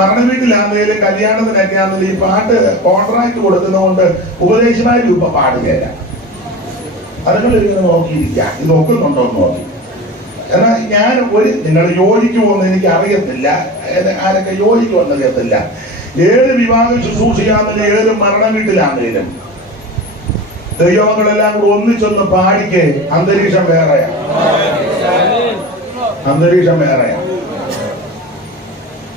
മരണ വീട്ടിലാണെങ്കിലും കല്യാണത്തിനൊക്കെ ആണെങ്കിലും ഈ പാട്ട് കോൺട്രാക്ട് കൊടുക്കുന്നതുകൊണ്ട് ഉപദേശമാരും ഇപ്പൊ പാടുകയില്ല. അതുങ്ങൾ ഇങ്ങനെ നോക്കിയിരിക്കാം, ഇത് നോക്കുന്നുണ്ടോ എന്ന് നോക്കി. എന്നാൽ ഞാൻ നിങ്ങൾ യോജിക്കുമോന്ന് എനിക്ക് അറിയത്തില്ല, ആരൊക്കെ യോജിക്കുമെന്ന് അറിയത്തില്ല. ഏത് വിവാഹം ശുശ്രൂഷിക്കാമെങ്കിലും ഏത് മരണ വീട്ടിലാണെങ്കിലും ദൈവങ്ങളെല്ലാം കൂടെ ഒന്നിച്ചൊന്ന് പാടിക്ക്. അന്തരീക്ഷം വേറെയാണ്, അന്തരീക്ഷം വേറെയാണ്.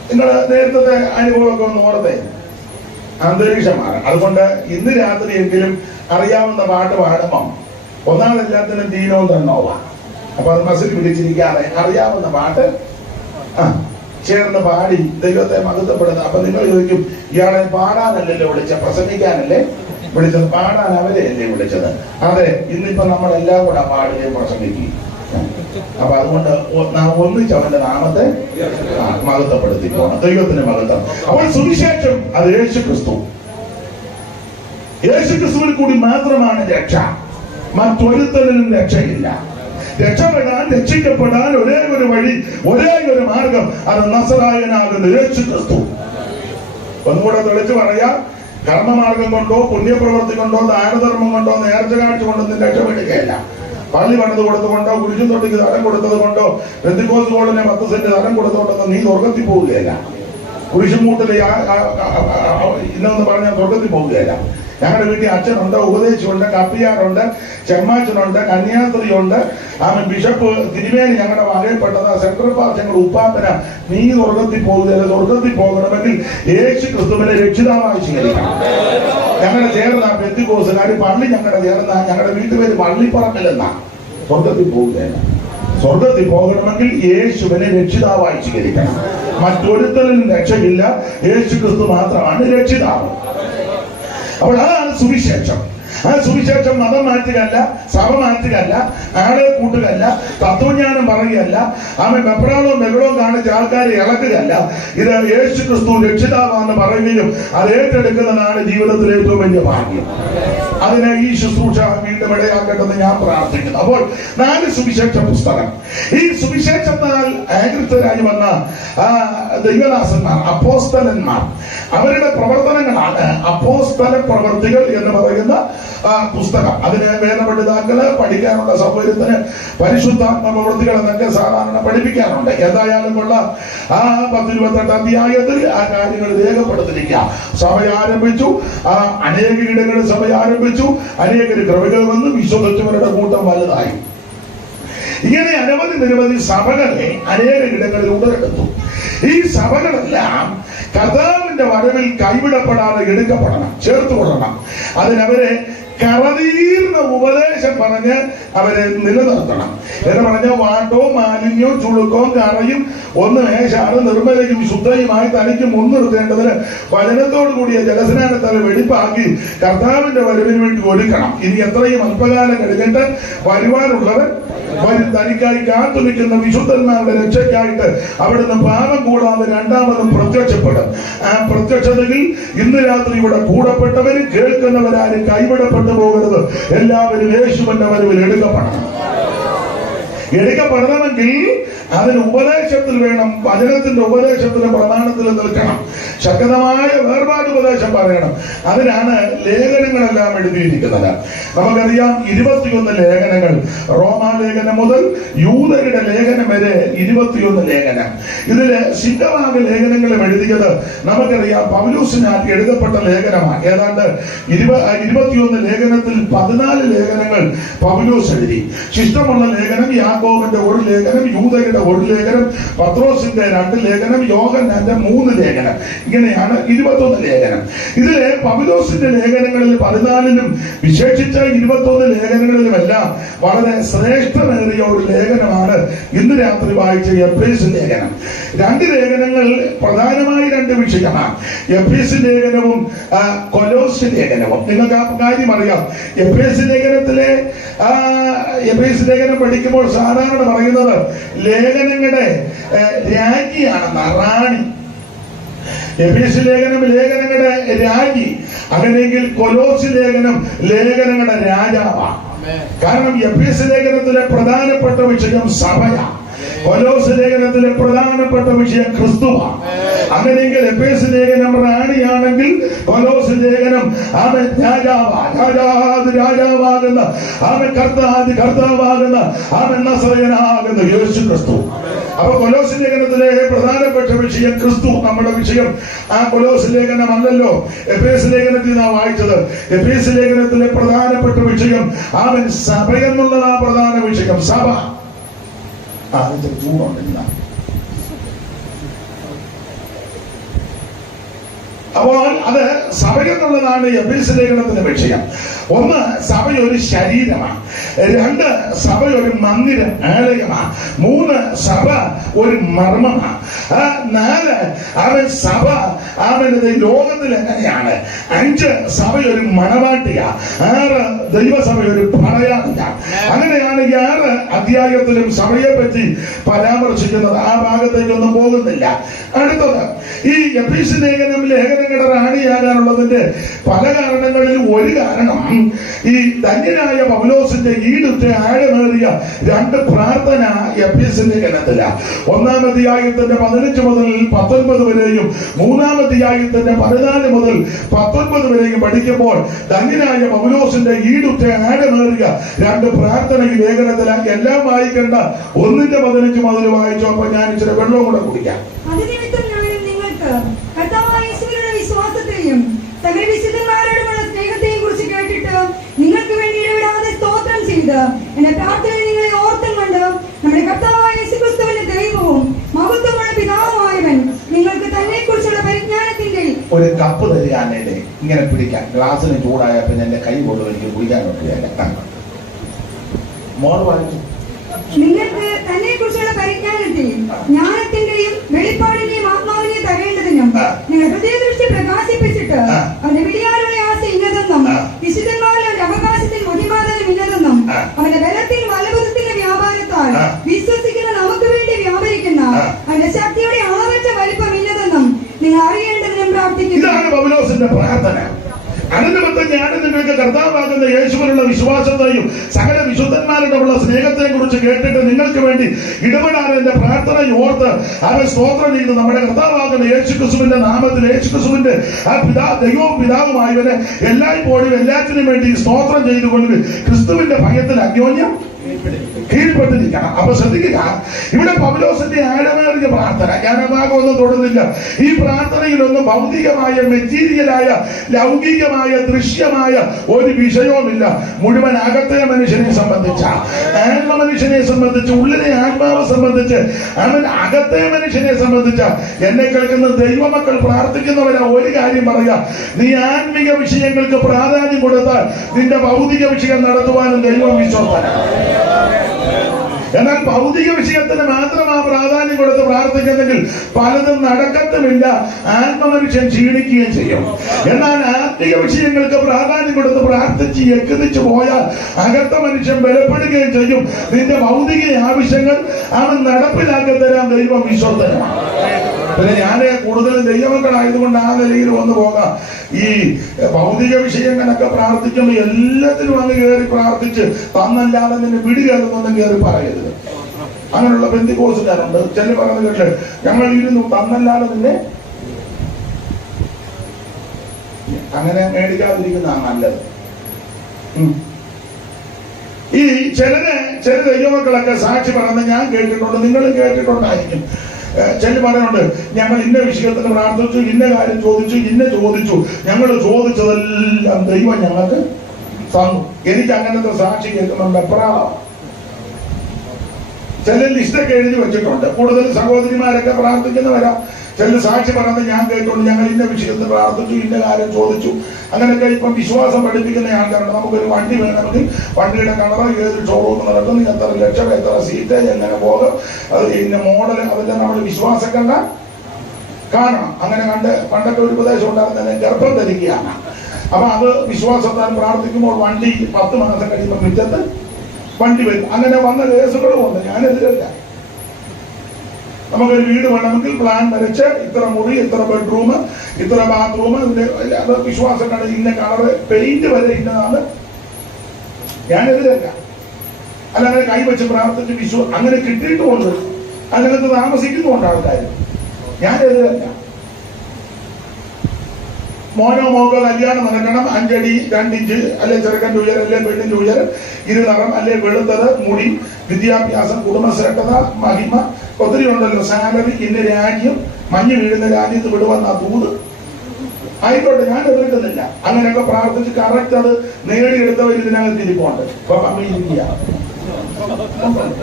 നിങ്ങൾ നേരത്തെ അനുഭവമൊക്കെ ഒന്ന് ഓർത്തേ, അന്തരീക്ഷമാണ്. അതുകൊണ്ട് ഇന്ന് രാത്രിയെങ്കിലും അറിയാവുന്ന പാട്ട് പാടുമ്പം ഒന്നാമതെല്ലാത്തിനും ദീനവും തന്നോവാ. അപ്പൊ അത് മസിൽ പിടിച്ചിരിക്കാതെ അറിയാവുന്ന പാട്ട് ചേർന്ന് പാടി ദൈവത്തെ മഹത്വപ്പെടുന്ന. അപ്പൊ നിങ്ങൾ ചോദിക്കും, ഇയാളെ പാടാനല്ലല്ലോ വിളിച്ച, പ്രസംഗിക്കാനല്ലേ വിളിച്ചത്? പാടാൻ അവരെയല്ലേ വിളിച്ചത്? അതെ, ഇന്നിപ്പോ നമ്മളെല്ലാം കൂടെ പാടുകയും പ്രസംഗിക്കുകയും. അപ്പൊ അതുകൊണ്ട് നാം ഒന്നിച്ച് അവന്റെ നാമത്തെ മഹത്വപ്പെടുത്തി പോകണം, ദൈവത്തിന് മഹത്വം. അപ്പോൾ സുവിശേഷം അത് യേശു ക്രിസ്തു, യേശു ക്രിസ്തുവിൽ കൂടി മാത്രമാണ് രക്ഷ. മറ്റൊരുത്തരിലും രക്ഷയില്ല. രക്ഷപ്പെടാൻ, രക്ഷിക്കപ്പെടാൻ ഒരേ ഒരു വഴി, ഒരേ ഒരു മാർഗം, അത് നസറായനാകുന്ന യേശു ക്രിസ്തു. ഒന്നുകൂടെ തെളിച്ചു പറയാം, കർമ്മമാർഗം കൊണ്ടോ പുണ്യപ്രവൃത്തി കൊണ്ടോ ദാനധർമ്മം കൊണ്ടോ നേർച്ച കാഴ്ച കൊണ്ടൊന്നും രക്ഷപ്പെടുകയല്ല. പള്ളി പണിത് കൊടുത്തുകൊണ്ടോ കുരിശും തൊട്ടിക്ക് തരം കൊടുത്തത് കൊണ്ടോ പെന്തിക്കോസ്ത് കോളിന് 10 സെന്റ് തരം കൊടുത്തുകൊണ്ടൊന്നും നീ സ്വർഗത്തിൽ പോവുകയല്ല. കുരിശുമൂട്ടില് ഇന്നെന്ന് പറഞ്ഞാൽ സ്വർഗത്തിൽ പോവുകയല്ല. ഞങ്ങളുടെ വീട്ടിൽ അച്ഛനുണ്ട്, ഉപദേശിയുണ്ട്, കപ്പിയാറുണ്ട്, ചെമ്മാച്ചനുണ്ട്, കന്യാസ്ത്രീയുണ്ട്, ബിഷപ്പ് തിരുമേനി ഞങ്ങളുടെ വകയിൽപ്പെട്ടത്, സെൻട്രൽ പാസ് ഞങ്ങളുടെ ഉപ്പാപ്പന. നീ സ്വർഗത്തിൽ പോകുകയല്ല. സ്വർഗത്തിൽ പോകണമെങ്കിൽ യേശു ക്രിസ്തുവിനെ രക്ഷിതാവായി സ്വീകരിക്കണം. ഞങ്ങളുടെ ചേർന്ന പെന്തിക്കോസ്തുകാർ പള്ളി ഞങ്ങളുടെ ചേർന്ന ഞങ്ങളുടെ വീട്ടുപേര് പള്ളിപ്പറമ്പിലെന്നാ. സ്വർഗത്തിൽ പോവുകയല്ല. സ്വർഗത്തിൽ പോകണമെങ്കിൽ യേശുവിനെ രക്ഷിതാവായി സ്വീകരിക്കണം. മറ്റൊരുത്തരിലും രക്ഷയില്ല, യേശു ക്രിസ്തു മാത്രമാണ് രക്ഷിതാവ്. അപ്പോൾ അതാണ് സുവിശേഷം. ആ സുവിശേഷം മതം മാറ്റുകയല്ല, സഭ മാറ്റുകയല്ല, ആളെ കൂട്ടുകയല്ല, തത്വജ്ഞാനം പറയുകയല്ല, വെപ്രാളവും ബഹളവും കാണിച്ച് ആൾക്കാരെ ഇളക്കുകയല്ല. ഇത് യേശു ക്രിസ്തു രക്ഷിതാവാന്ന് പറയുകയും അത് ഏറ്റെടുക്കുന്നതാണ് ജീവിതത്തിലെ ഏറ്റവും വലിയ ഭാഗ്യം. അതിനെ ഈ ശുശ്രൂഷ വീണ്ടും ഇടയാക്കട്ടെന്ന് ഞാൻ പ്രാർത്ഥിക്കുന്നു. അപ്പോൾ 4 സുവിശേഷ പുസ്തകം, ഈ സുവിശേഷത്താൽ ഏകൃതരായി വന്ന ദൈവദാസന്മാർ, അപ്പോസ്തലന്മാർ, അവരുടെ പ്രവർത്തനങ്ങളാണ് അപ്പോസ്തല പ്രവർത്തികൾ എന്ന് പറയുന്ന പുസ്തകം. അതിന് വേദപണ്ഡിതാക്കള് പഠിക്കാനുള്ള സൗകര്യത്തിന് പരിശുദ്ധാത്മ പ്രവൃത്തികൾ എന്നൊക്കെ സാധാരണ പഠിപ്പിക്കാറുണ്ട്. എന്തായാലും ഉള്ള 10-28 അധ്യായത്തിൽ ആ കാര്യങ്ങൾ രേഖപ്പെടുത്തിരിക്കുക. സഭ ആരംഭിച്ചു, അനേക ഇടങ്ങളിൽ സഭ ആരംഭിച്ചു, അനേകർ കൃപകൾ വന്നു, വിശ്വസിച്ചവരുടെ കൂട്ടം വലുതായി. ഇങ്ങനെ നിരവധി സഭകളെ അനേക ഇടങ്ങളിൽ ഉടലെടുത്തു. ഈ സഭകളെല്ലാം കർത്താവിന്റെ വരവിൽ കൈവിടപ്പെടാതെ എടുക്കപ്പെടണം, ചേർത്തുകൊള്ളണം. അതിനവരെ കറതീർന്ന ഉപദേശം പറഞ്ഞ് അവരെ നിലനിർത്തണം. എന്ന് പറഞ്ഞാൽ വാട്ടവും മാലിന്യവും ചുളുക്കവും കറയും ഒന്ന് മേശാണ് നിർമ്മലയും ശുദ്ധയുമായി തനിക്ക് മുൻനിർത്തേണ്ടതിന് വചനത്തോടു കൂടിയ ജലസ്നാനത്താൽ വെടിപ്പാക്കി കർത്താവിന്റെ വരവിന് വേണ്ടി ഒരുക്കണം. ഇനി എത്രയും അല്പകാലം കഴിഞ്ഞിട്ട് വരുവാനുള്ളവർ വരും. തനിക്കായി കാത്തു നിൽക്കുന്ന വിശുദ്ധന്മാരുടെ രക്ഷയ്ക്കായിട്ട് അവിടുന്ന് പാപം കൂടാതെ രണ്ടാമതും പ്രത്യക്ഷപ്പെടും. ആ പ്രത്യക്ഷതയിൽ ഇന്ന് രാത്രി ഇവിടെ കൂടപ്പെട്ടവരും കേൾക്കുന്നവരാരും കൈവിടപ്പെട്ടു പോകരുത്. എല്ലാവരും യേശുവിന്റെ വരവിൽ എടുക്കപ്പെടണം. എടുക്കപ്പെടണമെങ്കിൽ അതിന് ഉപദേശത്തിൽ വേണം, വചനത്തിന്റെ ഉപദേശത്തിലും പ്രമാണത്തിലും നിൽക്കണം. ശക്തമായ വേർപാട് ഉപദേശം പറയണം. അതിനാണ് ലേഖനങ്ങളെല്ലാം എഴുതിയിരിക്കുന്നത്. നമുക്കറിയാം 21 ലേഖനങ്ങൾ, റോമാലേഖനം മുതൽ യൂദരുടെ ലേഖനം വരെ 21 ലേഖനം. ഇതില് സിംഗഭാഗ ലേഖനങ്ങളും എഴുതിയത് നമുക്കറിയാം പൗലോസിനാൽ എഴുതപ്പെട്ട ലേഖനമാണ്. ഏതാണ്ട് 21 ലേഖനത്തിൽ 14 ലേഖനങ്ങൾ പൗലോസ് എഴുതി. ശിഷ്ടമുള്ള ലേഖനം യാക്കോബിന്റെ 1 ലേഖനം, യൂദയുടെ 1 ലേഖനം, പത്രോസിന്റെ 2 ലേഖനം, യോഹന്നാന്റെ 3 ലേഖനം. ഇങ്ങനെയാണ് 21 ലേഖനം. ഇതിലെ പൗലോസിന്റെ ലേഖനങ്ങളിൽ 14ലും വിശേഷിച്ച 21 ലേഖനങ്ങളിലുമെല്ലാം വളരെ ശ്രേഷ്ഠമേറിയ ഒരു ലേഖനമാണ് ഇന്ന് രാത്രി വായിച്ച എഫേസ്യ ലേഖനം. 2 ലേഖനങ്ങൾ പ്രധാനമായി 2 വിഷയമാണ്, എഫേസ്യ ലേഖനവും കൊലോസ്യ ലേഖനവും. നിങ്ങൾക്ക് ആ കാര്യം അറിയാം. എഫേസ്യ ലേഖനം പഠിക്കുമ്പോൾ സാധാരണ പറയുന്നത് ലേഖനങ്ങളുടെ രാജ്ഞിയാണെന്ന, റാണി. എഫേസ്യ ലേഖനങ്ങളുടെ രാജ്ഞി. അങ്ങനെയെങ്കിൽ കൊലോസ്യ ലേഖനങ്ങളുടെ രാജാവാണ്. കാരണം എഫേസ്യ ലേഖനത്തിലെ പ്രധാനപ്പെട്ട വിഷയം സഭയാണ്. കൊലോസ്യ ലേഖനത്തിലെ പ്രധാനപ്പെട്ട വിഷയം ക്രിസ്തുവാണ്. അങ്ങനെയെങ്കിൽ എഫേസ്യ ലേഖനം റാണിയാണെങ്കിൽ കൊലോസ്യ ലേഖനം അവൻ രാജാവാകുന്ന അവൻ കർത്താവാകുന്ന അവൻ നസറയനാകുന്ന യേശു ക്രിസ്തു. അപ്പൊ കൊലോസ്യ ലേഖനത്തിലെ പ്രധാനപ്പെട്ട വിഷയം ക്രിസ്തു. നമ്മുടെ വിഷയം ആ കൊലോസ്യ ലേഖനം അല്ലല്ലോ, എഫേസ്യ ലേഖനത്തിൽ നാം വായിച്ചത്. എഫേസ്യ ലേഖനത്തിലെ പ്രധാനപ്പെട്ട വിഷയം അവൻ സഭ എന്നുള്ളത് ആ പ്രധാന വിഷയം. സഭ അപ്പോൾ അത് സഭ എന്നുള്ളതാണ് എഫേസ്യ ലേഖനത്തിന്റെ വിഷയം. ഒന്ന്, സഭ ഒരു ശരീരമാണ്. രണ്ട്, സഭ ഒരു മന്ദിരം, ആലയമാണ്. മൂന്ന്, സഭ ഒരു മർമ്മമാണ്. നാല്, അവൻ സഭ അവനത് ലോകത്തിൽ എങ്ങനെയാണ്. അഞ്ച്, സഭ ഒരു മണവാട്ടിയാണ്. ആറ്, ദൈവസഭ ഒരു പടയാളിയാണ്. അങ്ങനെയാണ് ഈ 6 അധ്യായത്തിലും സഭയെ പറ്റി പരാമർശിക്കുന്നത്. ആ ഭാഗത്തേക്കൊന്നും പോകുന്നില്ല. അടുത്തത്, ഈ എഫേസ്യ ലേഖനങ്ങളുടെ റാണിയാകാനുള്ളതിന്റെ പല കാരണങ്ങളിൽ ഒരു കാരണം ഈ ധന്യനായ പൗലോസിന്റെ ഈടുറ്റ ആഴമേറിയ 2 പ്രാർത്ഥന എഫേസ്യ ലേഖനത്തിലാണ്. 1-ാം അധ്യായത്തിന്റെ 15 മുതൽ 19 വരെയും 3-ാം അധ്യായത്തിന്റെ 14 മുതൽ 19 വരെയും പഠിക്കുമ്പോൾ ധന്യനായ പൗലോസിന്റെ ഈടുറ്റ ആഴമേറിയ 2 പ്രാർത്ഥന ഈ ലേഖനത്തിലാണ്. എല്ലാം വായിക്കേണ്ട. 1-ന്റെ 15 മുതൽ വായിച്ചോ. അപ്പൊ ഞാൻ ഇച്ചിരി വെള്ളവും കൂടെ കുടിക്കാം. വിശ്വാസത്തെയും സകല വിശുദ്ധന്മാരോടുമുള്ള സ്നേഹത്തെയും കുറിച്ച് കേട്ടിട്ട് നിങ്ങൾക്ക് വേണ്ടി ഇടവിടാതെ സ്തോത്രം ചെയ്ത് എന്റെ പ്രാർത്ഥന നിങ്ങളെ ഓർത്തും കൊണ്ട് നമ്മുടെ കർത്താവായ യേശുക്രിസ്തുവിന്റെ ദൈവവും മഹത്വമുള്ള പിതാവുമായവൻ നിങ്ങൾക്ക് തന്നെ കുറിച്ചുള്ള പരിജ്ഞാനത്തിന്റെ ഒരു കപ്പ് തരികയാണേ ഇങ്ങനെ പിടിക്കാൻ. ഗ്ലാസ്സിന് ചൂടായപ്പോ എന്റെ കൈ കൊണ്ടു എനിക്ക് കുടിക്കാൻ പറ്റുകയല്ല. മോൾ വായിച്ചു. നിങ്ങൾക്ക് തന്നെ കുറിച്ചുള്ള പരിജ്ഞാനത്തെയും ജ്ഞാനത്തിന്റെയും വെളിപ്പാടിന്റെയും ആത്മാവിനെ തരേണ്ടതിനും നിങ്ങൾ ഹൃദയദൃഷ്ടി പ്രകാശിപ്പിച്ചിട്ട് അവന്റെ വിളിയാലുള്ള ആശ ഇന്നതെന്നും വിശുദ്ധന്മാരുടെ അവകാശത്തിൽ മഹിമാതനം ഇന്നതെന്നും അവന്റെ ബലത്തിൽ വലപുരത്തിന്റെ വ്യാപാരത്താൽ വിശ്വസിക്കുന്ന നമുക്ക് വേണ്ടി വ്യാപരിക്കുന്ന അവന്റെ ശക്തിയുടെ അളവറ്റ വലിപ്പം ഇന്നതെന്നും നിങ്ങൾ അറിയേണ്ടതിനും പ്രാർത്ഥിക്കുന്നു. ഇതാണ് പൗലോസിന്റെ പ്രാർത്ഥന. അനുനിമിത്തം ഞാൻ നിങ്ങൾക്ക് കർത്താവാകുന്ന യേശുവിനുള്ള വിശ്വാസത്തെയും സകല വിശുദ്ധന്മാരുടെ സ്നേഹത്തെയും കുറിച്ച് കേട്ടിട്ട് നിങ്ങൾക്ക് വേണ്ടി ഇടപെടാൻ എന്റെ പ്രാർത്ഥന ഓർത്ത് അവൻ സ്തോത്രം ചെയ്ത് നമ്മുടെ കർത്താവാകുന്ന യേശുക്രിസ്തുവിന്റെ നാമത്തിൽ യേശുക്രിസ്തുവിന്റെ ആ ദൈവവും പിതാവുമായവനെ എല്ലായ്പ്പോഴും എല്ലാറ്റിനും വേണ്ടി സ്തോത്രം ചെയ്തുകൊണ്ട് ക്രിസ്തുവിന്റെ ഭയത്തിൽ അന്യോന്യം കീഴ്പ്പെട്ടിരിക്കണം. അപ്പൊ ശ്രദ്ധിക്കുക, ഇവിടെ പൗലോസിന്റെ ആഴമേറിയ പ്രാർത്ഥന. ഞാൻ ആ ഭാഗം ഒന്നും തൊടുന്നില്ല. ഈ പ്രാർത്ഥനയിലൊന്നും ഭൗതികമായ മെറ്റീരിയലായ ലൗകികമായ ദൃശ്യമായ ഒരു വിഷയവുമില്ല. മുഴുവൻ അകത്തെ മനുഷ്യനെ സംബന്ധിച്ച, ആത്മ മനുഷ്യനെ സംബന്ധിച്ച്, ഉള്ളിലെ ആത്മാവ് സംബന്ധിച്ച്, അവൻ അകത്തെ മനുഷ്യനെ സംബന്ധിച്ച. എന്നെ കേൾക്കുന്ന ദൈവമക്കൾ പ്രാർത്ഥിക്കുന്നവരാ ഒരു കാര്യം പറയാ, നീ ആത്മീക വിഷയങ്ങൾക്ക് പ്രാധാന്യം കൊടുത്താൽ നിന്റെ ഭൗതിക വിഷയം നടത്തുവാനും ദൈവം വിശ്വസ്തനാണ്. എന്നാൽ ഭൗതിക വിഷയത്തിന് മാത്രം ആ പ്രാധാന്യം കൊടുത്ത് പ്രാർത്ഥിക്കുന്നെങ്കിൽ പലതും നടക്കത്തുമില്ല. ആത്മമനുഷ്യൻ ക്ഷീണിക്കുകയും ചെയ്യും. എന്നാൽ ആത്മീക വിഷയങ്ങൾക്ക് പ്രാധാന്യം കൊടുത്ത് പ്രാർത്ഥിച്ച് എക്കുതിച്ചു പോയാൽ അകത്ത മനുഷ്യൻ ബലപ്പെടുകയും ചെയ്യും. നിന്റെ ഭൗതിക ആവശ്യങ്ങൾ അവൻ നടപ്പിലാക്കി തരാൻ ദൈവം വിശ്വസ്തനാണ്. പിന്നെ ഞാന് കൂടുതൽ ദൈവമക്കളായതുകൊണ്ട് ആ നിലയിൽ വന്നു പോകാം. ഈ ഭൗതിക വിഷയങ്ങളൊക്കെ പ്രാർത്ഥിക്കുമ്പോൾ എല്ലാത്തിനും അങ്ങ് കയറി പ്രാർത്ഥിച്ച് തന്നല്ലാതെ നിന്നെ വിടുകയെന്നൊന്നും കയറി പറയരുത്. അങ്ങനെയുള്ള പെന്തിക്കോസുകാരുണ്ട്. ചില പറഞ്ഞു കേട്ട് ഞങ്ങൾ ഇരുന്നു തന്നല്ലാതെ നിന്നെ അങ്ങനെ മേടിക്കാതിരിക്കുന്നതാണ് നല്ലത്. ഈ ചില ദൈവമക്കളൊക്കെ സാക്ഷി പറയുന്നത് ഞാൻ കേട്ടിട്ടുണ്ട്, നിങ്ങളും കേട്ടിട്ടുണ്ടായിരിക്കും. ചില പറയുന്നുണ്ട്, ഞങ്ങൾ ഇന്ന വിഷയത്തിന് പ്രാർത്ഥിച്ചു, ഇന്ന കാര്യം ചോദിച്ചു, ചോദിച്ചു, ഞങ്ങൾ ചോദിച്ചതെല്ലാം ദൈവം ഞങ്ങൾക്ക് തന്നു. എനിക്ക് അങ്ങനത്തെ സാക്ഷി കേൾക്കുന്നുണ്ട്. എപ്രാളം ചില ലിസ്റ്റൊക്കെ എഴുതി വെച്ചിട്ടുണ്ട്. കൂടുതൽ സഹോദരിമാരൊക്കെ പ്രാർത്ഥിക്കുന്നവരാ. ചില സാക്ഷി പറയുന്നത് ഞാൻ കേട്ടിട്ടുണ്ട്, ഞങ്ങൾ ഇന്ന വിഷയത്തിൽ പ്രാർത്ഥിച്ചു, ഇന്ന കാര്യം ചോദിച്ചു. അങ്ങനെയൊക്കെ ഇപ്പം വിശ്വാസം പഠിപ്പിക്കുന്ന ആൾക്കാരുണ്ട്. നമുക്കൊരു വണ്ടി വേണമെങ്കിൽ വണ്ടിയുടെ കളർ, ഏത് ഷോറൂം നടക്കും, എത്ര ലക്ഷം, എത്ര സീറ്റ്, എങ്ങനെ പോകും, അത് ഇന്ന മോഡൽ, അതെല്ലാം നമ്മൾ വിശ്വാസം കാണണം. അങ്ങനെ കണ്ട് പണ്ടൊക്കെ ഒരു ഉപദേശം ഉണ്ടാകുന്നതിനെ ഗർഭം ധരിക്കുകയാണ്. അപ്പൊ അത് വിശ്വാസത്താൽ പ്രാർത്ഥിക്കുമ്പോൾ വണ്ടി 10 മാസം കഴിയുമ്പോൾ മുറ്റത്ത് വണ്ടി വരും. അങ്ങനെ വന്ന കേസുകളും ഉണ്ട്. ഞാനെതിരല്ല. നമുക്കൊരു വീട് വേണമെങ്കിൽ പ്ലാൻ വരച്ച് ഇത്ര മുറി, ഇത്ര ബെഡ്റൂം, ഇത്ര ബാത്റൂം, അത് വിശ്വാസം കണ്ട് ഇന്ന കളറ്, പെയിന്റ് വരെ ഇന്നതാണ്. ഞാനെതിരല്ല. അല്ലാതെ കൈവച്ച് പ്രാർത്ഥിച്ച് അങ്ങനെ കിട്ടിയിട്ടുമുണ്ട്. അതിനകത്ത് താമസിക്കുന്നുണ്ട് ആൾക്കാർ. ഞാനെതിരല്ല. മോനോ മോക്കോ കല്യാണം നടക്കണം, 5 അടി 2 ഇഞ്ച്, അല്ലെ ചെറുക്കൻ്റെ ഉയരം, അല്ലെ പെണ്ണിന്റെ ഉയരം, ഇരുനിറം, അല്ലെ വെളുത്തത്, മുടി, വിദ്യാഭ്യാസം, കുടുംബശ്രേഷ്ഠത, മഹിമ, ഒത്തിരി ഉണ്ടല്ലോ. സാലറി, ഇന്ന രാജ്യം, മഞ്ഞ് വീഴുന്ന രാജ്യത്ത് വിടുവന്ന ദൂത്. ആയിക്കോട്ടെ, ഞാൻ എതിർക്കുന്നില്ല. അങ്ങനെയൊക്കെ പ്രാർത്ഥിച്ച് കറക്റ്റ് അത് നേടിയെടുത്തവർ ഇതിനകത്ത് ഇരിപ്പുണ്ട്. ഇപ്പൊ അമേരിക്ക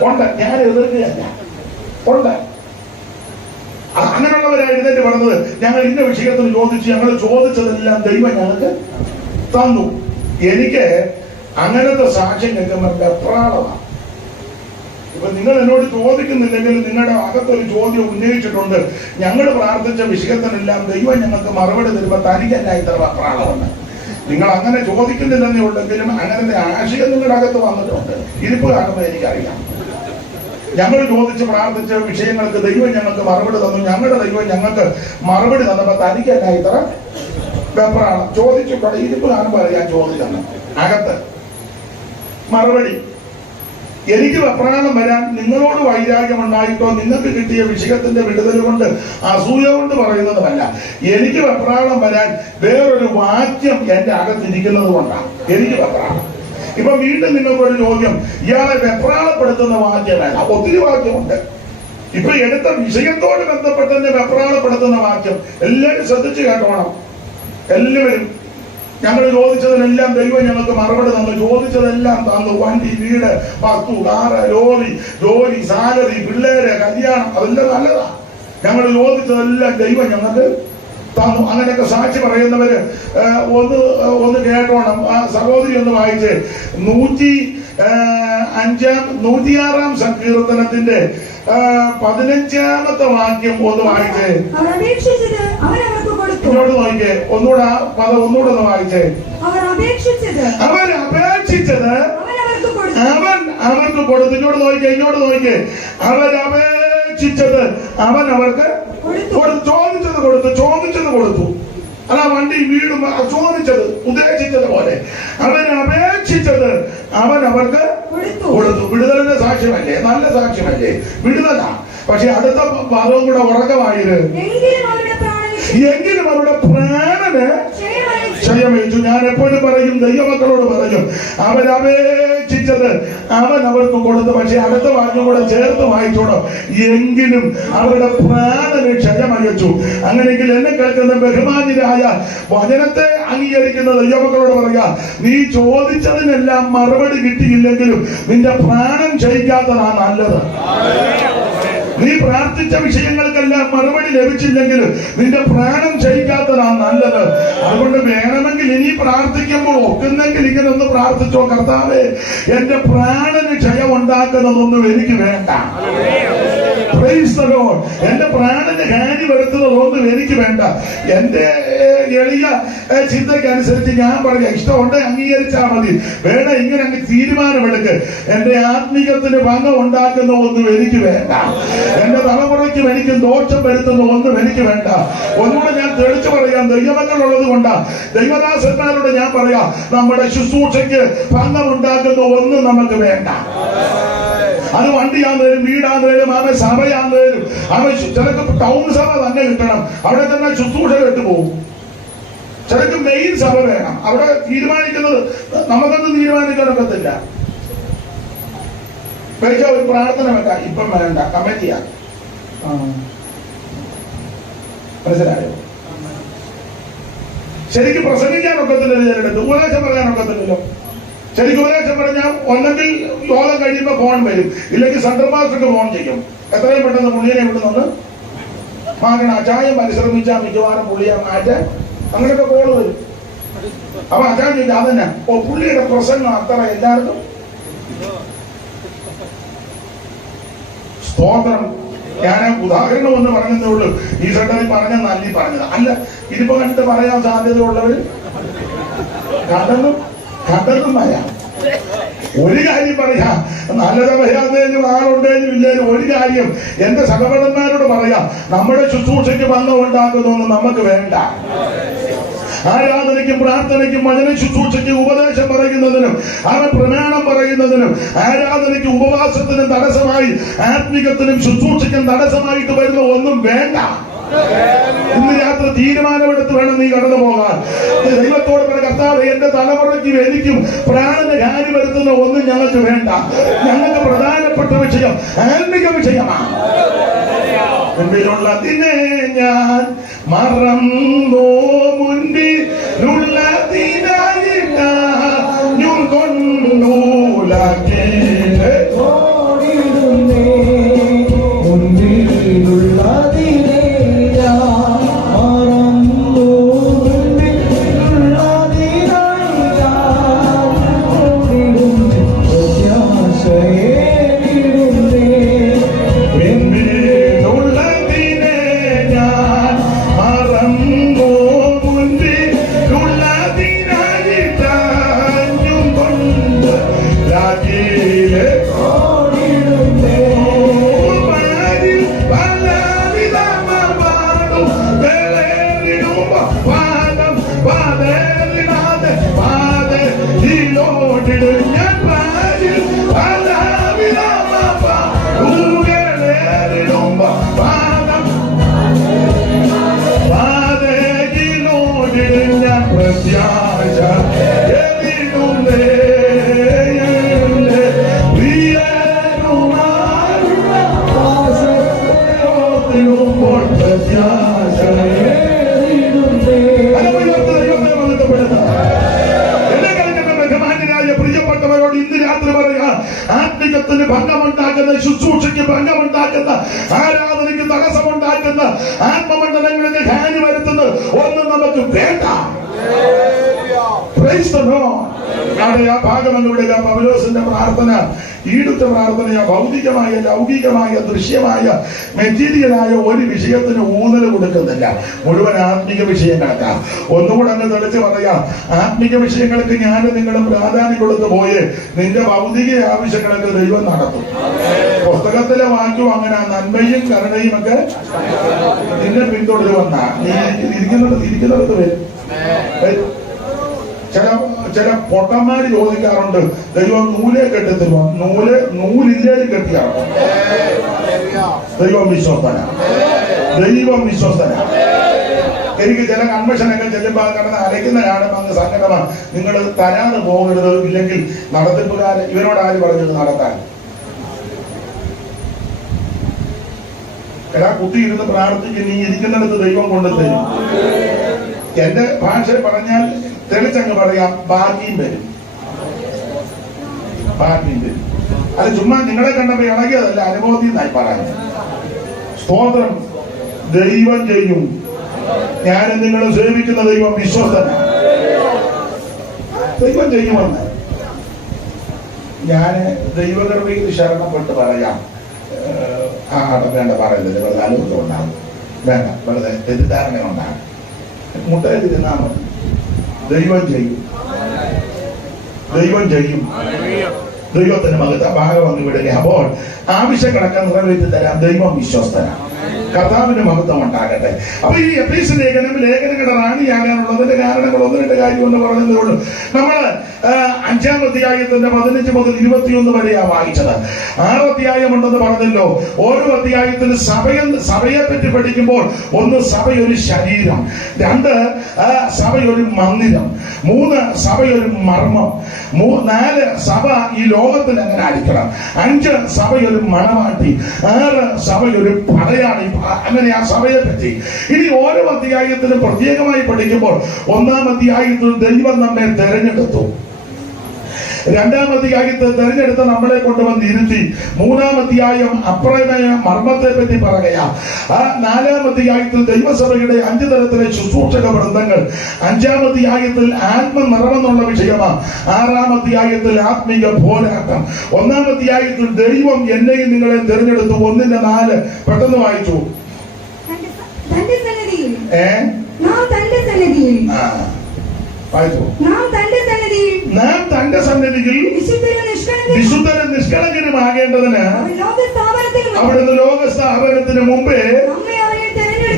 ഉണ്ട്, ഞാൻ എതിർക്കുകയല്ല, ഉണ്ട്. അങ്ങനെയുള്ളവരാണ് എഴുന്നേറ്റ് പറഞ്ഞത്, ഞങ്ങൾ ഇന്ന വിഷയത്തിൽ ചോദിച്ചു, ഞങ്ങൾ ചോദിച്ചതെല്ലാം ദൈവം ഞങ്ങൾക്ക് തന്നു. എനിക്ക് അങ്ങനത്തെ സാക്ഷ്യം കേൾക്കുമ്പോൾ വെപ്രാളമാണ്. ഇപ്പൊ നിങ്ങൾ എന്നോട് ചോദിക്കുന്നില്ലെങ്കിൽ നിങ്ങളുടെ അകത്തൊരു ചോദ്യം ഉന്നയിച്ചിട്ടുണ്ട്, ഞങ്ങൾ പ്രാർത്ഥിച്ച വിഷയത്തിനെല്ലാം ദൈവം ഞങ്ങൾക്ക് മറുപടി തരുമ്പോൾ തനിക്കല്ല ഇത്ര വെപ്രാളമുണ്ട്. നിങ്ങൾ അങ്ങനെ ചോദിക്കുന്നില്ലെന്നേ ഉണ്ടെങ്കിലും അങ്ങനത്തെ ആശയം നിങ്ങളുടെ അകത്ത് വന്നിട്ടുണ്ട്. ഇരിപ്പ് കാണുമ്പോൾ എനിക്കറിയാം. ഞങ്ങൾ ചോദിച്ച് പ്രാർത്ഥിച്ച വിഷയങ്ങൾക്ക് ദൈവം ഞങ്ങൾക്ക് മറുപടി തന്നു. ഞങ്ങളുടെ ദൈവം ഞങ്ങൾക്ക് മറുപടി തന്നപ്പോ തനിക്കല്ല ഇത്ര വെപ്രാളം. ചോദിച്ചിട്ടുണ്ട്, ഇരിപ്പ് കാണുമ്പോൾ അറിയാൻ ചോദിച്ചെന്ന്. അകത്ത് മറുപടി. എനിക്ക് വെപ്രാളം വരാൻ നിങ്ങളോട് വൈരാഗ്യം ഉണ്ടായിട്ടോ നിങ്ങൾക്ക് കിട്ടിയ വിഷയത്തിന്റെ വിടുതൽ കൊണ്ട് അസൂയ കൊണ്ട് പറയുന്നതുമല്ല. എനിക്ക് വെപ്രാളം വരാൻ വേറൊരു വാക്യം എന്റെ അകത്തിരിക്കുന്നത് കൊണ്ടാണ് എനിക്ക് വെപ്രാളം. ഇപ്പൊ വീണ്ടും നിങ്ങൾക്കൊരു ചോദ്യം, ഇയാളെ വെപ്രാളപ്പെടുത്തുന്ന വാക്യം വേണ്ട. ഒത്തിരി വാക്യമുണ്ട്. ഇപ്പൊ എടുത്ത വിഷയത്തോട് ബന്ധപ്പെട്ട് തന്നെ വെപ്രാളപ്പെടുത്തുന്ന വാക്യം എല്ലാവരും ശ്രദ്ധിച്ചു കേട്ടോണം. എല്ലാവരും ഞങ്ങൾ ചോദിച്ചതിനെല്ലാം ദൈവം ഞങ്ങൾക്ക് മറുപടി തന്നു. ചോദിച്ചതെല്ലാം തന്നു. വണ്ടി, വീട്, വസ്തു, കാറ്, ലോറി, ജോലി, സാലറി, പിള്ളേര്, കല്യാണം, അതെല്ലാം നല്ലതാ. ഞങ്ങൾ ചോദിച്ചതെല്ലാം ദൈവം ഞങ്ങൾക്ക് തന്നു. അങ്ങനെയൊക്കെ സാക്ഷി പറയുന്നവര് ഒന്ന് കേട്ടോണം. ആ സഹോദരി ഒന്ന് വായിച്ച് 106 സങ്കീർത്തനത്തിന്റെ 15 വാക്യം ഒന്ന് വായിച്ചേ. ഇങ്ങോട്ട് നോക്കിയേ, ഒന്നുകൂടെ ആ പദം ഒന്നുകൂടെ ഒന്ന് വായിച്ചേ. അവർ അപേക്ഷിച്ചത് അവൻ അവർക്ക് കൊടുത്തു. ഇങ്ങോട്ട് നോക്കിയേ, ഇങ്ങോട്ട് നോക്കിയേ. അവരപേക്ഷിച്ചത് അവൻ അവർക്ക് ചോദിച്ചത് കൊടുത്തു. ചോദിച്ചത് കൊടുത്തു. അതാ വണ്ടി, വീടും ചോദിച്ചത്, ഉദ്ദേശിച്ചത് പോലെ. അവൻ അപേക്ഷിച്ചത് അവൻ അവർക്ക് കൊടുത്തു. വിടുതലിന്റെ സാക്ഷ്യമല്ലേ? നല്ല സാക്ഷ്യമല്ലേ? വിടുതലാ. പക്ഷെ അടുത്ത ഭാഗവും കൂടെ ഉറക്കമായത്, എങ്കിലും അവരുടെ പ്രാണന് ക്ഷയമേറ്റു. ഞാൻ എപ്പോഴും പറയും, ദൈവമക്കളോട് പറയും, അവരപേക്ഷിച്ചത് അവൻ അവർക്ക് കൊടുത്തു. പക്ഷെ അടുത്ത വാക്യം കൂടെ ചേർത്ത് വായിച്ചോണം, എങ്കിലും അവരുടെ പ്രാണന് ക്ഷയമയച്ചു. അങ്ങനെയെങ്കിൽ എന്നെ കേൾക്കുന്ന ബഹുമാന്യരായ വചനത്തെ അംഗീകരിക്കുന്ന ദൈവമക്കളോട് പറയാ, നീ ചോദിച്ചതിനെല്ലാം മറുപടി കിട്ടിയില്ലെങ്കിലും നിന്റെ പ്രാണൻ ക്ഷയിക്കാത്തതാണ് നല്ലത്. നീ പ്രാർത്ഥിച്ച വിഷയങ്ങൾക്കെല്ലാം മറുപടി ലഭിച്ചില്ലെങ്കിലും നിന്റെ പ്രാണൻ ക്ഷയിക്കാത്തതാണ് നല്ലത്. അതുകൊണ്ട് വേണമെങ്കിൽ ഇനി പ്രാർത്ഥിക്കുമ്പോൾ ഒക്കുന്നെങ്കിൽ ഇങ്ങനെ ഒന്ന് പ്രാർത്ഥിച്ചോ, കർത്താവേ, എന്റെ പ്രാണന് ക്ഷയം ഉണ്ടാക്കുന്നതൊന്നും എനിക്ക് വേണ്ട. എന്റെ പ്രാണന് ഹാനി വരുത്തുന്നതൊന്നും എനിക്ക് വേണ്ട. എന്റെ എളിയ ചിന്തയ്ക്കനുസരിച്ച് ഞാൻ പറയാം, ഇഷ്ടമുണ്ട് അംഗീകരിച്ചാൽ മതി, വേണ്ട ഇങ്ങനെ അങ്ങ് തീരുമാനമെടുക്ക്. എന്റെ ആത്മീയത്തിന് ഭംഗം ഉണ്ടാക്കുന്ന ഒന്നും എനിക്ക് വേണ്ട. എന്റെ തലമുറയ്ക്കും എനിക്കും ദോഷം വരുത്തുന്ന ഒന്നും എനിക്ക് വേണ്ട. ഒന്നുകൂടെ ഞാൻ തെളിച്ചു പറയാം, ദൈവമക്കളുള്ളത് കൊണ്ടാ ദൈവദാസന്മാരോട് ഞാൻ പറയാം, നമ്മുടെ ശുശ്രൂഷയ്ക്ക് ഭംഗം ഉണ്ടാക്കുന്ന ഒന്നും നമുക്ക് വേണ്ട. അത് വണ്ടിയാന്നേലും വീടാന്നേലും അവൻ സഭയാന്നേലും അവൻ ചിലക്ക് ടൗൺ സഭ തന്നെ കിട്ടണം, അവിടെ തന്നെ ശുശ്രൂഷ കെട്ടുപോകും. ചിലക്ക് മെയിൻ സഭ വേണം, അവിടെ തീരുമാനിക്കുന്നത് നമുക്കൊന്നും തീരുമാനിക്കാനൊക്കത്തില്ല. വെച്ചാ ഒരു പ്രാർത്ഥന വെക്കാം, ഇപ്പം വേണ്ട, കമ്മിറ്റിയാ. മനസ്സിലായോ? ശരിക്കും പ്രസംഗിക്കാനൊക്കത്തില്ലല്ലോ, ചിലടത്ത് ഉപദേശം പറയാനൊക്കത്തില്ലല്ലോ. ശരിക്കും ഉപദേശം പറഞ്ഞാൽ ഒന്നെങ്കിൽ യോഗം കഴിയുമ്പോൾ ഫോൺ വരും, ഇല്ലെങ്കിൽ സെൻട്രൽ മാസ്റ്റർക്ക് ഫോൺ ചെയ്യും, എത്രയും പെട്ടെന്ന് പുള്ളിയെ വിടുന്നുണ്ട് മാറ്റണം. അച്ചായം പരിശ്രമിച്ചാൽ മിക്കവാറും പുള്ളിയെ മാറ്റാൻ അങ്ങനെയൊക്കെ കോള് വരും. അപ്പൊ അച്ചായം ചോദിച്ചാൽ അതന്നെ, ഓ പുള്ളിയുടെ പ്രസംഗം അത്ര എല്ലാവർക്കും സ്തോത്രം. ഞാൻ ഉദാഹരണം ഒന്ന് പറഞ്ഞതേ ഉള്ളൂ. ഈ സെന്ററിൽ പറഞ്ഞ നല്ലി പറഞ്ഞത് അല്ല. ഇതിപ്പോ കണ്ടിട്ട് പറയാൻ സാധ്യതയുള്ളവർ കണ്ടതും പറയാം. ഒരു കാര്യം പറയാം, നല്ലത് പറയാന്നേലും ആളുണ്ടേലും ഇല്ലേലും ഒരു കാര്യം എന്റെ സഹോദരന്മാരോട് പറയാം, നമ്മുടെ ശുശ്രൂഷയ്ക്ക് ഭംഗം ഉണ്ടാക്കുന്നതൊന്നും നമുക്ക് വേണ്ട. ആരാധനയ്ക്കും പ്രാർത്ഥനയ്ക്കും വചന ശുശ്രൂഷയ്ക്കും ഉപദേശം പറയുന്നതിനും അവൻ പ്രമാണം പറയുന്നതിനും ആരാധനയ്ക്കും ഉപവാസത്തിനും തടസ്സമായി ആത്മികത്തിനും ശുശ്രൂഷയ്ക്കും തടസ്സമായിട്ട് വരുന്ന ഒന്നും വേണ്ട. ഇന്ന് രാത്രി തീരുമാനമെടുത്ത് വേണം നീ കടന്നു പോകാൻ. ദൈവത്തോട് പറഞ്ഞ കർത്താവേ, എന്റെ തലമുറയ്ക്കും എനിക്കും പ്രാണന് ഹാനി വരുത്തുന്ന ഒന്നും ഞങ്ങൾക്ക് വേണ്ട. ഞങ്ങൾക്ക് പ്രധാനപ്പെട്ട വിഷയം ആത്മിക വിഷയമാണ്. മുൻപിലുള്ളതിനെ ഞാൻ മറന്നോ, മുൻപിലുള്ളതിനായിട്ടാ കൊണ്ടൂലാക്കി ആത്മികത്തിന് ഭംഗമുണ്ടാക്കുന്ന, ശുശ്രൂഷയ്ക്ക് ഭംഗമുണ്ടാക്കുന്ന, ആരാധനയ്ക്ക് തടസ്സമുണ്ടാക്കുന്ന, ആത്മമണ്ഡലങ്ങൾക്ക് ഹാനി വരുത്തുന്നത് ഒന്നും നമുക്ക് വേണ്ട. അവിടെ ആ ഭാഗം എന്നുവിടുക. പൗലോസിന്റെ പ്രാർത്ഥന ഈടുത്ത പ്രാർത്ഥനയാ. ഭൗതികമായ, ലൗകികമായ, ദൃശ്യമായ, മെറ്റീരിയലായ ഒരു വിഷയത്തിന് ഊന്നൽ കൊടുക്കുന്നില്ല. മുഴുവൻ ആത്മിക വിഷയങ്ങൾക്കാ. ഒന്നുകൂടെ അങ്ങ് തെളിച്ച് പറയാം, ആത്മിക വിഷയങ്ങൾക്ക് ഞാൻ നിങ്ങളും പ്രാധാന്യം കൊടുത്തു പോയേ നിന്റെ ഭൗതിക ആവശ്യങ്ങളൊക്കെ ദൈവം നടത്തും. പുസ്തകത്തിലെ വാക്യം അങ്ങനെ നന്മയും കരുണയും ഒക്കെ നിന്നെ പിന്തുടരുവന്ന നീ ഇരിക്കുന്നിടത്ത് വരും. ചില പൊട്ടന്മാര് ചോദിക്കാറുണ്ട്, ദൈവം നൂലെ കെട്ടിത്തരുമോ? നൂലില്ലേലും കെട്ടിയാണ്. ദൈവം വിശ്വസ്തന. എനിക്ക് ചില കൺവെൻഷനൊക്കെ ചെല്ലുമ്പോൾ കിടന്ന് അലയ്ക്കുന്ന കാണുമ്പോൾ അങ്ങ് സങ്കടമാണ്. നിങ്ങൾ തരാതെ പോകരുത്, ഇല്ലെങ്കിൽ നടത്തിപ്പുകാരൻ ഇവരോട് ആര് പറഞ്ഞത് നടത്താൻ? കുത്തിയിരുന്ന് പ്രാർത്ഥിച്ച് നീ ഇരിക്കുന്നിടത്ത് ദൈവം കൊണ്ടുതരും. എന്റെ ഭാഷ പറഞ്ഞാൽ തെളിച്ചങ്ങ് പറയാം, ബാക്കിയും വരും. അത് ചുമ്മാ നിങ്ങളെ കണ്ടപ്പോ ഇളകിയതല്ല, അനുഭവത്തിൽ നിന്നായി പറയുന്നത്. സ്തോത്രം. ദൈവം ചെയ്യും. ഞാൻ നിങ്ങളെ സേവിക്കുന്ന ദൈവം വിശ്വസ്തനാണ്. ദൈവം ചെയ്യുമെന്ന് ഞാൻ ദൈവകൃപയിൽ ശരണപ്പെട്ട് പറയാം. വേണ്ട പറയുന്നില്ല, വെറുതെ ആലോചന ഉണ്ടാകും. വേണ്ട, വെറുതെ തെറ്റിദ്ധാരണ ഉണ്ടാകും. മുട്ടയിൽ തിരുന്നാ മതി. ദൈവം ചെയ്യും. ദൈവത്തിന് മകത്ത ഭാഗം വന്നു വിടുക. അപ്പോൾ ആവശ്യങ്ങളൊക്കെ നിറവേറ്റി തരാം. ദൈവം വിശ്വസ്തനാണ്. കർത്താവിന്റെ മഹത്വം ഉണ്ടാകട്ടെ. അപ്പൊ ഈ എഫേസ്യ ലേഖനങ്ങളുടെ റാണിയാകാനുള്ളതിന്റെ കാരണങ്ങൾ ഒന്ന് രണ്ട് കാര്യം എന്ന് പറയുന്നതേ ഉള്ളൂ. നമ്മള് 5-ാം അധ്യായത്തിന്റെ 15 മുതൽ 21 വരെയാ വായിച്ചത്. 6 അധ്യായം ഉണ്ടെന്ന് പറഞ്ഞല്ലോ. ഓരോ അധ്യായത്തിന് സഭയെ പറ്റി പഠിക്കുമ്പോൾ, 1 സഭയൊരു ശരീരം, 2 സഭയൊരു മന്ദിരം, 3 സഭയൊരു മർമ്മം, 4 സഭ ഈ ലോകത്തിൽ എങ്ങനെ ആയിരിക്കണം, 5 സഭയൊരു മണവാട്ടി, 6 സഭയൊരു പടയാളി. അങ്ങനെ ആ സഭയെ പറ്റി ഇനി ഓരോ അധ്യായത്തിലും പ്രത്യേകമായി പഠിക്കുമ്പോൾ, 1-ാം അധ്യായത്തിൽ ദൈവം നമ്മെ തെരഞ്ഞെടുത്തു. 2-ാം അധ്യായത്തിൽ തെരഞ്ഞെടുത്ത് നമ്മളെ കൊണ്ടുവന്ന് ഇരുത്തി. 3-ാം അധ്യായം അപ്രമേയ മർമ്മത്തെ പറ്റി പറയുക. 4-ാം അധ്യായത്തിൽ ദൈവസഭയുടെ 5 തരത്തിലെ ശുശ്രൂഷക വൃന്ദങ്ങൾ. 5-ാം അധ്യായത്തിൽ ആത്മനിറവെന്നുള്ള വിഷയമാണ്. 6-ാം അധ്യായത്തിൽ ആത്മീക പോരാട്ടം. 1-ാം അധ്യായത്തിൽ ദൈവം എന്നെയും നിങ്ങളെയും തെരഞ്ഞെടുത്തു. 1-4 പെട്ടെന്ന് വായിച്ചു. നാം തന്റെ സന്നിധിയിൽ വിശുദ്ധരും നിഷ്കളങ്കരുമാകേണ്ടതിന് അവിടുന്ന് ലോകസ്ഥാപനത്തിന് മുമ്പേ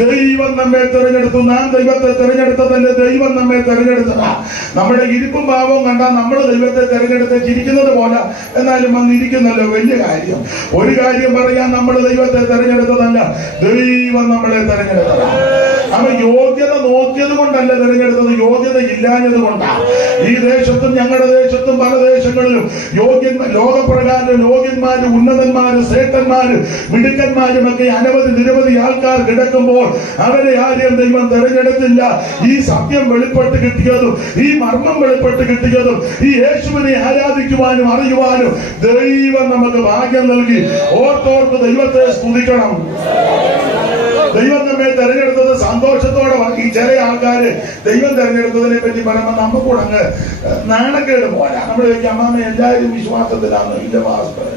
ദൈവം നമ്മെ തെരഞ്ഞെടുത്തു. നാം ദൈവത്തെ തെരഞ്ഞെടുത്തതല്ല, ദൈവം നമ്മെ തെരഞ്ഞെടുത്തതാ. നമ്മുടെ ഇരിപ്പും ഭാവവും കണ്ടാൽ നമ്മൾ ദൈവത്തെ തെരഞ്ഞെടുത്ത് ചിരിക്കുന്നത് പോലെ എന്നാലും വന്നിരിക്കുന്നല്ലോ വലിയ കാര്യം. ഒരു കാര്യം പറയാൻ, നമ്മൾ ദൈവത്തെ തെരഞ്ഞെടുത്തതല്ല, ദൈവം നമ്മളെ തെരഞ്ഞെടുത്തതാ. അവ യോഗ്യത നോക്കിയത് കൊണ്ടല്ല തെരഞ്ഞെടുത്തത്, യോഗ്യത ഇല്ലാഞ്ഞത് കൊണ്ടാണ്. ഈ ദേശത്തും ഞങ്ങളുടെ ദേശത്തും പല ദേശങ്ങളിലും ലോകപ്രകാരം യോഗ്യന്മാരും ഉന്നതന്മാരും ശ്രേഷ്ഠന്മാരും മിടുക്കന്മാരും ഒക്കെ അനവധി നിരവധി ആൾക്കാർ കിടക്കുമ്പോൾ അവരെ ആരെയും ദൈവം തെരഞ്ഞെടുത്തില്ല. ഈ സത്യം വെളിപ്പെട്ട് കിട്ടിയതും ഈ മർമ്മം വെളിപ്പെട്ട് കിട്ടിയതും ഈ യേശുവിനെ ആരാധിക്കുവാനും അറിയുവാനും ദൈവം നമുക്ക് ഭാഗ്യം നൽകി. ഓർത്തോർക്ക് ദൈവത്തെ സ്തുതിക്കണം. ദൈവം നമ്മെ തെരഞ്ഞെടുത്തത് സന്തോഷത്തോടെ ഈ ചില ആൾക്കാര് ദൈവം തെരഞ്ഞെടുത്തതിനെ പറ്റി പറയുമ്പോൾ നമുക്കൂടെ അങ്ങ് നാണക്കേട് പോരാ. നമ്മൾ ചോദിക്കും, അമ്മാമ്മ എല്ലാവരും വിശ്വാസത്തിലാണ്. ഇല്ല മാസ്റ്റർ,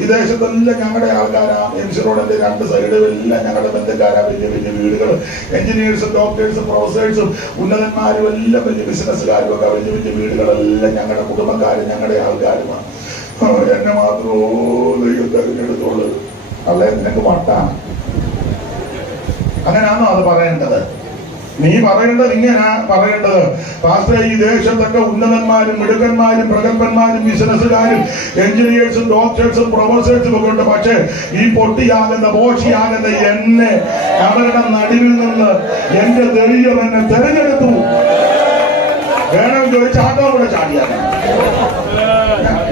ഈ ദേശത്തെല്ലാം ഞങ്ങളുടെ ആൾക്കാരാ. എംസി റോഡിന്റെ രണ്ട് സൈഡുകളെല്ലാം ഞങ്ങളുടെ ബന്ധുക്കാരാ. വലിയ വലിയ വീടുകൾ, എഞ്ചിനീയേഴ്സും ഡോക്ടേഴ്സും പ്രൊഫസേഴ്സും ഉന്നതന്മാരും എല്ലാം വലിയ ബിസിനസ്സുകാരും ഒക്കെ വലിയ വലിയ വീടുകളെല്ലാം ഞങ്ങളുടെ കുടുംബക്കാരും ഞങ്ങളുടെ ആൾക്കാരുമാണ്. എന്നെ മാത്രമോ ദൈവം തെരഞ്ഞെടുത്തോളൂ. അല്ലേ, നിനക്ക് വട്ടാണ്. അങ്ങനെയാണോ അത് പറയേണ്ടത്? നീ പറയേണ്ടത് ഇങ്ങനെയാ പറയേണ്ടത്, പാസ്റ്റർ ഈ ദേശത്തൊക്കെ ഉന്നതന്മാരും മിടുക്കന്മാരും പ്രഗത്ഭന്മാരും ബിസിനസ്സുകാരും എഞ്ചിനീയേഴ്സും ഡോക്ടേഴ്സും പ്രൊഫസേഴ്സും ഒക്കെ ഉണ്ട്. പക്ഷേ ഈ പൊട്ടിയാകുന്ന ബോഷിയാകുന്ന എന്നെ അവരുടെ നടുവിൽ നിന്ന് എന്റെ ദൈവം എന്നെ തെരഞ്ഞെടുത്തു. വേണമെങ്കിൽ ഒരു ചാട്ടം കൂടെ ചാടിയാണ്.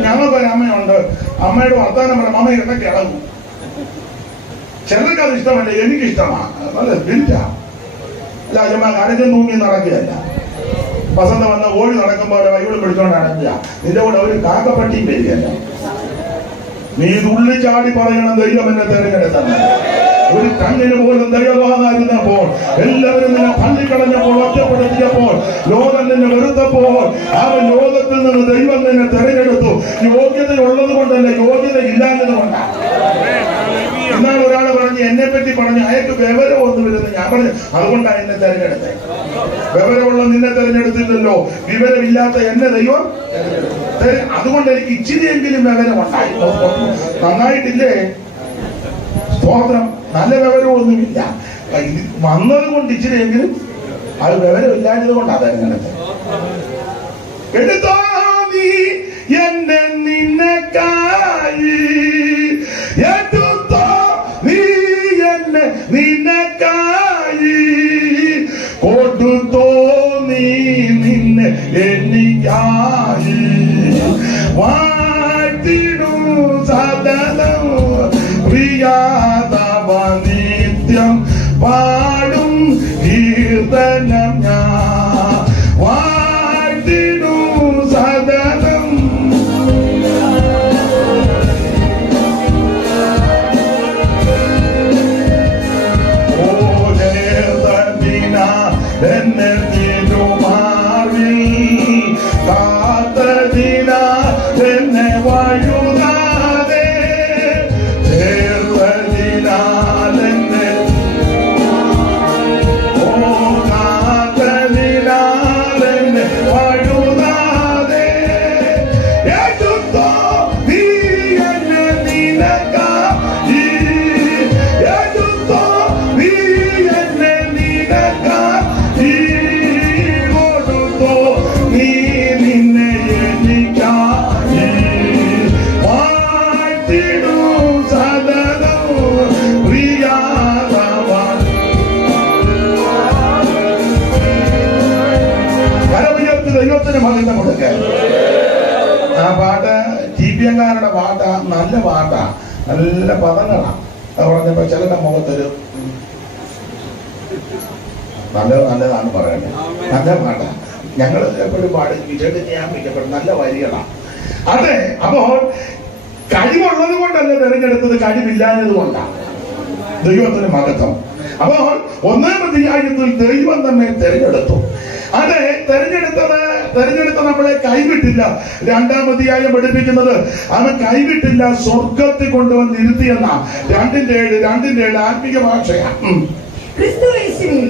ഞങ്ങൾക്കൊരു അമ്മയുണ്ട്. അമ്മയുടെ വർത്താനം പറയാം, അമ്മ ഇടയ്ക്ക് ഇളകും. ചിലർക്ക് അത് ഇഷ്ടമല്ല, എനിക്കിഷ്ടമാണ്. നല്ല സ്പിരിറ്റാ. അല്ല, അമ്മ കരഞ്ഞും തൂങ്ങി നടക്കുകയല്ല. വസന്ത വന്ന ഓടി നടക്കുമ്പോൾ വൈകിളും പിടിച്ചോണ്ട് നടക്കുക. നിന്റെ കൂടെ ഒരു കാക്കപ്പട്ടിയും വരികയല്ല. നീ തുള്ളിച്ചാടി പറയണം, ദൈവം എന്നെ തെരഞ്ഞെടുത്തത്. ഒരു കണ്ണിന് പോലും ദൈവമായിരുന്നപ്പോൾ, എല്ലാവരും നിന്നെ തള്ളിക്കളഞ്ഞപ്പോൾ, ഒറ്റപ്പെടുത്തിയപ്പോൾ, ലോകം നിന്നെ വെറുത്തപ്പോൾ, ആ ലോകത്തിൽ നിന്ന് ദൈവം നിന്നെ തെരഞ്ഞെടുത്തു. യോഗ്യത ഉള്ളത് കൊണ്ടല്ല, യോഗ്യത ഇല്ലാത്തത് കൊണ്ടാണ്. എന്നാൽ ഒരാള് പറഞ്ഞു, എന്നെ പറ്റി പറഞ്ഞു, അയാൾക്ക് വിവരം ഒന്നും വരുന്നു. ഞാൻ പറഞ്ഞു, അതുകൊണ്ടാണ് എന്നെ തെരഞ്ഞെടുത്തത്. വിവരമുള്ള നിന്നെ തെരഞ്ഞെടുത്തില്ലല്ലോ, വിവരമില്ലാത്ത എന്നെ ദൈവം. അതുകൊണ്ട് എനിക്ക് ഇച്ചിരിയെങ്കിലും വിവരമുണ്ടായി. നന്നായിട്ടില്ലേ? സ്തോത്രം. നല്ല വിവരമൊന്നുമില്ല, വന്നത് കൊണ്ട് ഇച്ചിരിയെങ്കിലും. അത് വിവരമില്ലാഞ്ഞത് കൊണ്ടാണ് തെരഞ്ഞെടുത്തത്. എടുത്തോ നീ എന്നെ നിനക്കായി, എടുത്തോ നീ എന്നെ നിനക്കായി, കൊടുത്തോ നീ നിന്നെ എനിക്കായി. വാഴ്ത്തിടൂ സദനം പ്രിയാതവ നിത്യം പാടും കീർത്തനം ഞാൻ. വാഴ്ത്തിടൂ സദനം. ഓ ചേർത്തതിന എന്നെ തിരുമാറിൽ കാത്തതിന എന്നെ വഴുതാതെ, ചേർത്തതിനാൽ എന്നെ കാത്തതിനാൽ എന്നെ വഴുതാതെ, എടുത്തോ നീ എന്നെ നിനക്കായി, എടുത്തോ നീ എന്നെ നിനക്കായി, കൊടുത്തോ നീ നിന്നെ എനിക്കായി. വാഴ്ത്തിടൂ സദനം പ്രിയാതവൻ. കരമുയർത്തി ദൈവത്തിന് മഹത്വം കൊടുക്കുക. ആ പാട്ട് ടിപിഎംകാരുടെ പാട്ടാ, നല്ല പാട്ടാ, നല്ല പദങ്ങളാ. അത് പറഞ്ഞപ്പോ ചിലരുടെ മുഖത്തൊരു നല്ലതാണ് പറയണ്ടത്. നല്ല പാട്ടാ. ഞങ്ങൾ എപ്പോഴും പാടി വിജയം ചെയ്യാൻ പറ്റപ്പെടും. നല്ല വരികളാ. അതെ. അപ്പോൾ കഴിവുള്ളത് കൊണ്ടല്ല തെരഞ്ഞെടുത്തത്, കഴിവില്ലാഞ്ഞത് കൊണ്ടാണ്. ദൈവത്തിന് മഹത്വം. അപ്പോൾ 1-ാം അധ്യായത്തിൽ ദൈവം തന്നെ തെരഞ്ഞെടുത്തു. അതെ, തെരഞ്ഞെടുത്ത നമ്മളെ കൈവിട്ടില്ല. 2-ാം അധ്യായം പഠിപ്പിക്കുന്നത് അവൻ കൈവിട്ടില്ല, സ്വർഗത്തിൽ കൊണ്ടുവന്ന് ഇരുത്തിയെന്ന 2:7 ആത്മീയ ഭാഷയാണ്. ക്രിസ്തുവേശുവിൽ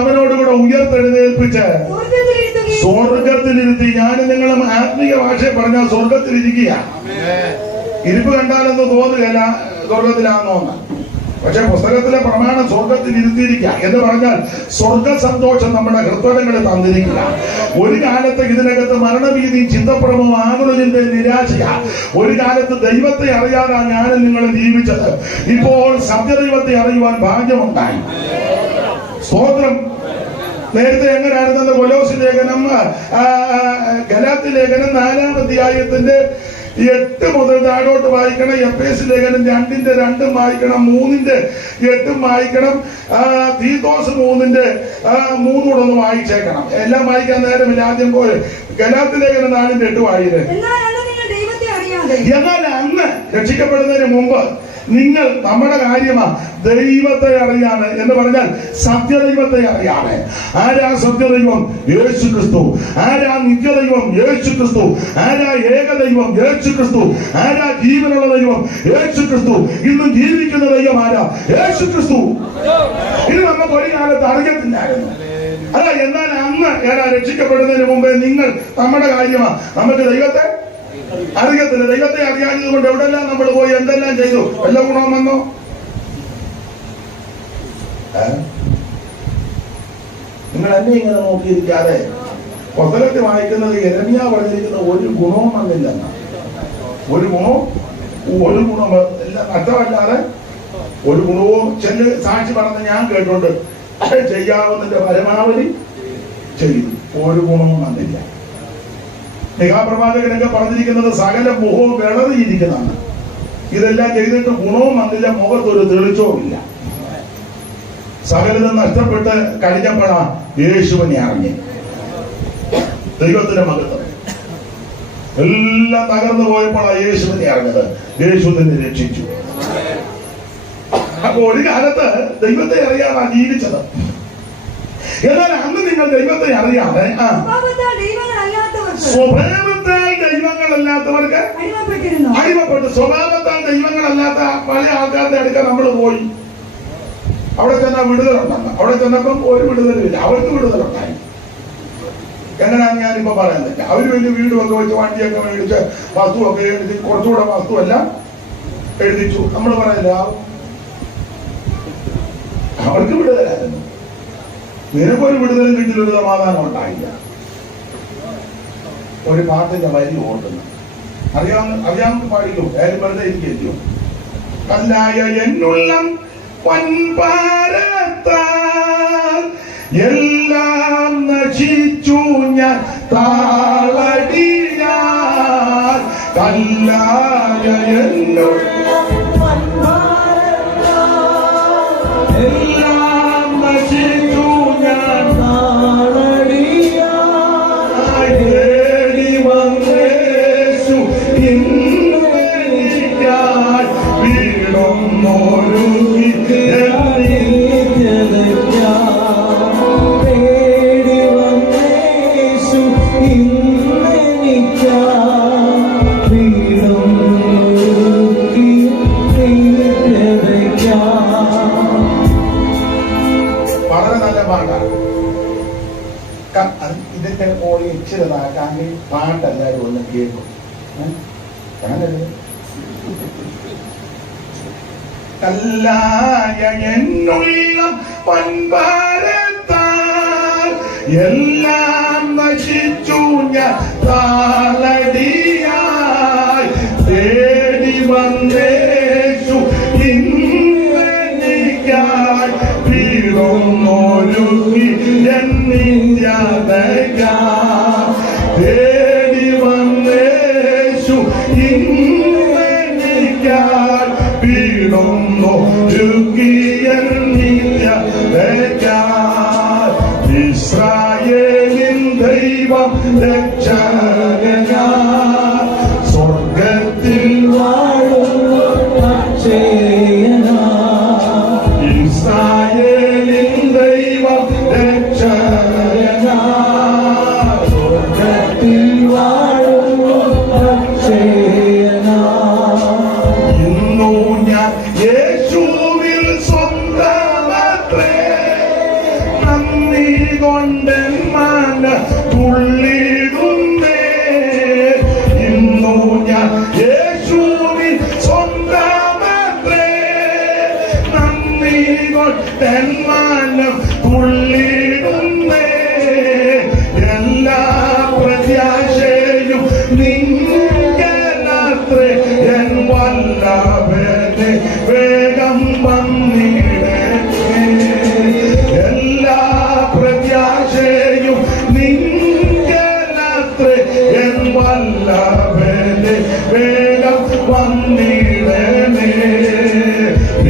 അവനോടുകൂടി ഉയർത്തെഴുന്നേൽപ്പിച്ച് സ്വർഗത്തിലിരുത്തി. ഞാൻ നിങ്ങളും ആത്മീയ ഭാഷയെ പറഞ്ഞാൽ സ്വർഗത്തിലിരിക്കുക. ഇരിപ്പ് കണ്ടാലൊന്നും തോന്നുകയില്ല സ്വർഗത്തിലാണെന്നോന്ന്. പക്ഷെ പുസ്തകത്തിലെ പ്രമാണം സ്വർഗത്തിൽ ഇരുത്തിയിരിക്കുക എന്ന് പറഞ്ഞാൽ സ്വർഗ സന്തോഷം നമ്മുടെ ഹൃദയങ്ങളിൽ തന്നിരിക്കുക. ഒരു കാലത്ത് ഇതിനകത്ത് മരണഭീതിയും ചിന്തപ്രമവും ആകുലചിന്ത നിരാശയ. ഒരു കാലത്ത് ദൈവത്തെ അറിയാതാണ് ഞാനും നിങ്ങൾ ജീവിച്ചത്. ഇപ്പോൾ സത്യദൈവത്തെ അറിയുവാൻ ഭാഗ്യമുണ്ടായി. സ്തോത്രം. നേരത്തെ എങ്ങനെയായിരുന്നത്? കൊലോസ്യ ലേഖനം, ഗലാത്യ ലേഖനം 4-ാം അധ്യായത്തിന്റെ 8 മുതൽ താഴോട്ട് വായിക്കണം. എഫേസ്യ ലേഖനം 2:2 വായിക്കണം, 3:8 വായിക്കണം, തീത്തോസ് 3:3 കൂടെ ഒന്ന് വായിച്ചേക്കണം. എല്ലാം വായിക്കാൻ നേരമില്ല. ആദ്യം പോലെ ഗലാത്യ ലേഖനം 4:8 വായിക്കുന്നത്. എന്നാൽ അന്ന് രക്ഷിക്കപ്പെടുന്നതിന് മുമ്പ് നിങ്ങൾ നമ്മുടെ കാര്യമാ ദൈവത്തെ അറിയാണ് എന്ന് പറഞ്ഞാൽ സത്യദൈവത്തെ അറിയാണ്. ആരാ സത്യദൈവം? യേശു ക്രിസ്തു. ആരാ നിത്യദൈവം? യേശു ക്രിസ്തു. ആരാ ഏകദൈവം? യേശു ക്രിസ്തു. ആരാ ജീവനുള്ള ദൈവം? യേശു ക്രിസ്തു. ഇന്നും ജീവിക്കുന്ന ദൈവം ആരാ? യേശു ക്രിസ്തു. ഇത് നമുക്ക് ഒരു കാലത്ത് അറിയത്തില്ലായിരുന്നു. അല്ല, എന്നാൽ അന്ന് ഏതാ രക്ഷിക്കപ്പെടുന്നതിന് മുമ്പേ നിങ്ങൾ നമ്മുടെ കാര്യമാ നമുക്ക് ദൈവത്തെ അറിയത്തില്ല. ദൈവത്തെ അറിയാഞ്ഞത് കൊണ്ട് എവിടെല്ലാം നമ്മൾ പോയി എന്തെല്ലാം ചെയ്തു? വല്ല ഗുണം വന്നോ? നിങ്ങൾ എന്നെ ഇങ്ങനെ നോക്കിയിരിക്കാതെ പുസ്തകത്തിൽ വായിക്കുന്നത് യെരമ്യാ പറഞ്ഞിരിക്കുന്ന ഒരു ഗുണവും വന്നില്ലെന്ന. ഒരു ഗുണം എല്ലാം നഷ്ടമല്ലാതെ ഒരു ഗുണവും ചെല്ല് സാക്ഷി പറഞ്ഞ് ഞാൻ കേട്ടോണ്ട് ചെയ്യാവുന്നതിന്റെ പരമാവധി ചെയ്തു. ഒരു ഗുണവും വന്നില്ല. നിഹാപ്രവാചകനൊക്കെ പറഞ്ഞിരിക്കുന്നത് സകല മുഖവും വിളറിയിരിക്കുന്നതാണ്. ഇതെല്ലാം ചെയ്തിട്ട് ഗുണവും വന്നില്ല, മുഖത്തൊരു തെളിച്ചവും ഇല്ല. സകലതും നഷ്ടപ്പെട്ട് കഴിഞ്ഞപ്പോഴാ യേശുവിനെ അറിഞ്ഞ്. ദൈവത്തിന്റെ മഹത്വം എല്ലാം തകർന്നു പോയപ്പോഴാണ് യേശുവിനെ അറിഞ്ഞത്. യേശു തന്നെ രക്ഷിച്ചു. അപ്പൊ ഒരു കാലത്ത് ദൈവത്തെ അറിയാതാണ് ജീവിച്ചത്. എന്നാൽ അന്ന് നിങ്ങൾ ദൈവത്തെ അറിയാതെ സ്വഭാവത്താൽ ദൈവങ്ങളല്ലാത്തവർക്ക് അടിമപ്പെട്ടു. സ്വഭാവത്താൽ ദൈവങ്ങളല്ലാത്ത പല ആൾക്കാരുടെ അടുക്കാൻ നമ്മൾ പോയി. അവിടെ ചെന്നാൽ വിടുതലുണ്ടെന്ന്. അവിടെ ചെന്നപ്പം ഒരു വിടുതലുമില്ല. അവർക്ക് വിടുതലുണ്ടായി. എങ്ങനെയാണ് ഞാനിപ്പോ പറയുന്നത്? അവര് വലിയ വീടുമൊക്കെ വെച്ച് വണ്ടിയൊക്കെ മേടിച്ച് വസ്തുവൊക്കെ എഴുതി കുറച്ചുകൂടെ വസ്തുവെല്ലാം എഴുതിച്ചു. നമ്മൾ പറയില്ല അവർക്ക് വിടുതലായിരുന്നു. നിനക്കൊരു വിടുതലും കിട്ടിയ ഒരു സമാധാനം ഉണ്ടായില്ല. ഒരു പാട്ടിന്റെ വരി ഓർക്കുന്നു. അറിയാവുന്ന പാടില്ലോ, കാര്യം വെറുതെ ഇരിക്കല്ലോ. കല്ലായ എന്നുള്ളം വൻപാരത്താൽ എല്ലാം നശിച്ചു ഞാൻ താളടിയാൽ. കല്ലായ എന്നുള്ളം എല്ലാം നശിച്ചു ഞാൻ താളടിയാൽ. തേടി വന്നേശു ഇന്നെനിക്കായി വീണൊന്നൊരുങ്ങി. വളരെ നല്ല പാട്ടാണ്. ഇതൊക്കെ ഓടി ഇച്ചിരതാക്കാമെങ്കിൽ പാട്ടെല്ലാവരും ഒന്ന് കേൾക്കും. കല്ലായ എന്നുള്ള പൻപാരത്താൽ എല്ലാം നശിച്ചു ഞാൻ താളടിയായി. തേടി വന്നേശു ഇന്നെനിക്കായി വീണൊന്നൊരുങ്ങി എന്നിത്യാതയ്ക്കായി. തേടി വന്നേശു ഇന്നെനിക്കായി വീണൊന്നൊരുങ്ങി എന്നിത്യാതയ്ക്കായി. ഇസ്രായേലിൻ ദൈവം രക്ഷകനായി സ്വർഗത്തിൽ വാഴുന്നു അക്ഷയനായി. ഇസ്രായേലിൻ ദൈവം രക്ഷകനായി സ്വർഗത്തിൽ വാഴുന്നു അക്ഷയനായി. ഇന്നു ഞാൻ യേശുവിൽ സ്വന്തമത്രേ, നന്ദി കൊണ്ടൻ മനത്തുള്ളിടുന്നേ. ഇന്നു ഞാൻ യേശുവിൽ തെന്മാനം തുള്ളിടുന്നേ, എല്ലാ പ്രത്യാശയും നിങ്കലാത്രേ, എൻ വല്ലഭനെ വേഗം വന്നിടേ, എല്ലാ പ്രത്യാശയും നിങ്കലാത്രേ, എൻ വല്ലഭനെ വേഗം വന്നിടേ.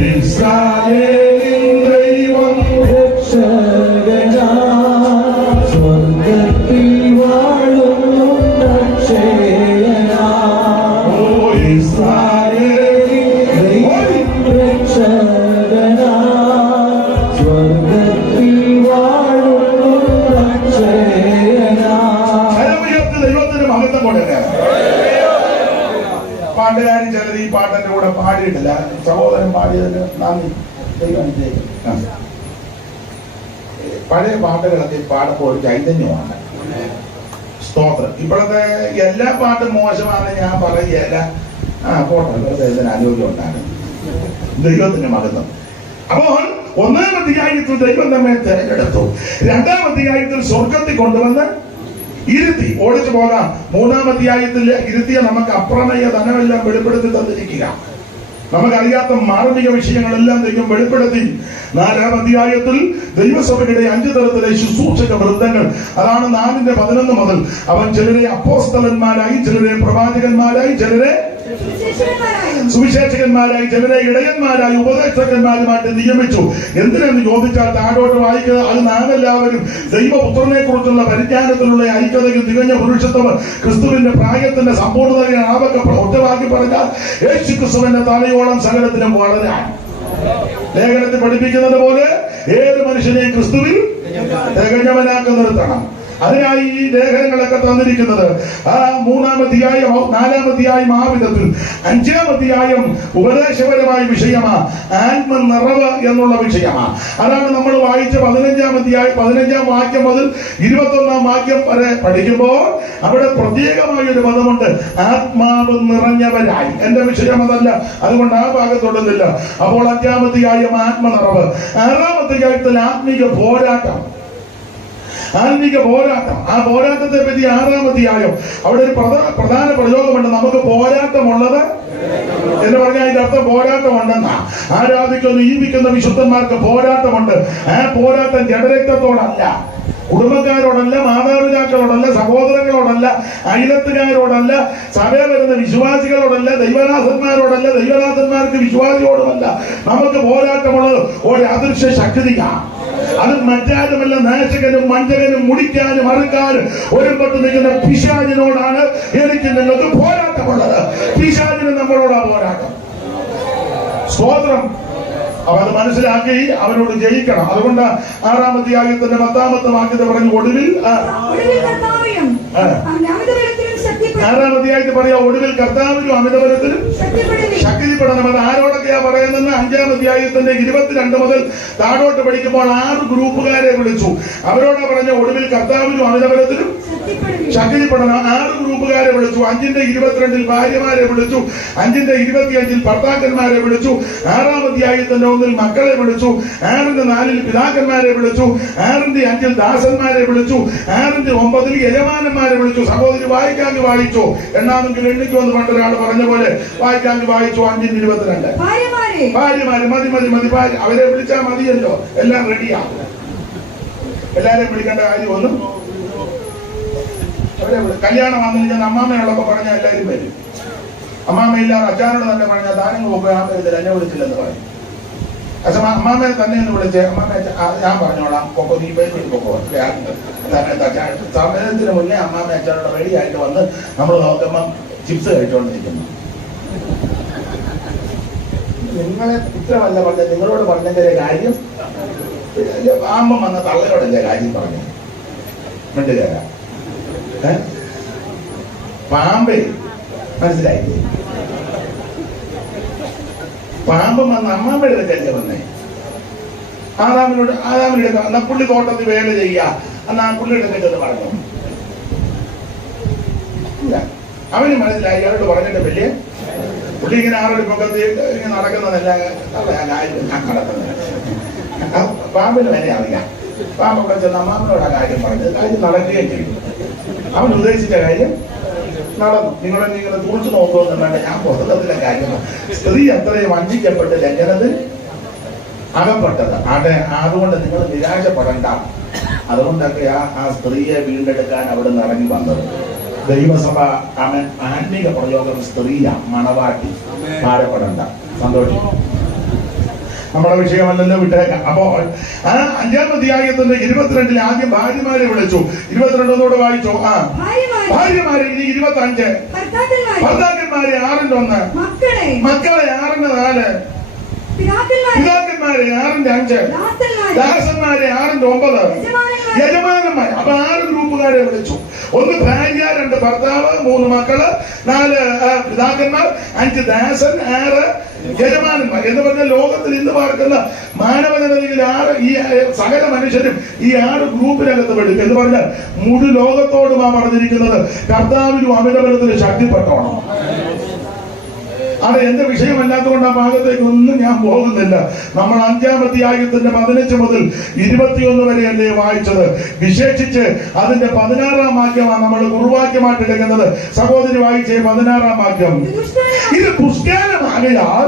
ഇസ്രായേലിൻ ദൈവം രക്ഷകനാ, സ്വർഗ്ഗത്തിൽ വാഴുന്നു രക്ഷകനാ. ഓ ഇസ്രായേലിൻ ദൈവം രക്ഷകനാ, സ്വർഗ്ഗത്തിൽ വാഴുന്നു രക്ഷകനാ. കരമുയർത്തി ദൈവത്തിന് മഹത്വം കൊടുക്കുക. പാട്ടുകാരൻ ചിലർ ഈ പാട്ടിന്റെ കൂടെ പാടിയിട്ടില്ല. സഹോദരൻ പാടിയതിന് നന്ദി. ദൈവം അനുഗ്രഹിക്കട്ടെ. പഴയ പാട്ടുകളൊക്കെ പാടുമ്പോൾ ഒരു ചൈതന്യമാണ്. സ്തോത്രം. ഇപ്പോഴത്തെ എല്ലാ പാട്ടും മോശമാണെന്ന് ഞാൻ പറയുകയല്ല. പോട്ടെ, വെറുതെ ഇതിന് ആരോഗ്യം ഉണ്ടാകും. ദൈവത്തിന്റെ മഹത്വം. അപ്പോൾ 1-ാം അധ്യായത്തിൽ ദൈവം നമ്മെ തെരഞ്ഞെടുത്തു. 2-ാം അധ്യായത്തിൽ സ്വർഗത്തിൽ കൊണ്ടുവന്ന് ഇരുത്തി. ഓടിച്ചു പോകാം. 3-ാം അധ്യായത്തിൽ ഇരുത്തിയ നമുക്ക് അപ്രമേയ ധനമെല്ലാം വെളിപ്പെടുത്തി തന്നിരിക്കുക. നമുക്കറിയാത്ത മാർമിക വിഷയങ്ങളെല്ലാം ദൈവം വെളിപ്പെടുത്തി. 4-ാം അധ്യായത്തിൽ ദൈവസഭയുടെ 5 തരത്തിലെ ശുശ്രൂഷക വൃന്ദങ്ങൾ, അതാണ് 4:11 മുതൽ. അവൻ ചിലരെ അപ്പോസ്തലന്മാരായി, ചിലരെ പ്രവാചകന്മാരായി, ചിലരെ സുവിശേഷകന്മാരായി, ചിലരെ ഇടയന്മാരായി, ഉപദേശകന്മാരുമായിട്ട് നിയമിച്ചു. എന്തിനെന്ന് ചോദിച്ചാൽ താഴോട്ട് വായിക്കുക. അത് നാം എല്ലാവരും ദൈവപുത്രനെ കുറിച്ചുള്ള പരിജ്ഞാനത്തിലുള്ള ഐക്യതയിൽ തികഞ്ഞ പുരുഷത്വം ക്രിസ്തുവിന്റെ പ്രായത്തിന്റെ സമ്പൂർണ്ണതയെ ഒറ്റവാക്കി പറഞ്ഞാൽ യേശു ക്രിസ്തുവിന്റെ തലയോളം സകലത്തിനും വളരാൻ. ലേഖനത്തിൽ പഠിപ്പിക്കുന്നത് പോലെ ഏത് മനുഷ്യനെയും ക്രിസ്തുവിൽ തികഞ്ഞവനാക്കി നിർത്തണം. അതിനായി ഈ ലേഖനങ്ങളൊക്കെ തന്നിരിക്കുന്നത്. 3-ാം അധ്യായം 4-ാം അധ്യായം ആ വിധത്തിൽ, 5-ാം അധ്യായം ഉപദേശപരമായ വിഷയമാ, ആത്മനിറവ് എന്നുള്ള വിഷയമാ. അതാണ് നമ്മൾ വായിച്ച 15-ാം അധ്യായം 15-ാം വാക്യം മുതൽ 21-ാം വാക്യം വരെ പഠിക്കുമ്പോൾ അവിടെ പ്രത്യേകമായ ഒരു പദമുണ്ട്, ആത്മാവ് നിറഞ്ഞവരായി. എന്റെ വിഷയം അതല്ല, അതുകൊണ്ട് ആ ഭാഗത്തൊടുന്നില്ല. അപ്പോൾ 5-ാം അധ്യായം ആത്മനിറവ്, 6-ാം അധ്യായത്തിൽ ആത്മീക പോരാട്ടം. ആ പോരാട്ടത്തെ പറ്റി 6-ാം അധ്യായം അവിടെ ഒരു പ്രധാന പ്രയോഗമുണ്ട്. നമുക്ക് പോരാട്ടമുള്ളത് എന്ന് പറഞ്ഞാൽ അതിന്റെ അർത്ഥം പോരാട്ടമുണ്ടെന്നാ. ആരാധിക്കുന്ന ജീവിക്കുന്ന വിശുദ്ധന്മാർക്ക് പോരാട്ടമുണ്ട്. ആ പോരാട്ടം ജഡരക്തത്തോടല്ല, കുടുംബക്കാരോടല്ല, മാതാപിതാക്കളോടല്ല, സഹോദരങ്ങളോടല്ല, അയലത്തുകാരോടല്ല, സഭയിൽ വരുന്ന വിശ്വാസികളോടല്ല, ദൈവനാഥന്മാരോടല്ല, ദൈവനാഥന്മാർക്ക് വിശ്വാസിയോടുമല്ല. നമുക്ക് പോരാട്ടമുള്ളത് ഒരു അദൃശ്യ ശക്തിയാണ്. അത് മറ്റാരുമല്ല, നാശകനും വഞ്ചകനും മുടിക്കാനും അറുക്കാനും ഒരുപെട്ട് നിൽക്കുന്ന പിശാചിനോടാണ് എനിക്ക് നിങ്ങൾക്ക് പോരാട്ടമുള്ളത്. പിശാചിന് നമ്മളോടാ പോരാട്ടം. സ്തോത്രം. അപ്പൊ അത് മനസ്സിലാക്കി അവനോട് ജയിക്കണം. അതുകൊണ്ട് 6-ാം അധ്യായത്തിന്റെ 10-ാമത്തെ വാക്യത്തെ പറഞ്ഞു, ഒടുവിൽ 6-ാം അധ്യായത്തിൽ പറയാ, ഒടുവിൽ കർത്താവിനും അമിതബലത്തിനും ശക്തിപ്പെടണം. അത് ആരോടൊക്കെയാ പറയുന്നത്? 5-ാം അധ്യായത്തിന്റെ 22 മുതൽ താഴോട്ട് പഠിക്കുമ്പോൾ 6 ഗ്രൂപ്പുകാരെ വിളിച്ചു. അവരോടാ പറഞ്ഞ ഒടുവിൽ കർത്താവിനും അമിതബലത്തിനും ശക്തിപ്പെടണം. 6 ഗ്രൂപ്പുകാരെ വിളിച്ചു. 5-ന്റെ 22-ൽ ഭാര്യമാരെ വിളിച്ചു. 5-ന്റെ 25-ൽ ഭർത്താക്കന്മാരെ വിളിച്ചു. 6-ാം അധ്യായത്തിന്റെ 1-ൽ മക്കളെ വിളിച്ചു. 6-ന്റെ 4-ൽ പിതാക്കന്മാരെ വിളിച്ചു. 6-ന്റെ 5-ൽ ദാസന്മാരെ വിളിച്ചു. 6-ന്റെ 9-ൽ യജമാനന്മാരെ വിളിച്ചു. സഹോദരി വായിക്കാമെങ്കിൽ വായിച്ചു, എണ്ണാമെങ്കിൽ എണ്ണിക്കോ എന്ന് പണ്ടൊരാൾ പറഞ്ഞ പോലെ വായിക്കാമെങ്കിൽ വായിച്ചു. 5-ന്റെ 22 ഭാര്യമാര് മതി മതി മതി. അവരെ വിളിച്ചാൽ മതിയല്ലോ, എല്ലാം റെഡിയാ. എല്ലാരെയും വിളിക്കേണ്ട കാര്യമൊന്നും. കല്യാണം വന്നിരിക്കുന്ന അമ്മാമ്മയുള്ളപ്പോ പറഞ്ഞാൽ എല്ലാവരും വരും. അമ്മാമ്മയില്ലാതെ അച്ഛനോട് തന്നെ പറഞ്ഞാൽ താനങ്ങൾ പോകുക, ആ വരുന്നില്ല, എന്നെ വിളിച്ചില്ലെന്ന് പറയും. പക്ഷെ അമ്മാമ്മയെ തന്നെ എന്ന് വിളിച്ച്, അമ്മാമ്മ ഞാൻ പറഞ്ഞോളാം, പൊക്കോ, നീ പേര് പൊക്കോ. സമയത്തിന് മുന്നേ അമ്മാമ്മ അച്ഛനോട് റെഡി ആയിട്ട് വന്ന് നമ്മൾ നോക്കുമ്പം ചിപ്സ് കഴിച്ചുകൊണ്ടിരിക്കുന്നു. നിങ്ങളെ കുറ്റമല്ല പറഞ്ഞ, നിങ്ങളോട് പറഞ്ഞതിന്റെ കാര്യം പാമ്പം വന്ന തള്ളയോടല്ലേ കാര്യം പറഞ്ഞു. മിണ്ടുകേരാ പാമ്പേ, മനസ്സിലായില്ലേ? പാമ്പം വന്ന് അമ്മാമ്മയുടെ അടുക്കല്ലേ വന്നേ. ആദാമിനോട് എന്നാ പുള്ളി തോട്ടത്തിൽ വേല ചെയ്യുക, എന്നാ പുള്ളിയുടെ അടുക്കൽ പറഞ്ഞു. ഇല്ല, അവന് മനസ്സിലായി. അവരോട് പറഞ്ഞിട്ട് വലിയ പുള്ളി ഇങ്ങനെ ആറടി പൊക്കത്ത് ഇങ്ങനെ നടക്കുന്നതല്ല, ഞാൻ നടക്കുന്നത്. പാമ്പിന് വരെ അറിയാം. പാമ്പ് അവിടെ ചെന്ന് അമ്മാമ്മനോട് ആ കാര്യം പറഞ്ഞത് കാര്യം നടക്കുകയും ചെയ്തു. അവൻ ഉദ്ദേശിച്ച കാര്യം നടന്നു. നിങ്ങളെ കുറിച്ച് നോക്കുമെന്ന് വേണ്ട, ഞാൻ പുസ്തകത്തിലെ കാര്യമാണ്. സ്ത്രീ അത്രയും വഞ്ചിക്കപ്പെട്ട് ലംഘനത്തിൽ അകപ്പെട്ടത്. അതുകൊണ്ട് നിങ്ങൾ നിരാശപ്പെടണ്ട. അതുകൊണ്ടൊക്കെ ആ സ്ത്രീയെ വീണ്ടെടുക്കാൻ അവിടെ നിന്ന് ഇറങ്ങി വന്നത്. ദൈവസഭ അവൻ ആത്മീക പ്രയോഗം സ്ത്രീയ മണവാട്ടി. ഭാരപ്പെടണ്ട, സന്തോഷിക്കും. നമ്മുടെ വിഷയമല്ലല്ലോ, വിട്ടേക്കാം. അപ്പോ ആ 5-ാം അധ്യായത്തിന്റെ 22 ആദ്യം ഭാര്യമാരെ വിളിച്ചു. 22 വായിച്ചു. ഭാര്യമാരെ. ഇനി 25 ഭർത്താക്കന്മാരെ 6:1, മക്കളെ 6:4, പിതാക്കന്മാരെ 6:5, ദാസന്മാരെ 6:9, യജമാനന്മാർ. അപ്പൊ 6 ഗ്രൂപ്പുകാരെ വിളിച്ചു. 1 ഭാര്യ, 2 ഭർത്താവ്, 3 മക്കള്, 4 പിതാക്കന്മാർ, 5 ദാസൻ, 6 യജമാനന്മാർ. എന്ന് പറഞ്ഞാൽ ലോകത്തിൽ ഇന്ന് പാർക്കുന്ന മാനവജനതയിൽ ഈ സകല മനുഷ്യരും ഈ 6 ഗ്രൂപ്പിനകത്ത് പെടും. എന്ന് പറഞ്ഞാൽ മുഴു ലോകത്തോടും ആ പറഞ്ഞിരിക്കുന്നത് കർത്താവിനും അമിതബലത്തിന് ശക്തിപ്പെട്ടോണം. അത് എന്റെ വിഷയമല്ലാത്തതുകൊണ്ട് ആ ഭാഗത്തേക്ക് ഒന്നും ഞാൻ പോകുന്നില്ല. നമ്മൾ 5-ാം അധ്യായത്തിന്റെ 15 മുതൽ 21 വരെയല്ലേ വായിച്ചത്. വിശേഷിച്ച് അതിന്റെ 16-ാം വാക്യമാണ് നമ്മൾ കുറുവാക്യമായിട്ട് എടുക്കുന്നത്. സഹോദരി വായിച്ചേ 16-ാം വാക്യം. ഇത് പുഷ്കാലമാകയാൽ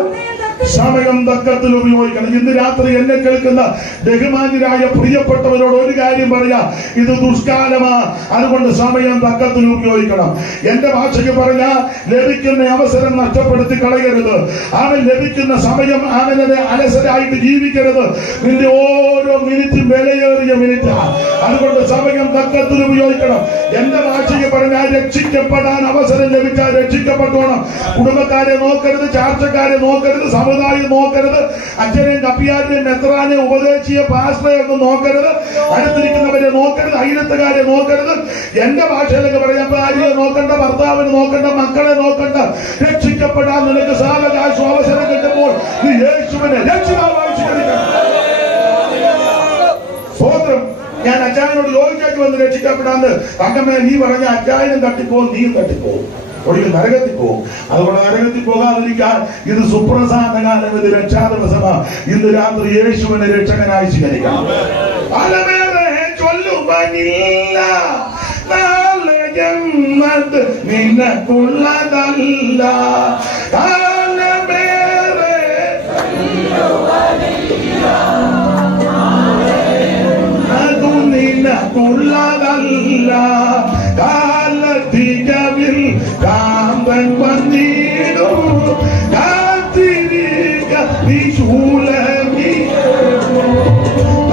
സമയം തക്കത്തിൽ ഉപയോഗിക്കണം. ഇന്ന് രാത്രി എന്നെ കേൾക്കുന്ന ബഹുമാന്യരായ പ്രിയപ്പെട്ടവരോട് ഒരു കാര്യം പറയാ, ഇത് ദുഷ്കാലമാ. അതുകൊണ്ട് സമയം തക്കത്തിൽ ഉപയോഗിക്കണം. എന്റെ ഭാഷയ്ക്ക് പറഞ്ഞാൽ ലഭിക്കുന്ന അവസരം നഷ്ടപ്പെടുത്തി കളയരുത്. അവൻ ലഭിക്കുന്ന സമയം അവനെ അലസരായിട്ട് ജീവിക്കരുത്. നിന്റെ ഓരോ മിനിറ്റും വിലയേറിയ മിനിറ്റാ. അതുകൊണ്ട് സമയം തക്കത്തിൽ ഉപയോഗിക്കണം. എന്റെ ഭാഷയ്ക്ക് പറഞ്ഞാൽ രക്ഷിക്കപ്പെടാൻ അവസരം ലഭിച്ചാൽ രക്ഷിക്കപ്പെട്ടോണം. കുടുംബക്കാരെ നോക്കരുത്, ചാർച്ചക്കാരെ നോക്കരുത്, സമുദായം നോക്കരുത്, അച്ഛനെയും കപ്പിയാരെയും മെത്രാനെയും ഉപദേശിയെ പാസ്റ്ററെ ഒന്നും നോക്കരുത്, അടുത്തിരിക്കുന്നവരെ നോക്കരുത്, അയലത്തുകാരെ നോക്കരുത്. എന്റെ ഭാഷയിലൊക്കെ പറയാം, ഭാര്യയെ നോക്കണ്ട, ഭർത്താവിനെ നോക്കണ്ട, മക്കളെ നോക്കണ്ട. രക്ഷിക്കപ്പെടാൻ നിനക്ക് സാവകാശം അവസരം കിട്ടുമ്പോൾ നീ യേശുവിനെ രക്ഷിതാവായി സ്വീകരിക്കണം. സ്വതന്ത്രം. ഞാൻ അച്ചായനോട് യോജിച്ചു വന്ന് രക്ഷിക്കപ്പെടാന്ന് തങ്കമ്മേ നീ പറഞ്ഞ അച്ചായനും തട്ടിപ്പോവും, നീയും തട്ടിപ്പോവും, ഒടുവിൽ നരകത്തിൽ പോകും. അതുകൊണ്ട് നരകത്തിൽ പോകാതിരിക്കാൻ ഇത് സുപ്രസാദകാലം, ഇത് രക്ഷാദിവസമാണ്. ഇന്ന് രാത്രി യേശുവിനെ രക്ഷകനായി സ്വീകരിക്കണം. ചൊല്ലുവാനില്ല നിനക്കുള്ളതല്ല, അതു നിനക്കുള്ളതല്ല. കാലത്തികവിൽ കാന്തൻ വന്നിടും, കാത്തിരിക്ക വിശൂലമി.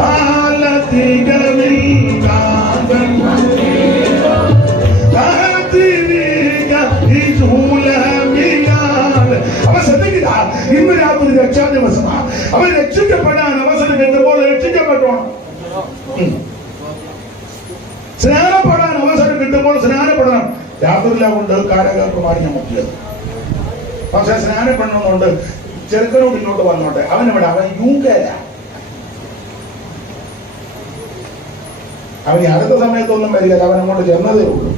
കാലത്തികവിൽ കാന്തൻ വന്നിടും, കാത്തിരിക്ക വിശൂലമിയാണ്. അവ ശ്രദ്ധിക്കുക, ഇന്ന് രാത്രി രക്ഷാ ദിവസമാണ്. അവൻ രക്ഷിക്കപ്പെടാൻ അവസരം കിട്ടുമ്പോൾ രക്ഷിക്കപ്പെട്ടോണം. സ്നാനപ്പെടാൻ അവസരം കിട്ടുമ്പോൾ സ്നാനപ്പെടണം. രാത്രിയില കൊണ്ട് കാരാഗ്രഹമായി ഞാൻ മുക്കിയത്. പക്ഷെ സ്നാനപ്പെടണമെന്നുണ്ട്. ചെറുക്കനോട് ഇങ്ങോട്ട് വന്നോട്ടെ. അവനെവിടെ? അവൻ UK. അവന് അടുത്ത സമയത്തൊന്നും വരികയില്ല. അവൻ അങ്ങോട്ട് ചെന്നതേ ഉള്ളൂ.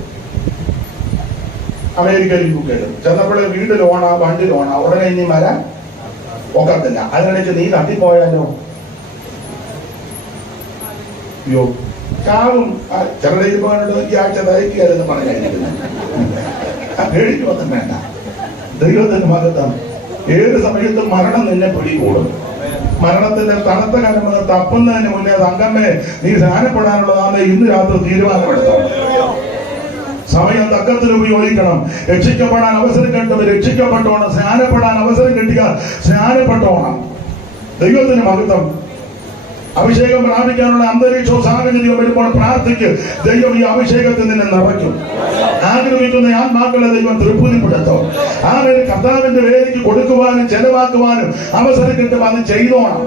അമേരിക്കയിൽ UK ചെന്നപ്പോഴേ വീട് ലോണാ, വണ്ടി ലോണാ. ഉടനെ ഇനി വരാൻ ഒക്കത്തില്ല. അതിനിടയ്ക്ക് നീ തട്ടിപ്പോയാലോ? യോ ചാവും. ചിലരുടെ ഇരിപ്പാണ്ട് ഈ ആഴ്ച തയ്ക്കുകയെന്ന് പറഞ്ഞിരിക്കുന്നത് പേടിക്കൊന്നും വേണ്ട. ദൈവത്തിന്റെ മഹത്വം. ഏത് സമയത്തും മരണം നിന്നെ പിടികൂടും. മരണത്തിന്റെ തണുത്ത കരമ തപ്പുന്നതിന് മുന്നേ തങ്കമ്മേ നീ സ്നാനപ്പെടാനുള്ളതാണ് ഇന്ന് രാത്രി തീരുമാനമെടുത്തോ. സമയം തക്കത്തിൽ ഉപയോഗിക്കണം. രക്ഷിക്കപ്പെടാൻ അവസരം കിട്ടും, രക്ഷിക്കപ്പെട്ടോണം. സ്നാനപ്പെടാൻ അവസരം കിട്ടുക, സ്നാനപ്പെട്ടോണം. ദൈവത്തിന് മഹത്വം. അഭിഷേകം പ്രാപിക്കാനുള്ള അന്തരീക്ഷവും സാഹചര്യവും വരുമ്പോൾ പ്രാർത്ഥിക്ക്. ദൈവം ഈ അഭിഷേകത്തിൽ നിന്നെ നിറയ്ക്കും. ആഗ്രഹിക്കുന്ന ആത്മാക്കളെ ദൈവം തൃപ്തിപ്പെടുത്തും. ആ പേര് കർത്താവിന്റെ വേദിക്ക് കൊടുക്കുവാനും ചെലവാക്കുവാനും അവസരം കിട്ടും. അത് ചെയ്തോണം.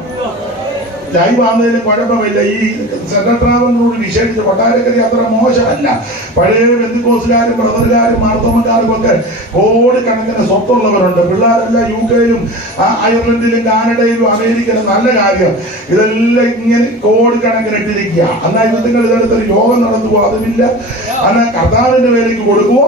ലൈവാന്നതിലും കുഴപ്പമില്ല. ഈ സെക്രട്ടറാവിനോട് വിശേഷിച്ച് കൊട്ടാരക്കരി അത്ര മോശമല്ല. പഴയ ബന്ധുക്കോസുകാരും ബ്രദറുകാരും മാർത്തോമക്കാരും ഒക്കെ കോടിക്കണക്കിന് സ്വത്തുള്ളവരുണ്ട്. പിള്ളേരെല്ലാം UK-യിലും അയർലൻഡിലും കാനഡയിലും അമേരിക്കയിലും. നല്ല കാര്യം. ഇതെല്ലാം ഇങ്ങനെ കോടിക്കണക്കിന് ഇട്ടിരിക്കുക. എന്നാൽ ബന്ധുക്കൾ ഇതെടുത്തൊരു യോഗം നടത്തുവോ? അതുമില്ല. എന്നാൽ കർത്താവിന്റെ പേരേക്ക് കൊടുക്കുവോ?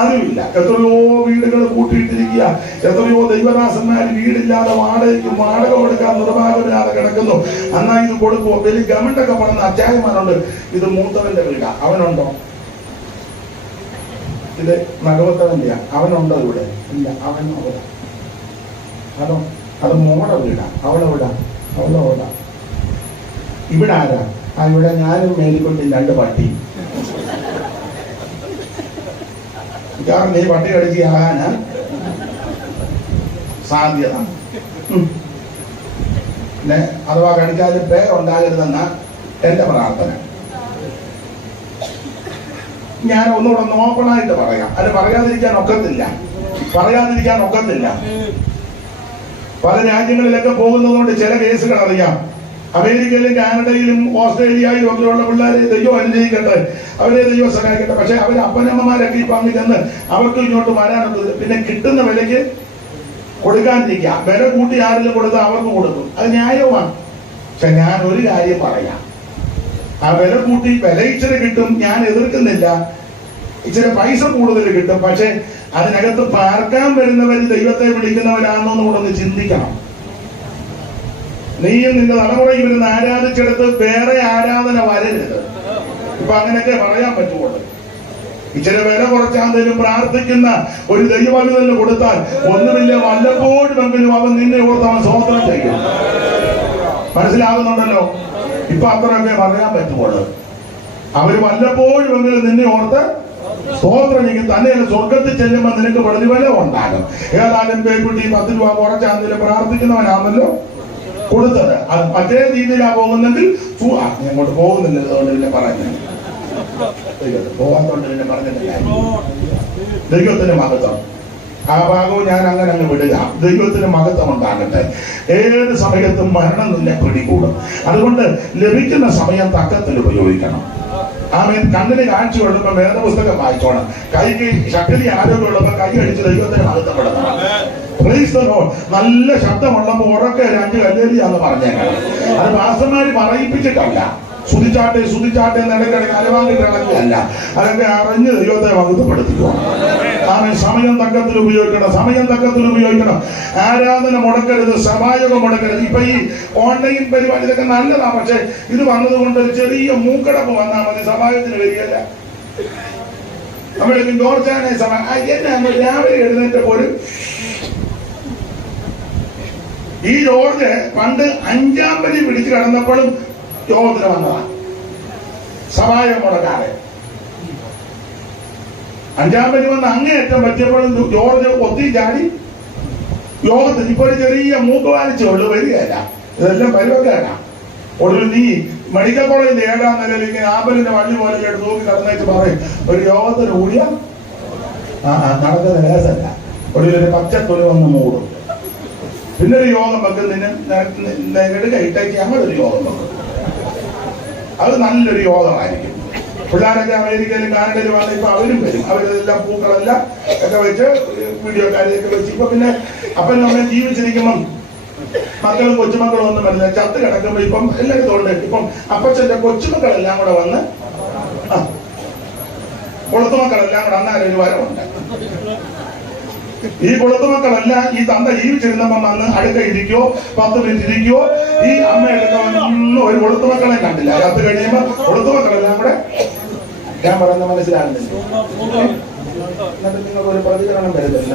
അതുമില്ല. എത്രയോ വീടുകൾ കൂട്ടിയിട്ടിരിക്കുക. എത്രയോ ദൈവദാസന്മാർ വീടില്ലാതെ വാടക കൊടുക്കാൻ നിർവാഹമില്ലാതെ കിടക്കുക. കിടക്കുന്നു, എന്നാ ഇത് കൊടുക്കുമോ? വലിയ ഗവൺമെന്റൊക്കെ പറഞ്ഞ അച്ചായന്മാരുണ്ട്, ഇത് മൂത്തവന്റെ വീടാ, അവനുണ്ടോ? ഇത് നടുവത്തവന്റെയാ, അവനുണ്ടോ ഇവിടെ? ഇല്ല, അവൻ അവിടെ. അതോ അത് മോടെ വീടാ, അവളെ വിടാ, അവളെ വിടാ. ഇവിടെ ആരാ? ഇവിടെ ഞാനും മേലിക്കൊണ്ടും 2 പട്ടി. കാരണം ഈ പട്ടി കടിച്ച് ആകാനാ സാധ്യത. പിന്നെ അഥവാ കടിക്കാതെ പേരുണ്ടാകരുതെന്ന എന്റെ പ്രാർത്ഥന. ഞാൻ ഒന്നുകൂടെ ഒന്ന് ഓപ്പണായിട്ട് പറയാം, അത് പറയാതിരിക്കാൻ ഒക്കത്തില്ല. പല രാജ്യങ്ങളിലൊക്കെ പോകുന്നതുകൊണ്ട് ചില കേസുകൾ അറിയാം. അമേരിക്കയിലും കാനഡയിലും ഓസ്ട്രേലിയയിലും ഒക്കെ ഉള്ള പിള്ളേരെ ദൈവം അനുഗ്രഹിക്കട്ടെ, അവരെ ദൈവം സഹായിക്കട്ടെ. പക്ഷെ അവര് അപ്പനമ്മമാരൊക്കെ ഇപ്പൊ അങ്ങ് ചെന്ന് അവർക്ക് ഇങ്ങോട്ട് വരാനൊക്കെ പിന്നെ കിട്ടുന്ന വിലയ്ക്ക് കൊടുക്കാതിരിക്കുക. വില കൂട്ടി ആരെങ്കിലും കൊടുത്താൽ അവർക്ക് കൊടുക്കും, അത് ന്യായവുമാണ്. പക്ഷെ ഞാൻ ഒരു കാര്യം പറയാം, ആ വില കൂട്ടി വില ഇച്ചിരി കിട്ടും, ഞാൻ എതിർക്കുന്നില്ല. ഇച്ചിരി പൈസ കൂടുതൽ കിട്ടും, പക്ഷെ അതിനകത്ത് പാർക്കാൻ വരുന്നവർ ദൈവത്തെ വിളിക്കുന്നവരാണെന്നോ കൂടെ ഒന്ന് ചിന്തിക്കണം. നീയും നിന്റെ തലമുറയിൽ വരുന്ന ആരാധിച്ചെടുത്ത് വേറെ ആരാധന വരരുത്. ഇപ്പൊ അങ്ങനെയൊക്കെ പറയാൻ പറ്റുള്ളൂ. ഇച്ചിരി വില കുറച്ചാന്തേലും പ്രാർത്ഥിക്കുന്ന ഒരു ദൈവവചനം കൊടുത്താൽ ഒന്നുമില്ല, വല്ലപ്പോഴുമെങ്കിലും അവൻ നിന്നെ ഓർത്ത് അവൻ സ്തോത്രം ചെയ്യും. മനസ്സിലാകുന്നുണ്ടല്ലോ? ഇപ്പൊ അത്രയൊക്കെ പറയാൻ പറ്റുള്ളൂ. അവര് വല്ലപ്പോഴുമെങ്കിലും നിന്നെ ഓർത്ത് സ്തോത്രം ചെയ്യും. തന്നെ സ്വർഗത്തിൽ ചെല്ലുമ്പോൾ നിനക്ക് പ്രതിഫലം ഉണ്ടാകും. ഏതായാലും പേക്കുട്ടി 10 രൂപ കുറച്ചാന്തേലും പ്രാർത്ഥിക്കുന്നവനാണല്ലോ കൊടുത്തത്. അത് മറ്റേ രീതിയിലാ പോകുന്നെങ്കിൽ അങ്ങോട്ട് പോകുന്നില്ല, അതുകൊണ്ട് പിന്നെ പറഞ്ഞു പോകാത്തോണ്ട് പിന്നെ പറഞ്ഞിട്ടില്ല. ദൈവത്തിന് മഹത്വം. ആ ഭാഗവും ഞാൻ അങ്ങനെ അങ്ങ് വിടുക. ദൈവത്തിന് മഹത്വം ഉണ്ടാകട്ടെ. ഏത് സമയത്തും മരണം നിന്നെ പിടികൂടും. അതുകൊണ്ട് ലഭിക്കുന്ന സമയം തക്കത്തിൽ ഉപയോഗിക്കണം. ആമേൻ. കണ്ണിന് കാഴ്ച ഉള്ളപ്പോ വേദപുസ്തകം വായിച്ചോണം. കൈക്ക് ശക്തി ആരോഗ്യമുള്ളപ്പോ കൈ അടിച്ച് ദൈവത്തിന് മഹത്വപ്പെടുത്തണം. നല്ല ശബ്ദമുള്ളപ്പോ ഉറക്കെ 2 കല്ലേലിയാന്ന് പറഞ്ഞേക്കണം. അത് മാസ്റ്റർമാര് പറയിപ്പിച്ചിട്ടല്ല, സുതിച്ചാട്ടെ ഇടയ്ക്കിടയ്ക്ക് അലവാങ്ങിട്ട് ഇളക്കുകയല്ല, അതൊക്കെ അറിഞ്ഞ് ദൈവത്തെ മഹത്വപ്പെടുത്തിക്കുക. ആമേൻ. സമയം തക്കത്തിൽ ഉപയോഗിക്കണം. ആരാധന മുടക്കരുത്, സഭായോഗം മുടക്കരുത്. ഇപ്പൊ ഈ ഓൺലൈൻ പരിപാടി ഇതൊക്കെ നല്ലതാ, പക്ഷെ ഇത് വന്നതുകൊണ്ട് ഒരു ചെറിയ മൂക്കടപ്പ് വന്നാൽ മതി, സഭായോഗത്തിന് വരികയല്ല. നമ്മളെ ജോർജാനെ എന്നെ രാവിലെ എഴുന്നേറ്റപ്പോ ഈ ജോർജ് പണ്ട് 5-ാം പടി പിടിച്ചു കിടന്നപ്പോഴും യോഗത്തിന് വന്നതാണ്, സഭായോഗം മുടക്കാതെ. 5-ാം പടി വന്ന് അങ്ങേയറ്റം പറ്റിയപ്പോഴും ജോർജ് ഒത്തി ചാടി യോഗത്തിന്. ഇപ്പൊ ഒരു ചെറിയ മൂക്ക് വാലിച്ചുള്ളൂ, വരികയല്ല. ഇതെല്ലാം പരിവക്കാനാ. ഒടുവിൽ നീ മെഡിക്കൽ കോളേജിന്റെ 7-ാം നിലയിൽ ഇങ്ങനെ ആമ്പലിന്റെ വള്ളി പോലെ എടുത്ത് നോക്കി കിടന്നേച്ച് പറയും, ഒരു യോഗത്തിന് കൂടിയ നടക്കുന്ന ലേസല്ല. ഒടുവിൽ ഒരു പച്ചത്തൊലി വന്ന് മൂടും. പിന്നെ ഒരു യോഗം വെക്കുന്നതിന് ഇട്ടേക്ക് അങ്ങനൊരു യോഗം വെക്കും. അത് നല്ലൊരു യോഗമായിരിക്കും. പിള്ളേരൊക്കെ അമേരിക്കയിലും കാനഡയിലും വന്ന് ഇപ്പൊ അവരും വരും. അവരെല്ലാം പൂക്കളെല്ലാം ഒക്കെ വെച്ച് വീഡിയോക്കാരെയൊക്കെ വെച്ച് ഇപ്പൊ പിന്നെ അപ്പൻ നമ്മൾ ജീവിച്ചിരിക്കുമ്പം മക്കളും കൊച്ചുമക്കളും ഒന്നും വരുന്നില്ല. ചത്ത് കിടക്കുമ്പോ ഇപ്പം എല്ലായിടത്തും ഉണ്ട്. ഇപ്പം അപ്പച്ചന്റെ കൊച്ചുമക്കളെല്ലാം കൂടെ വന്ന് കൊളുത്തുമക്കളെല്ലാം കൂടെ അന്നാലും ഒരു വരവുണ്ട്. ഈ കൊളുത്തുമക്കളെല്ലാം ഈ തന്ത ജീവിച്ചിരുന്നപ്പോ വന്ന് അടുക്ക ഇരിക്കോ 10 മിനിറ്റ് ഇരിക്കോ. ഈ അമ്മ എടുക്കൊന്നും ഒരു കൊളുത്തുമക്കളെ കണ്ടില്ല. ചത്ത് കഴിയുമ്പോ കൊളുത്തുമക്കളെല്ലാം കൂടെ ഞാൻ പറയുന്ന മനസ്സിലാകുന്നില്ല. എന്നിട്ട് നിങ്ങൾക്ക് ഒരു പ്രതികരണം വരുന്നില്ല.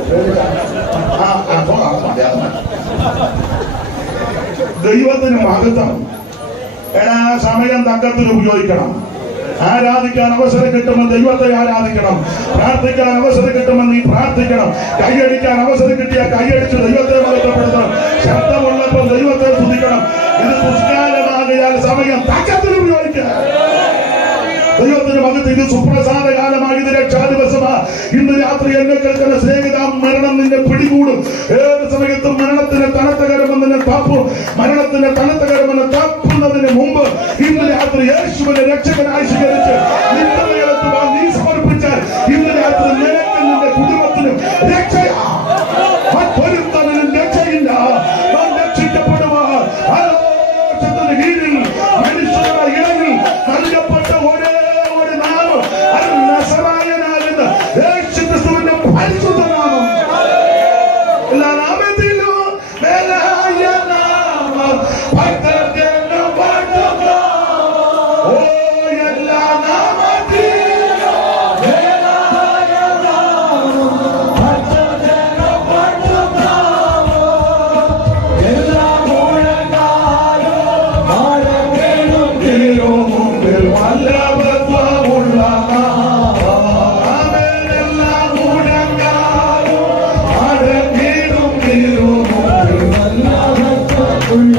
ദൈവത്തിന് മഹത്വം. എടാ, സമയം തക്കത്തിൽ ഉപയോഗിക്കണം. ആരാധിക്കാൻ അവസരം കിട്ടുമ്പോൾ ദൈവത്തെ ആരാധിക്കണം. പ്രാർത്ഥിക്കാൻ അവസരം കിട്ടുമ്പോൾ നീ പ്രാർത്ഥിക്കണം. കൈയടിക്കാൻ അവസരം കിട്ടിയാൽ കൈയടിച്ച് ദൈവത്തെ മഹത്വപ്പെടുത്തണം. ശബ്ദമുള്ളപ്പോൾ ദൈവത്തെ സ്തുതിക്കണം. ഇത് പുഷ്കാലമാകിയാൽ സമയം തക്കത്തിൽ ഉപയോഗിക്കുക. ദൈവത്തിന് മകത്ത് ഇത് സുപ്രസാദ കാലമായി, ഇത് രക്ഷാദിവസമാ. ഇന്ന് രാത്രി എന്നെ കേൾക്കുന്ന സ്നേഹിത, മരണം നിന്നെ പിടികൂടും. ഏത് സമയത്തും മരണത്തിന്റെ തണുത്തകരമെന്നെ താപ്പും. മരണത്തിന്റെ തണുത്തകരമെന്നെ താപ്പുന്നതിന് മുമ്പ് ഇന്ന് രാത്രി യേശുവിനെ രക്ഷകനായി സ്വീകരിച്ച് നിത്യതയിലെത്തുവാൻ നീ സമർപ്പിച്ചാൽ ഇന്ന് രാത്രി നിനക്കും നിന്റെ കുടുംബത്തിനും രക്ഷയാ. മറ്റൊരുത്തനും രക്ഷയില്ല. നാം രക്ഷിക്കപ്പെടുവാൻ ആലോചനത്തിന് കീഴിൽ മനുഷ്യരുടെ ഇടയിൽ നൽകപ്പെട്ട ഒരേ ഒരു നാമം നസറായനാകുന്ന യേശുക്രിസ്തുവിന്റെ പരിശുദ്ധ നാമം. എല്ലാ നാമത്തിലും മേലായ നാമം, ഭക്തരുടെ ഓ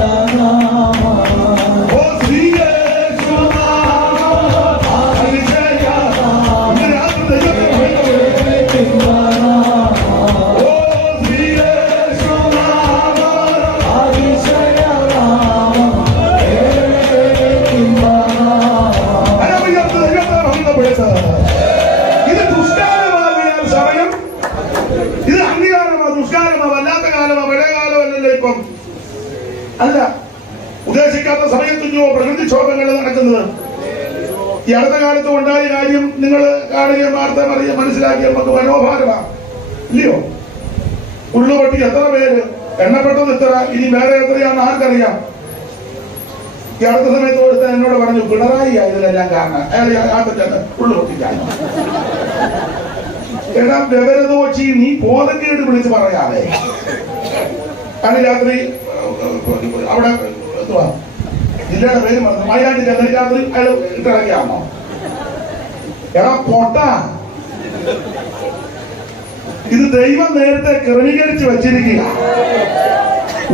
ശ്രീയേശുനാമം അതിശയനാമം. ഇന്ന് രാത്രി ദൈവത്തെ ഓ ശ്രീയേശുനാമം അനവയത്ത് ദൈവത്തെ മഹിമപ്പെടുത്തുക. ഇത് ദുഷ്കാലമായ സമയം, ഇത് അന്ത്യകാലമാ, ദുഷ്കാലമാ, വല്ലാത്ത കാലമാ, പഴയ കാലമല്ലല്ലോ ഇപ്പം. അല്ല, ഉദ്ദേശിക്കാത്ത സമയത്തുഞ്ഞോ പ്രകൃതിക്ഷോഭങ്ങൾ നടക്കുന്നത്. ഈ അടുത്ത കാലത്ത് ഉണ്ടായ കാര്യം നിങ്ങൾ കാണുകയും വാർത്ത മനസ്സിലാക്കിയ നമുക്ക് മനോഭാരമാണ്, ഇല്ലയോ? ഉള്ളുപൊട്ടി എത്ര പേര്, എണ്ണപ്പെട്ടത് എത്ര, ഇനി വേറെ എത്രയാണെന്ന് ആർക്കറിയാം? ഈ അടുത്ത സമയത്ത് ഒരുത്തൻ എന്നോട് പറഞ്ഞു, പിണറായി ആയതിലെല്ലാം കാരണം അയാൾ ഉള്ളുപൊട്ടിക്കാൻ. എടാ വിവരദോഷി, നീ ബോധക്കേട് വിളിച്ച് പറയാതെ. അന്ന് രാത്രി അവിടെ എന്തുവാ ജില്ലയുടെ പേര് പറഞ്ഞു, വയനാട്ടിൽ ചെന്ന രാത്രി അയാൾ ഇട്ടിറങ്ങിയാണോ? എടാ പൊട്ട, ഇത് ദൈവം നേരത്തെ ക്രമീകരിച്ച് വച്ചിരിക്കുക.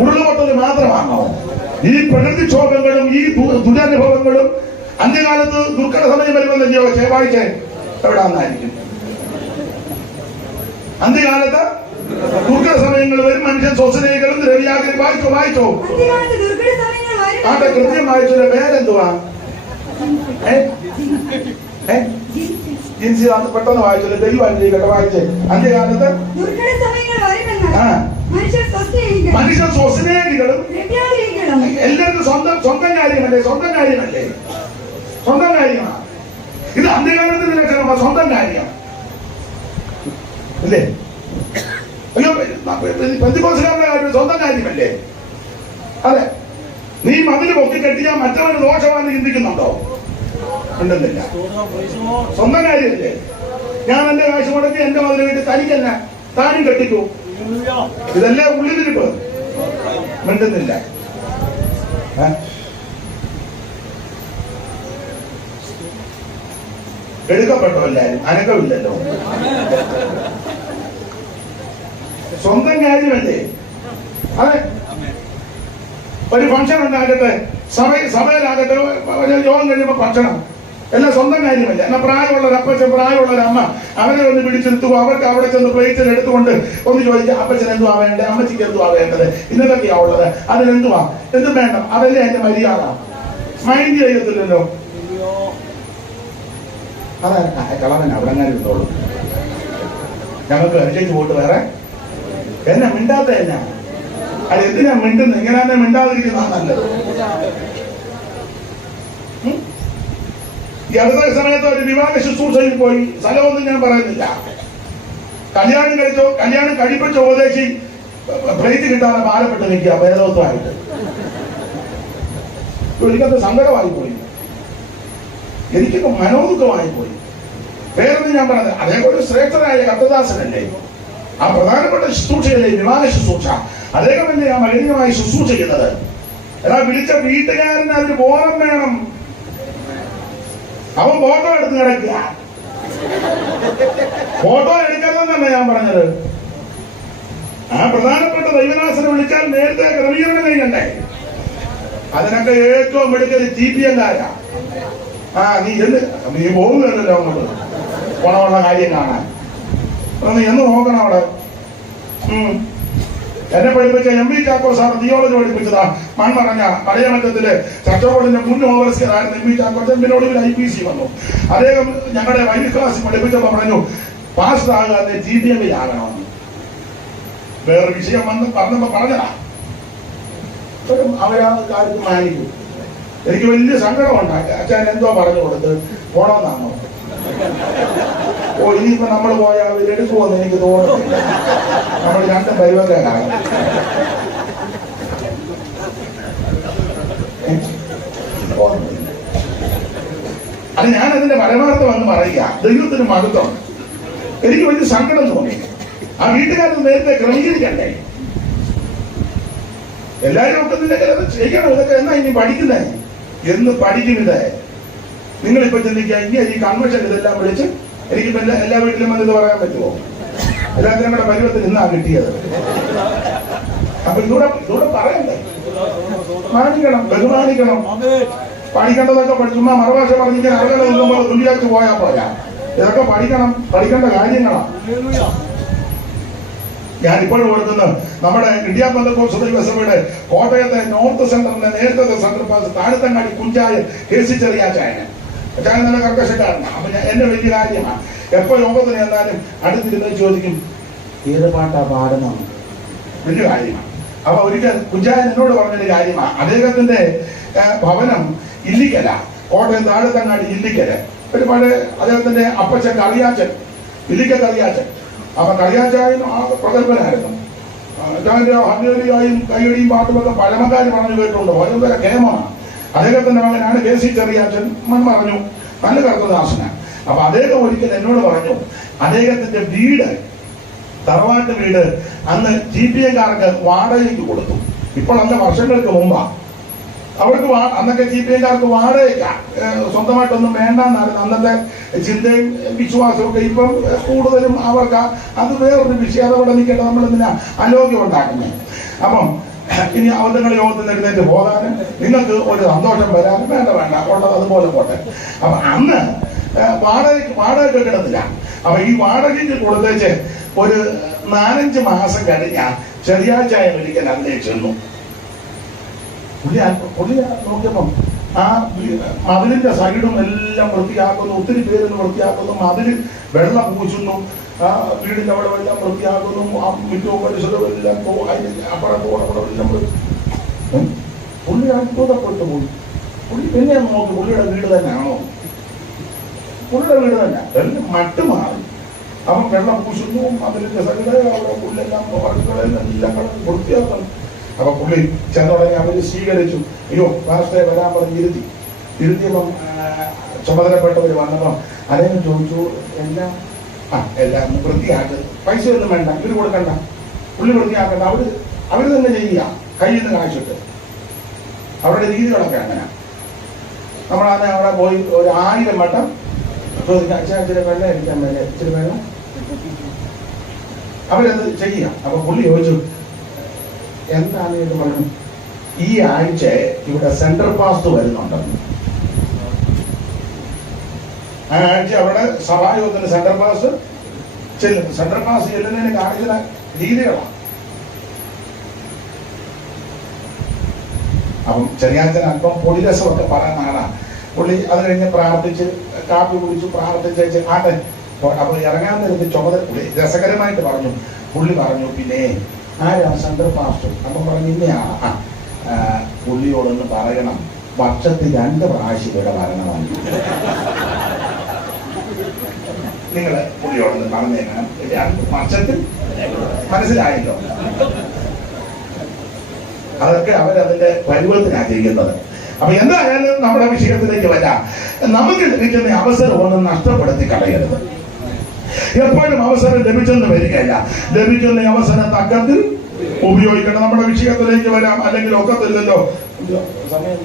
ഉരുളുപൊട്ടൽ മാത്രമാണോ? ഈ പ്രകൃതിക്ഷോഭങ്ങളും ഈ ദുരനുഭവങ്ങളും അന്ത്യകാലത്ത് ദുർഘട സമയം വരുമെന്നല്ലോ വായിച്ച എവിടാന്നായിരിക്കും. അന്ത്യകാലത്ത് ദുർഘട സമയങ്ങൾ വരും. മനുഷ്യൻ സ്വസനകളും ദ്രവ്യാഗ്രഹം വായിച്ചോ ആട്ടെ, കൃത്യം വായിച്ചോലെ. പേരെന്തുവാ? ജിൻസി പെട്ടെന്ന് വായിച്ചോലെ. ദൈവം കേട്ടോ, വായിച്ചേ. അന്ത്യകാലത്ത് മനുഷ്യൻ സ്വസ്നേഹികളും എല്ലാവർക്കും സ്വന്തം കാര്യമല്ലേ, സ്വന്തം കാര്യമാണ്. ഇത് അന്ത്യകാലത്തിന്റെ ലക്ഷണമാണ്, സ്വന്തം കാര്യം അല്ലേ? അയ്യോ, പെന്തിക്കോസുകാരുടെ കാര്യം സ്വന്തം കാര്യമല്ലേ? അതെ. നീ മതിൽ പൊക്കി കെട്ടിയാൽ മറ്റവന് ദോഷമാണെന്ന് ചിന്തിക്കുന്നുണ്ടോ? ഉണ്ടെന്നില്ല, സ്വന്തം കാര്യമല്ലേ? ഞാൻ എന്റെ കാശ് മുടക്കി എന്റെ മതിൽ വീട്ടിൽ തനിക്കല്ല, താനും കെട്ടിക്കൂ. ഇതല്ലേ ഉള്ളിലിരിപ്പ്. മിണ്ടുന്നില്ല. എടുക്കപ്പെട്ടോ എല്ലാരും? അനക്കമില്ലല്ലോ. സ്വന്തം കാര്യമല്ലേ? അതെ. ഒരു ഫംഗ്ഷൻ ഉണ്ടാകട്ടെ, സഭയിലാകട്ടെ, യോഗം കഴിയുമ്പോ ഭക്ഷണം എല്ലാം സ്വന്തം കാര്യമല്ല. എന്നാ പ്രായമുള്ളൊരു അപ്പച്ചൻ, പ്രായമുള്ളൊരു അമ്മ, അവരെ ഒന്ന് പിടിച്ചെടുത്തു, അവർക്ക് അവിടെ ചെന്ന് പ്ലേറ്റിൽ എടുത്തുകൊണ്ട് ഒന്ന് ചോദിക്കുക, അപ്പച്ചൻ എന്തുവാ വേണ്ടത്, അമ്മച്ചിക്ക് എന്തുവാ വേണ്ടത്, ഇന്നതൊക്കെയാ ഉള്ളത്, അതിനെന്തുവാ, എന്തും വേണം. അതല്ലേ എന്റെ മര്യാദ. മൈൻഡ് ചെയ്യത്തില്ലല്ലോ. അതാ കളവൻ അവിടെ അങ്ങനെ ഇരുന്നോളൂ. ഞങ്ങൾക്ക് അനുസരിച്ച് പോയിട്ട് വേറെ എന്നാ മിണ്ടാത്ത എന്നാ? അത് എന്തിനാ മിണ്ടുന്നത്? ഇങ്ങനെ മിണ്ടാതിരിക്കുന്ന നല്ലത്. ഈ അടുത്ത സമയത്ത് ഒരു വിവാഹ ശുശ്രൂഷയിൽ പോയി, സ്ഥലമൊന്നും ഞാൻ പറയുന്നില്ല. കല്യാണം കഴിപ്പിച്ച ഉപദേശി പ്ലേറ്റ് കിട്ടാതെ ഭാരപ്പെട്ട് നിൽക്കുക വേദോത്വമായിട്ട്. എനിക്കത് സങ്കടമായി പോയി, എനിക്കൊക്കെ മനോദുഃഖമായി പോയി. വേറൊന്നും ഞാൻ പറഞ്ഞത്, അതേപോലെ ശ്രേഷ്ഠനായ കർത്തദാസനല്ലേ, ആ പ്രധാനപ്പെട്ട ശുശ്രൂഷയല്ലേ വിവാഹ ശുശ്രൂഷ. അദ്ദേഹമല്ലേ ആ മലിനമായി ശുശ്രൂഷ ചെയ്യുന്നത്. എന്നാ വിളിച്ച വീട്ടുകാരന് അതിന് ബോധം വേണം. അവൻ ഫോട്ടോ എടുത്ത് കിടക്കുക. ഫോട്ടോ എടുക്കരുതെന്നല്ല ഞാൻ പറഞ്ഞത്. ആ പ്രധാനപ്പെട്ട ദൈവദാസനെ വിളിച്ചാൽ നേരത്തെ ക്രമീകരണം ചെയ്യണ്ടേ? അതിനൊക്കെ ഏറ്റവും എടുക്കൽ GPM-കാരാ. നീ പോകുന്നല്ലോ അങ്ങോട്ട് പോണമുള്ള കാര്യം കാണാൻ. നീ എന്ന് നോക്കണം അവിടെ. എന്നെ പഠിപ്പിച്ച MV ചാക്കോ സാർ തിയോളജി പഠിപ്പിച്ചതാ. മൺമറഞ്ഞ പഴയമറ്റത്തില് ചട്ടോടിന്റെ മുൻ ഓവർസിയറായിരുന്നു MV ചാക്കോ. ചെമ്പിനോട് IPC വന്നു. അദ്ദേഹം ഞങ്ങളുടെ വൈദ്യ ക്ലാസ് പഠിപ്പിച്ചപ്പോ പറഞ്ഞു, പാസ്റ്റർ ആകാതെ GPM-ലാകണമെന്ന്. വേറെ വിഷയം പറഞ്ഞപ്പോ പറഞ്ഞതാ. അവരാ കാര്യത്തിൽ മാനിക്കും. എനിക്ക് വലിയ സങ്കടം ഉണ്ടാക്കി. അച്ഛൻ എന്തോ പറഞ്ഞു കൊടുത്ത് പോണമെന്നാണോ? ഇനിയിപ്പോ നമ്മൾ പോയാൽ അവരെടുക്കുമെന്ന് എനിക്ക് തോന്നുന്നില്ല. നമ്മൾ രണ്ടും ദൈവത്തേക്കാണ്. അത് ഞാൻ അതിന്റെ പരമാർത്ഥം എന്ന് പറയുക. ദൈവത്തിന് മഹത്വം. എനിക്ക് വലിയ സങ്കടം തോന്നി. ആ വീട്ടുകാരൻ നേരത്തെ ക്രമീകരിക്കണ്ടേ? എല്ലാവരും ഒക്കെ നിന്നൊക്കെ ചെയ്യണം. ഇതൊക്കെ എന്നാ ഇനി പഠിക്കുന്നേ? എന്ന് പഠിക്കും ഇത്. നിങ്ങളിപ്പോ ചിന്തിക്കുക, ഇനി ഈ കൺവെൻഷൻ ഇതെല്ലാം വിളിച്ച് എനിക്കിപ്പോ എല്ലാ വീട്ടിലും വന്നിത് പറയാൻ പറ്റുമോ? എല്ലാത്തിനും കൂടെ പരുവത്തിൽ നിന്നാ കിട്ടിയത്. അപ്പൊ ഇതൂടെ പറയണ്ടേ? മാനിക്കണം, ബഹുമാനിക്കണം. പഠിക്കേണ്ടതൊക്കെ പഠിച്ചുമ്മ മറുഭാഷ പറഞ്ഞിങ്ങനെ ആളുകളെ നിൽക്കുമ്പോൾ തുല്യാച്ച് പോയാൽ പോരാ. ഇതൊക്കെ പഠിക്കണം, പഠിക്കേണ്ട കാര്യങ്ങളാണ്. ഞാനിപ്പോഴും ഓർക്കുന്നു, നമ്മുടെ ഇന്ത്യ പെന്തക്കോസ്ത് ദൈവസഭയുടെ കോട്ടയത്തെ നോർത്ത് സെന്ററിന്റെ നേരത്തെ സെന്റർ പാസ് താഴത്തങ്ങാടി കുഞ്ചായ കേസി ചെറിയ ചായന നല്ല കർക്കശക്കാരനാണ്. അപ്പൊ എന്റെ വലിയ കാര്യമാണ്. എപ്പോ യോഗത്തിന് എന്നാലും അടുത്തിരുന്ന് ചോദിക്കും ഏത് പാട്ടാ പാടുന്നു, വലിയ കാര്യമാണ്. അപ്പൊ ഒരിക്കൽ കുഞ്ചായൻ എന്നോട് പറഞ്ഞൊരു കാര്യമാണ്. അദ്ദേഹത്തിന്റെ ഭവനം ഇല്ലിക്കല, കോട്ടയം താഴത്തങ്ങാടി ഇല്ലിക്കല. ഒരു പഴയ അദ്ദേഹത്തിന്റെ അപ്പച്ചൻ കറിയാച്ചൻ, ഇല്ലിക്ക കറിയാച്ചൻ. അപ്പൊ കറിയാച്ചായനും ആ പ്രഗത്ഭനായിരുന്നു. ഹല്ലേലൂയായും കയ്യടിയും പാട്ടുമൊക്കെ പഴമക്കാർ പറഞ്ഞു കേട്ടിട്ടുണ്ട്. ഭയങ്കര കേമമാണ്. അദ്ദേഹത്തിന്റെ മകനാണ് കേസി ചെറിയാച്ചൻ മൺമറഞ്ഞു, നല്ല കർത്തദാസനാണ്. അപ്പൊ അദ്ദേഹം ഒരിക്കൽ എന്നോട് പറഞ്ഞു, അദ്ദേഹത്തിന്റെ വീട്, തറവാട്ട് വീട് അന്ന് GPA-കാർക്ക് വാടകയ്ക്ക് കൊടുത്തു. ഇപ്പോൾ അന്ന് വർഷങ്ങൾക്ക് മുമ്പാ. അവർക്ക് അന്നൊക്കെ GPA-കാർക്ക് വാടകയ്ക്ക, സ്വന്തമായിട്ടൊന്നും വേണ്ടെന്നായിരുന്നു അന്നത്തെ ചിന്തയും വിശ്വാസവും ഒക്കെ. ഇപ്പം കൂടുതലും അവർക്ക് അത് വേറൊരു വിഷയം, അതവിടെ നിൽക്കട്ടെ, നമ്മളെന്തിനാ അലോഗ്യം ഉണ്ടാക്കുന്നത്. അപ്പം ഇനി അവരുടെ യോഗത്തിൽ എഴുന്നേറ്റ് പോകാനും നിങ്ങൾക്ക് ഒരു സന്തോഷം വരാനും വേണ്ട ഉള്ളത് അതുപോലെ പോട്ടെ. അപ്പൊ അന്ന് വാടകയ്ക്ക് കിടത്തില്ല. അപ്പൊ ഈ വാടകയ്ക്ക് കൊടുത്തേച്ച് ഒരു 4-5 മാസം കഴിഞ്ഞ ചെറിയാഴ്ചായ ഒരിക്കൽ അതിനെ ചെന്നു. പുള്ളി നോക്കിയപ്പം ആ മതിലിന്റെ സൈഡും എല്ലാം വൃത്തിയാക്കുന്നു, ഒത്തിരി പേരിൽ വൃത്തിയാക്കുന്നു, മതിലിൽ വെള്ളം പൂശുന്നു, ആ വീടിന്റെ അവിടെ എല്ലാം വൃത്തിയാക്കുന്നു, ആ മിറ്റവും പരിസരവും എല്ലാം അപ്പുറം എല്ലാം. പുള്ളി അത്ഭുതപ്പെട്ടു പോയി. പുള്ളി പിന്നെ നോക്കി, പുള്ളിയുടെ വീട് തന്നെയാണോ? പുള്ളിയുടെ വീട് തന്നെ, എല്ലാം മട്ട് മാറി. അവൻ വെള്ളം പൂശുന്നു, മതിലിന്റെ സൈഡ് അവിടെ പുല്ലെല്ലാം എല്ലാം വൃത്തിയാക്കുന്നു. അപ്പൊ പുള്ളി ചെന്നോടനെ അവര് സ്വീകരിച്ചു. അയ്യോ പാസ്റ്ററെ വരാൻ പറഞ്ഞ് ഇരുത്തിയപ്പം ചുമതലപ്പെട്ടവര് വന്നപ്പം അദ്ദേഹം ചോദിച്ചു, എല്ലാം വൃത്തിയാക്ക്, പൈസ ഒന്നും വേണ്ട, ഇവര് കൊടുക്കണ്ട, പുള്ളി വൃത്തിയാക്കണ്ട, അവര് തന്നെ ചെയ്യുക, കയ്യിൽ നിന്ന് കാണിച്ചിട്ട്. അവരുടെ രീതികളൊക്കെ അങ്ങനെ. നമ്മളാണ് അവിടെ പോയി ഒരു 1000 വട്ടം ചോദിക്കാം, ഇച്ചിരി വെള്ളം അടിക്കാൻ വേണ്ടി, ഇച്ചിരി വെള്ളം, അവരത് ചെയ്യുക. അപ്പൊ പുള്ളി ചോദിച്ചു, എന്താണ് ഇത് പറഞ്ഞു? ഈ ആഴ്ച ഇവിടെ സെൻട്രൽ പാസ്റ്റ് വരുന്നുണ്ടെന്ന്. ആ ആഴ്ച അവിടെ സഭായോഗത്തിന് സെൻട്രൽ പാസ് ചെല്ലുന്നു. സെൻട്രൽ പാസ് ചെല്ലുന്നതിന് കാണിക്കുന്ന രീതികളാണ്. അപ്പം ചെറിയാച്ചൻ അല്പം പൊടിരസമൊക്കെ പറയുന്ന ആളാണ്. പുള്ളി അത് കഴിഞ്ഞ് പ്രാർത്ഥിച്ച് കാപ്പി കുടിച്ചു, പ്രാർത്ഥിച്ച് ആട്ടെ. അപ്പൊ ഇറങ്ങാൻ നേരത്ത് ചുമതല പുള്ളി രസകരമായിട്ട് പറഞ്ഞു. പുള്ളി പറഞ്ഞു, പിന്നെ ആരാ സെൻട്രൽ പാസ്റ്റർ? അപ്പം പറഞ്ഞു, ഇന്നയാണ്. പുള്ളിയോടൊന്ന് പറയണം, വർഷത്തിൽ 2 പ്രാവശ്യം ഇവിടെ വരണമാണ്. നിങ്ങള് പുള്ളിയോടൊന്ന് പറഞ്ഞേക്കണം, 2 വർഷത്തിൽ. മനസ്സിലായല്ലോ? അതൊക്കെ അവരതിന്റെ പരുവത്തിനാണ് ചെയ്യുന്നത്. അപ്പൊ എന്തായാലും നമ്മുടെ വിഷയത്തിലേക്ക് വരാം. നമുക്ക് ലഭിക്കുന്ന അവസരം ഒന്നും നഷ്ടപ്പെടുത്തി കളയരുത്. എപ്പോഴും അവസരം ലഭിച്ചെന്ന് വരികയല്ല, ലഭിക്കുന്ന അവസരം തക്കത്തിൽ ഉപയോഗിക്കണം. നമ്മുടെ വിഷയത്തിലേക്ക് വരാം. അല്ലെങ്കിൽ ഒക്കത്തില്ലല്ലോ, സമയം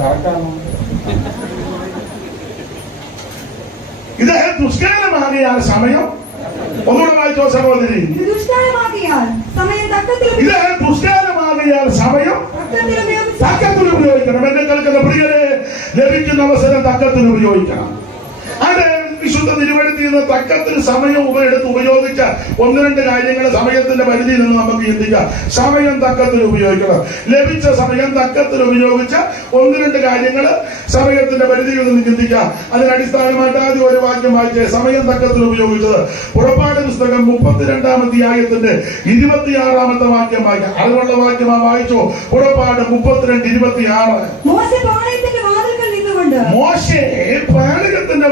കറക്റ്റാണോ? ഇത് ദുഷ്കരമാകിയാൽ സമയം, ഒന്നുകൂടെ വായിച്ചോ സഹോദരി. ഇത് ദുഷ്കാലമാകിയാൽ സമയം തക്കത്തിൽ ഉപയോഗിക്കണം. എന്നെ കേൾക്കുന്ന പ്രിയരെ, ലഭിക്കുന്ന അവസരം തക്കത്തിൽ ഉപയോഗിക്കണം. അത് വിശുദ്ധ തിരുവഴുത്തിൽ നിന്ന് തക്കത്തിൽ സമയം ഉപയോഗിച്ച 1-2 കാര്യങ്ങൾ സമയത്തിന്റെ പരിധിയിൽ നിന്ന് നമുക്ക് ചിന്തിക്കാം. സമയം തക്കത്തിൽ ഉപയോഗിക്കണം. ലഭിച്ച സമയം തക്കത്തിൽ ഉപയോഗിച്ച 1-2 കാര്യങ്ങൾ സമയത്തിന്റെ പരിധിയിൽ നിന്ന് ചിന്തിക്കാം. അതിനടിസ്ഥാനമായിട്ട് ആദ്യം ഒരു വാക്യം വായിച്ചേ. സമയം തക്കത്തിൽ ഉപയോഗിച്ചത് പുറപ്പാട് പുസ്തകം 32-ാം അധ്യായത്തിന്റെ 26-ാമത്തെ വാക്യം വായിക്കാം. അറിവുള്ള വാക്യമാ വായിച്ചോ. പുറപ്പാട് 32:26. മോശെ പാളയത്തിന്റെ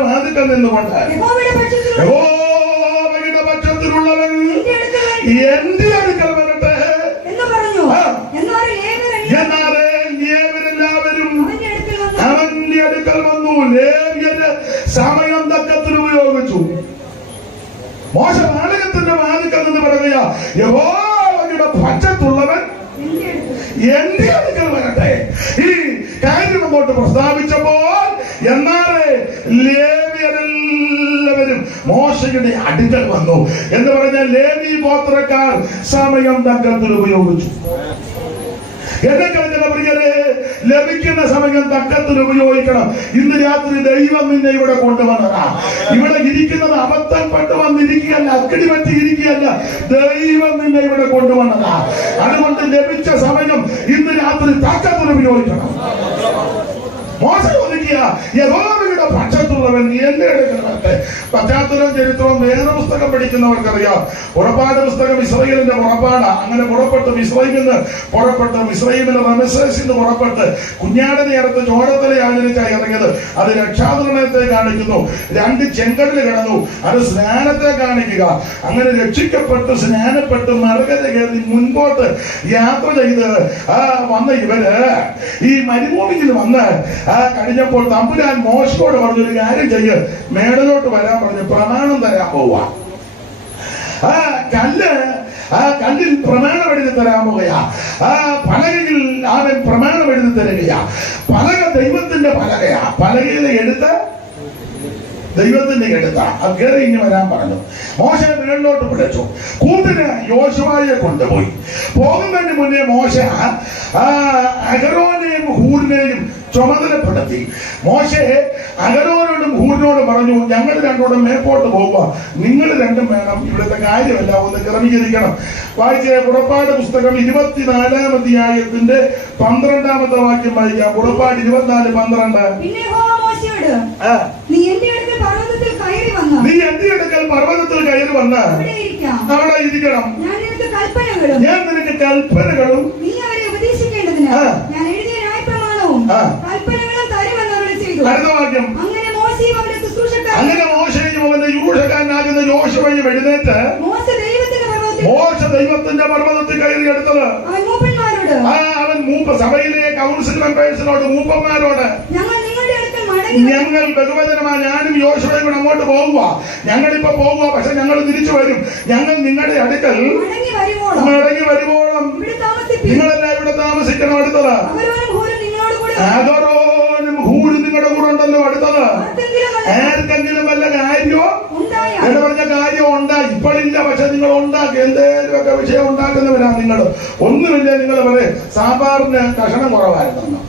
വാതിൽക്കൽ നിന്നുകൊണ്ട് യഹോവയുടെ പക്ഷത്തിലുള്ളവൻ എന്റെ അടുക്കൽ വരട്ടെ എന്ന് പറഞ്ഞു. എല്ലാവരും അവന്റെ അടുക്കൽ വന്നു. ലേവ്യര് സമയം തക്കത്തിൽ ഉപയോഗിച്ചു. മോശ പാളയത്തിന്റെ വാതിൽക്കൽ നിന്ന് പറയുക, യഹോവയുടെ പക്ഷത്തുള്ളവൻ എന്റെ അടുക്കൽ വരട്ടെ. ഈ കാര്യം അങ്ങോട്ട് പ്രസ്താവിച്ചപ്പോൾ എന്നാലേ ലേവ്യരെല്ലാവരും മോശ മോശയുടെ അടുക്കൽ വന്നു എന്ന് പറഞ്ഞാൽ ലേവി ഗോത്രക്കാർ സമയം തക്കത്തിൽ ഉപയോഗിച്ചു. എന്നെ കഴിഞ്ഞ പ്രിയരെ, ലഭിക്കുന്ന സമയം തക്കത്തിൽ ഉപയോഗിക്കണം. ഇന്ന് രാത്രി ദൈവം നിന്നെ ഇവിടെ കൊണ്ടുവന്നതാ. ഇവിടെ ഇരിക്കുന്നത് അബദ്ധപ്പെട്ട് വന്നിരിക്കുകയല്ല, അക്കടി പറ്റിയിരിക്കുകയല്ല. ദൈവം നിന്നെ ഇവിടെ കൊണ്ടുവന്നതാ. അതുകൊണ്ട് ലഭിച്ച സമയം ഇന്ന് രാത്രി തക്കത്തിൽ ഉപയോഗിക്കണം. മോശ ഒതുക്കിയ യഹോവയുടെ പക്ഷത്തുള്ളവൻ എന്റെ എടുക്കുന്നവർക്ക്. പശ്ചാത്തലവും ചരിത്രവും വേദപുസ്തകം പഠിക്കുന്നവർക്കറിയാം. പുറപ്പാട് പുസ്തകം ഇസ്രായേലിന്റെ പുറപ്പാടാ. അങ്ങനെ പുറപ്പെട്ട് മിസ്രയീമിൽ റമസേസിൽ നിന്ന് പുറപ്പെട്ട് കുഞ്ഞാടിനെ അടുത്ത് ചോരത്തിലെ ആചരിച്ചായി ഇറങ്ങിയത്. അത് രക്ഷാനിർണയത്തെ കാണിക്കുന്നു. 2 ചെങ്കടൽ കിടന്നു, അത് സ്നാനത്തെ കാണിക്കുക. അങ്ങനെ രക്ഷിക്കപ്പെട്ട് സ്നാനപ്പെട്ട് മറുകര കയറി മുൻപോട്ട് യാത്ര ചെയ്ത് വന്ന ഇവര് ഈ മരുഭൂമിയിൽ വന്ന് കഴിഞ്ഞപ്പോൾ തമ്പുരാൻ മോശയോട് പറഞ്ഞൊരു കാര്യം ചെയ്യ്, മേടലോട്ട് വരാൻ പറഞ്ഞു, പ്രമാണം തരാൻ പോവാ. കല്ലിൽ പ്രമാണം എഴുതി തരാൻ പോവുകയാ. പലകയിൽ അവൻ പ്രമാണം എഴുതി തരികയാ. പലക ദൈവത്തിന്റെ പലകയാ. പലകയിലെ എടുത്ത് ദൈവത്തിന്റെ എടുത്ത അത് കയറി ഇനി വരാൻ പറഞ്ഞു. മോശ മേളിലോട്ട് പിടിച്ചു. കൂട്ടിന് യോശുവയെ കൊണ്ടുപോയി. പോകുന്നതിന് മുന്നേ മോശ അഹരോനെയും ഹൂറിനെയും ചുമതലപ്പെടുത്തി. മോശെ അഹരോനോടും ഹൂറിനോടും പറഞ്ഞു, ഞങ്ങൾ രണ്ടോടും മേപ്പോട്ട് പോവുക, നിങ്ങൾ രണ്ടും വേണം ഇവിടുത്തെ കാര്യമെല്ലാം ഒന്ന് ക്രമീകരിക്കണം. വായിച്ച പുറപ്പാട് പുസ്തകം 24-ാം അധ്യായത്തിന്റെ 12-ാമത്തെ വാക്യം വായിക്കാം. പുറപ്പാട് 24:12. നീ എന്റെ അടുക്കൽ പർവ്വതത്തിൽ കയറി വന്ന് അവിടെ ഇരിക്കണം. ഞാൻ നിനക്ക് കൽപ്പനകളും നീ അവരെ ഉപദേശിക്കേണ്ടതിന് ഞാൻ എഴുതിയ ന്യായപ്രമാണവും കൽപ്പനകളും തരുമെന്ന് അരുളി ചെയ്തു. അടുത്ത വാക്യം. അങ്ങനെ മോശയും അവന്റെ ശുശ്രൂഷക്കാരും അവന്റെ യൂഷകാരനാകുന്ന യോശുവയും എഴുന്നേറ്റ് മോശ ദൈവത്തിന്റെ പർവ്വതത്തിൽ കയറി എടുത്തത്. അവൻ സഭയിലെ കൗൺസിൽ മെമ്പേഴ്സിനോട്, മൂപ്പന്മാരോട്, ഞങ്ങൾ ബഹുവചനമായി ഞാനും യോശുവയും കൂടെ അങ്ങോട്ട് പോകുക, ഞങ്ങളിപ്പോ പോകുക, പക്ഷെ ഞങ്ങൾ തിരിച്ചു വരും. ഞങ്ങൾ നിങ്ങളുടെ അടുക്കൽ മടങ്ങി വരുവോളം നിങ്ങളെല്ലാം ഇവിടെ താമസിക്കണം. അടുത്തത് അഹരോനും ഹൂരും നിങ്ങളുടെ കൂടെ ഉണ്ടല്ലോ. അടുത്തത് ആർക്കെങ്കിലും വല്ല കാര്യമോ എന്ന് പറഞ്ഞ കാര്യം ഉണ്ടായി ഇപ്പോഴില്ല, പക്ഷെ നിങ്ങൾ ഉണ്ടാക്കി എന്തേലുമൊക്കെ വിഷയം ഉണ്ടാക്കുന്നവരാ നിങ്ങൾ. ഒന്നുമില്ല, നിങ്ങൾ പറയും സാമ്പാറിന് കഷണം കുറവായിരുന്നു,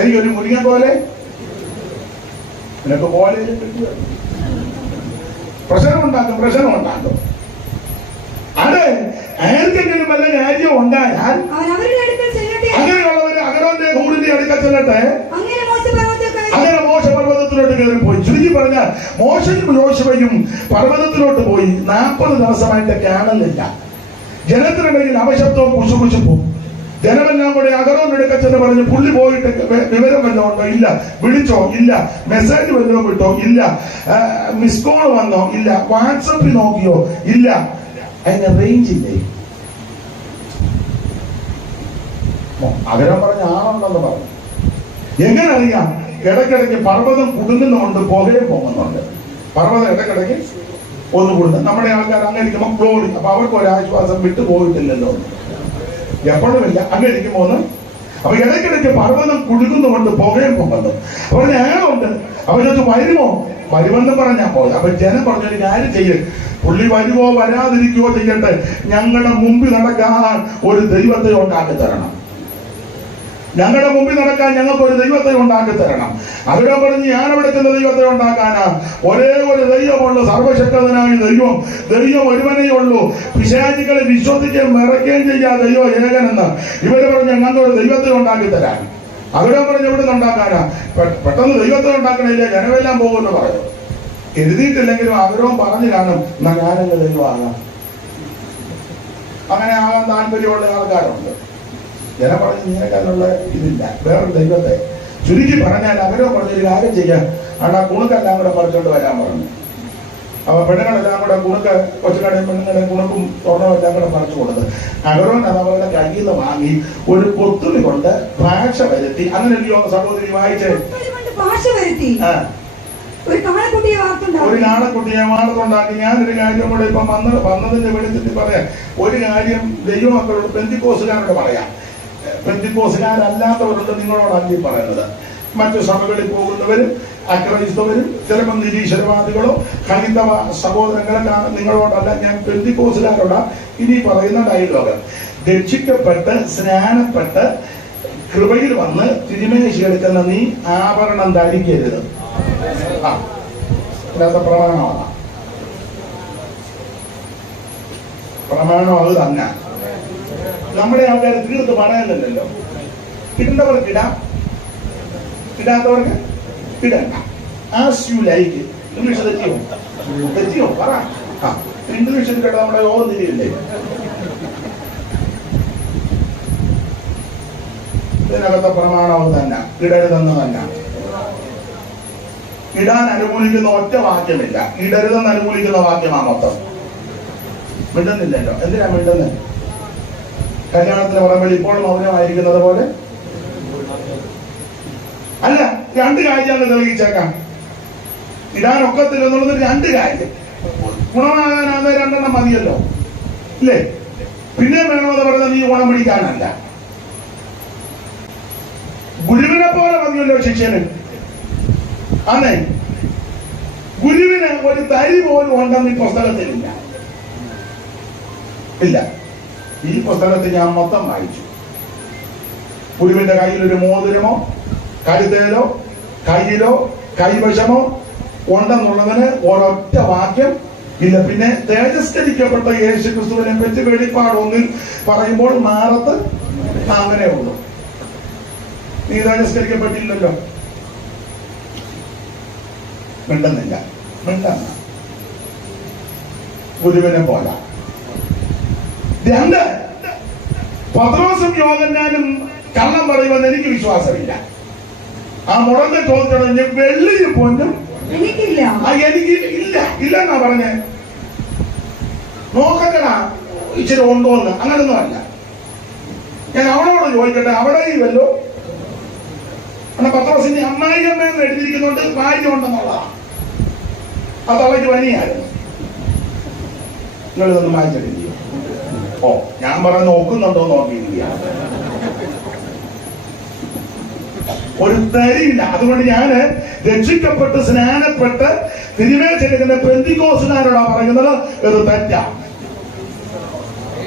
എനിക്കൊരു മുരിങ്ങ പോലെ നിനക്ക് പോലെ പ്രശ്നമുണ്ടാക്കും. അതെ, ആർക്കെങ്കിലും വല്ല കാര്യം ഉണ്ടായാൽ അങ്ങനെയുള്ളവര് അഹരോന്റെ ഹൂറിന്റെ അടുക്കൽ ചെല്ലട്ടെ. അങ്ങനെ മോശ പർവ്വതത്തിലോട്ട് കയറിപ്പോയി. ചുരുക്കി പറഞ്ഞാൽ മോശയും യോശുവയും പർവ്വതത്തിലോട്ട് പോയി. 40 ദിവസമായിട്ട് കാണലില്ല. ജനത്തിനിടയിൽ അവശബ്ദവും കുശുകുശുപ്പും. ജനമെല്ലാം കൂടെ അഹരോന്റെ അടുക്കൽ ചെന്ന് പറഞ്ഞു, പുള്ളി പോയിട്ട് വിവരം വല്ലതും ഉണ്ടോ? ഇല്ല. വിളിച്ചോ? ഇല്ല. മെസ്സേജ് വല്ലതും വിട്ടോ? ഇല്ല. മിസ് കോൾ വന്നോ? ഇല്ല. വാട്സപ്പിൽ നോക്കിയോ? ഇല്ല. അതിന് റേഞ്ച് ഇല്ലേ? അഹരോൻ പറഞ്ഞ ആളുണ്ടെന്ന് പറഞ്ഞു. എങ്ങനെ അറിയാം? ഇടയ്ക്കിടയ്ക്ക് പർവ്വതം കുടുങ്ങുന്നുണ്ട്, പുകയും പോകുന്നുണ്ട്. പർവ്വതം ഇടയ്ക്കിടയ്ക്ക് ഒന്ന് കൂടുന്നു. നമ്മുടെ ആൾക്കാർ അങ്ങനെ ഇരിക്കുമ്പോൾ ഗ്ലോറി, അപ്പൊ അവർക്ക് ഒരാശ്വാസം വിട്ടു പോയിട്ടില്ലല്ലോ. എപ്പോഴുമില്ല, അങ്ങനെ ഇരിക്കുമ്പോൾ അപ്പൊ ഇടയ്ക്കിടയ്ക്ക് പർവ്വതം കുടുങ്ങുന്നുണ്ട്, പുകയും പോകുന്നു. അപ്പൊ ഞാനുണ്ട്. അവരത് വരുമോ? വരുമെന്ന് പറഞ്ഞാ പോയി. അപ്പൊ ജനം പറഞ്ഞൊരു കാര്യം ചെയ്യും, പുള്ളി വരുവോ വരാതിരിക്കുകയോ ചെയ്യട്ടെ, ഞങ്ങളുടെ മുമ്പിൽ നടക്കാൻ ഒരു ദൈവത്തെ ഉണ്ടാക്കി തരണം. ഞങ്ങളുടെ മുമ്പിൽ നടക്കാൻ ഞങ്ങൾക്ക് ഒരു ദൈവത്തെ ഉണ്ടാക്കി തരണം. അവിടെ പറഞ്ഞ് ഞാൻ അവിടെ ചെന്ന ദൈവത്തെ ഉണ്ടാക്കാനാ. ഒരേ ഒരു ദൈവമുള്ളൂ, സർവശക്തനായ ദൈവം. ദൈവം ഒരുവനേ ഉള്ളൂ. പിശാചുക്കളെ വിശ്വസിക്കുകയും മറക്കുകയും ചെയ്യാ ദൈവം ഏകനെന്ന്. ഇവര് പറഞ്ഞ് ഞങ്ങൾക്ക് ഒരു ദൈവത്തെ ഉണ്ടാക്കി തരാൻ. അവിടെ പറഞ്ഞ് എവിടെ നിന്ന് ഉണ്ടാക്കാനാ? പെട്ടെന്ന് ദൈവത്തെ ഉണ്ടാക്കണില്ലേ, ജനമെല്ലാം പോകുമെന്ന് പറഞ്ഞു. എഴുതിയിട്ടില്ലെങ്കിലും ആഗ്രഹം പറഞ്ഞു കാണും, എന്നാ ഞാനെന്റെ ദൈവമാകാം. അങ്ങനെ ആകാൻ താല്പര്യമുള്ള ആൾക്കാരുണ്ട്. ജനം പറഞ്ഞ് നിനക്കതിനുള്ള ഇതില്ല, വേറൊരു ദൈവത്തെ. ചുരുക്കി പറഞ്ഞാൽ അവരോ പറഞ്ഞൊരു കാര്യം ചെയ്യാൻ ആണ് ആ കുണുക്കെല്ലാം കൂടെ പറിച്ചോണ്ട് വരാൻ പറഞ്ഞു. അപ്പൊ പെണ്ണുങ്ങളെല്ലാം കൂടെ കുണുക്ക്, കൊച്ചുകടയും പെണ്ണുങ്ങളെ കുണുക്കും സ്വർണ്ണവും എല്ലാം കൂടെ പറിച്ചു കൊടുത്ത് അഹരോൻ അത് അവരുടെ കയ്യിൽ നിന്ന് വാങ്ങി ഒരു കൊത്തുണി കൊണ്ട് ഭാഷ വരുത്തി. അങ്ങനെ ഒരു സഹോദരി വായിച്ചേ, ഒരു നാണക്കുട്ടിയെ വാർത്തുണ്ടാക്കി. ഞാനൊരു കാര്യം കൂടെ ഇപ്പം വന്നതിന്റെ വെളിച്ചത്തിൽ പറയാം. ഒരു കാര്യം ദൈവമക്കളോട് പെന്തിക്കോസുകാരോട് പറയാം. പെന്തിക്കോസുകാരല്ലാത്തവരുണ്ട് നിങ്ങളോടാണ് ഈ പറയുന്നത്. മറ്റു സഭകളിൽ പോകുന്നവരും അക്രൈസ്തവരും ചിലപ്പോൾ നിരീശ്വരവാദികളോ ഹൈന്ദവ സഹോദരങ്ങളെ നിങ്ങളോടല്ല, ഞാൻ പെന്തിക്കോസുകാരോടാ ഇനി പറയുന്ന ഡയലോഗ്. രക്ഷിക്കപ്പെട്ട് സ്നാനപ്പെട്ട് കൃപയിൽ വന്ന് തിരുമേശി എടുക്കുന്ന നീ ആഭരണം ധരിക്കരുത്. ഇതിനകത്ത് പ്രമാണമാണ്. പ്രമാണം അത് തന്നെ. നമ്മുടെ ആൾക്കാർ തീർത്ത് പറയുന്നില്ലല്ലോ. ഇടേണ്ടവർക്ക് ഇടാം, ഇടാത്തവർക്ക് ഇടണ്ട. As you like. ഇംഗ്ലീഷ് തെറ്റിയോ പറ. ഇംഗ്ലീഷിൽ കേട്ട നമ്മുടെ യോഗം തിരിയില്ലേ? ഇതിനകത്തെ പ്രമാണം തന്നെ. ഇടരുതെന്ന് തന്നെ. ഇടാൻ അനുകൂലിക്കുന്ന ഒറ്റ വാക്യമില്ല, ഇടരുതെന്ന് അനുകൂലിക്കുന്ന വാക്യമാണ് മൊത്തം. മിണ്ടുന്നില്ലല്ലോ. എന്തിനാ മിണ്ടുന്നത്? കല്യാണത്തിന് പറയുമ്പോൾ ഇപ്പോൾ മൗനമായിരിക്കുന്നത് പോലെ അല്ല. രണ്ട് കാര്യമാണ് തെളിയിച്ചേക്കാം. ഇടാനൊക്കത്തില്ലെന്നുള്ളത് രണ്ട് കാര്യം. ഗുണമാകാനാകുന്ന രണ്ടെണ്ണം മതിയല്ലോ, ഇല്ലേ? പിന്നെ വേണമെന്ന് പറയുന്നത് നീ ഗുണം പിടിക്കാനല്ല. ഗുരുവിനെ പോലെ മതിയല്ലോ ശിഷ്യന്. അന്നേ ഗുരുവിന് ഒരു തരി പോലും ഉണ്ടെന്ന് ഈ പുസ്തകത്തിലില്ല. ഇല്ല. ഈ പുസ്തകത്തിൽ ഞാൻ മൊത്തം വായിച്ചു. ഗുരുവിന്റെ കയ്യിൽ ഒരു മോതിരമോ കരുതേലോ കയ്യിലോ കൈവശമോ ഉണ്ടെന്നുള്ളതിന് ഒരൊറ്റ വാക്യം ഇല്ല. പിന്നെ തേജസ്കരിക്കപ്പെട്ട യേശു ക്രിസ്തുവിനെ പറ്റി വെളിപ്പാട് 1 പറയുമ്പോൾ മാറത്ത് അങ്ങനെ ഉള്ളൂ. നീ തേജസ്കരിക്കപ്പെട്ടില്ലല്ലോ. മിണ്ടുന്നില്ല. മിണ്ടുന്ന ഗുരുവിനെ പോലെ. 2, പത്രോസും യോഹന്നാനും കള്ളം പറയുമെന്ന് എനിക്ക് വിശ്വാസമില്ല. ആ മുടങ്ങ ചോദിച്ചോളെ വെള്ളിയും പൊന്നും എനിക്കില്ല. എനിക്ക് ഇല്ല ഇല്ലെന്നാ പറഞ്ഞേ. നോക്കട്ടടാ ഇച്ചിരി ഉണ്ടോന്ന്. അങ്ങനൊന്നും അല്ല. ഞാൻ അവളോട് ചോദിക്കട്ടെ, അവിടെ വല്ലോ പത്രോസിന്റെ അമ്മായിയമ്മയെന്ന് എഴുതിയിരിക്കുന്നുണ്ട് വായിച്ചുണ്ടെന്നുള്ളതാ. അത് അവയ്ക്ക് പനിയായിരുന്നു. നിങ്ങളിതൊന്നും വായിച്ചിട്ടില്ലയോ? ഓ, ഞാൻ പറഞ്ഞ് നോക്കുന്നുണ്ടോ നോക്കിയില്ല. ഒരു തരിയില്ല. അതുകൊണ്ട് ഞാന് രക്ഷിക്കപ്പെട്ട് സ്നാനപ്പെട്ട് തിരുമേശെടുക്കുന്ന പെന്തിക്കോസുകാരോടാ പറയുന്നത്. ഇത് തെറ്റാ.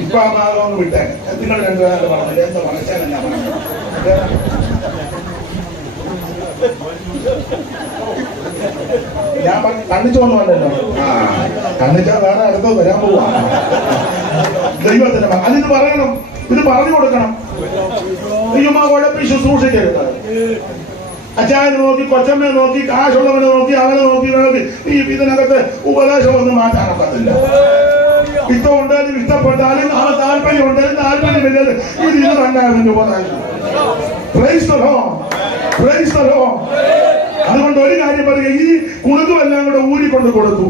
ഇപ്പൊ ആ ഭാഗം ഒന്ന് വിട്ടേക്ക്. നിങ്ങൾ രണ്ടുപേരും പറഞ്ഞില്ല. എന്താ മനസ്സിലാ പറഞ്ഞത്? ഞാൻ കണ്ണിച്ചോന്നല്ലോ. കണ്ണിച്ചാൽ വേറെ അടുത്ത് വരാൻ പോവാ. ദൈവത്തിന്റെ അതിന് പറയണം, ഇത് പറഞ്ഞു കൊടുക്കണം. ദൈവമാ കുഴപ്പം ശുശ്രൂഷിക്കരുത്. അച്ചായനെ നോക്കി കൊച്ചമ്മയെ നോക്കി കാശുള്ളവനെ നോക്കി അവനെ നോക്കി ഇതിനകത്ത് ഉപദേശമൊന്നും മാറ്റാനൊക്കത്തില്ല. ഇഷ്ടമുണ്ടെങ്കിലും ഇഷ്ടപ്പെട്ടാലും ആ താല്പര്യം ഉണ്ടെങ്കിലും താല്പര്യമില്ലത് ഇത് തന്നെയായിരുന്നു ഉപദേശം. Praise the Lord, praise the Lord. അതുകൊണ്ട് ഒരു കാര്യം പറയുക, ഈ കുണുക്കുമെല്ലാം കൂടെ ഊരിക്കൊണ്ട് കൊടുത്തു.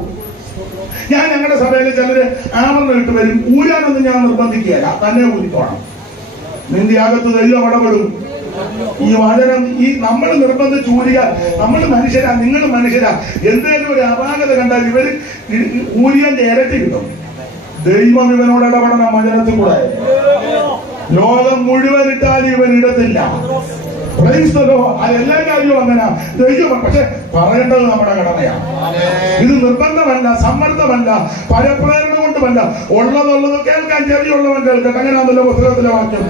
ഞാൻ ഞങ്ങളുടെ സഭയിലെ ചിലര് ആമന്ന് ഇട്ട് വരും. ഊരാനൊന്നും ഞാൻ നിർബന്ധിക്കുകയല്ല, തന്നെ ഊരിക്കോണം. നിന്റെ അകത്ത് ദൈവം ഇടപെടും. ഈ വചനം ഈ നമ്മൾ നിർബന്ധിച്ച് ഊരിയാൽ നമ്മൾ മനുഷ്യരാ, നിങ്ങൾ മനുഷ്യരാ. എന്തേലും ഒരു അപാകത കണ്ടാൽ ഇവര് ഊരിയന്റെ ഇരട്ടി കിട്ടും. ദൈവം ഇവനോട് ഇടപെടണം വചനത്തിൽ കൂടെ. ലോകം മുഴുവൻ ഇട്ടാൽ ഇവൻ ഇടത്തില്ല. അതെല്ലാ കാര്യവും അങ്ങനെ ദൈവം. പക്ഷെ പറയേണ്ടത് നമ്മുടെ കടമയാണ്. ഇത് നിർബന്ധമല്ല, സമ്മർദ്ദമല്ല, പരപ്രേരണ കൊണ്ടുമല്ല. ഉള്ളതുള്ളത് കേൾക്കാൻ ചെവിയുള്ളവൻ കേൾക്കട്ടെ. അങ്ങനെയാണല്ലോ പുസ്തകത്തിലെ വാക്യം.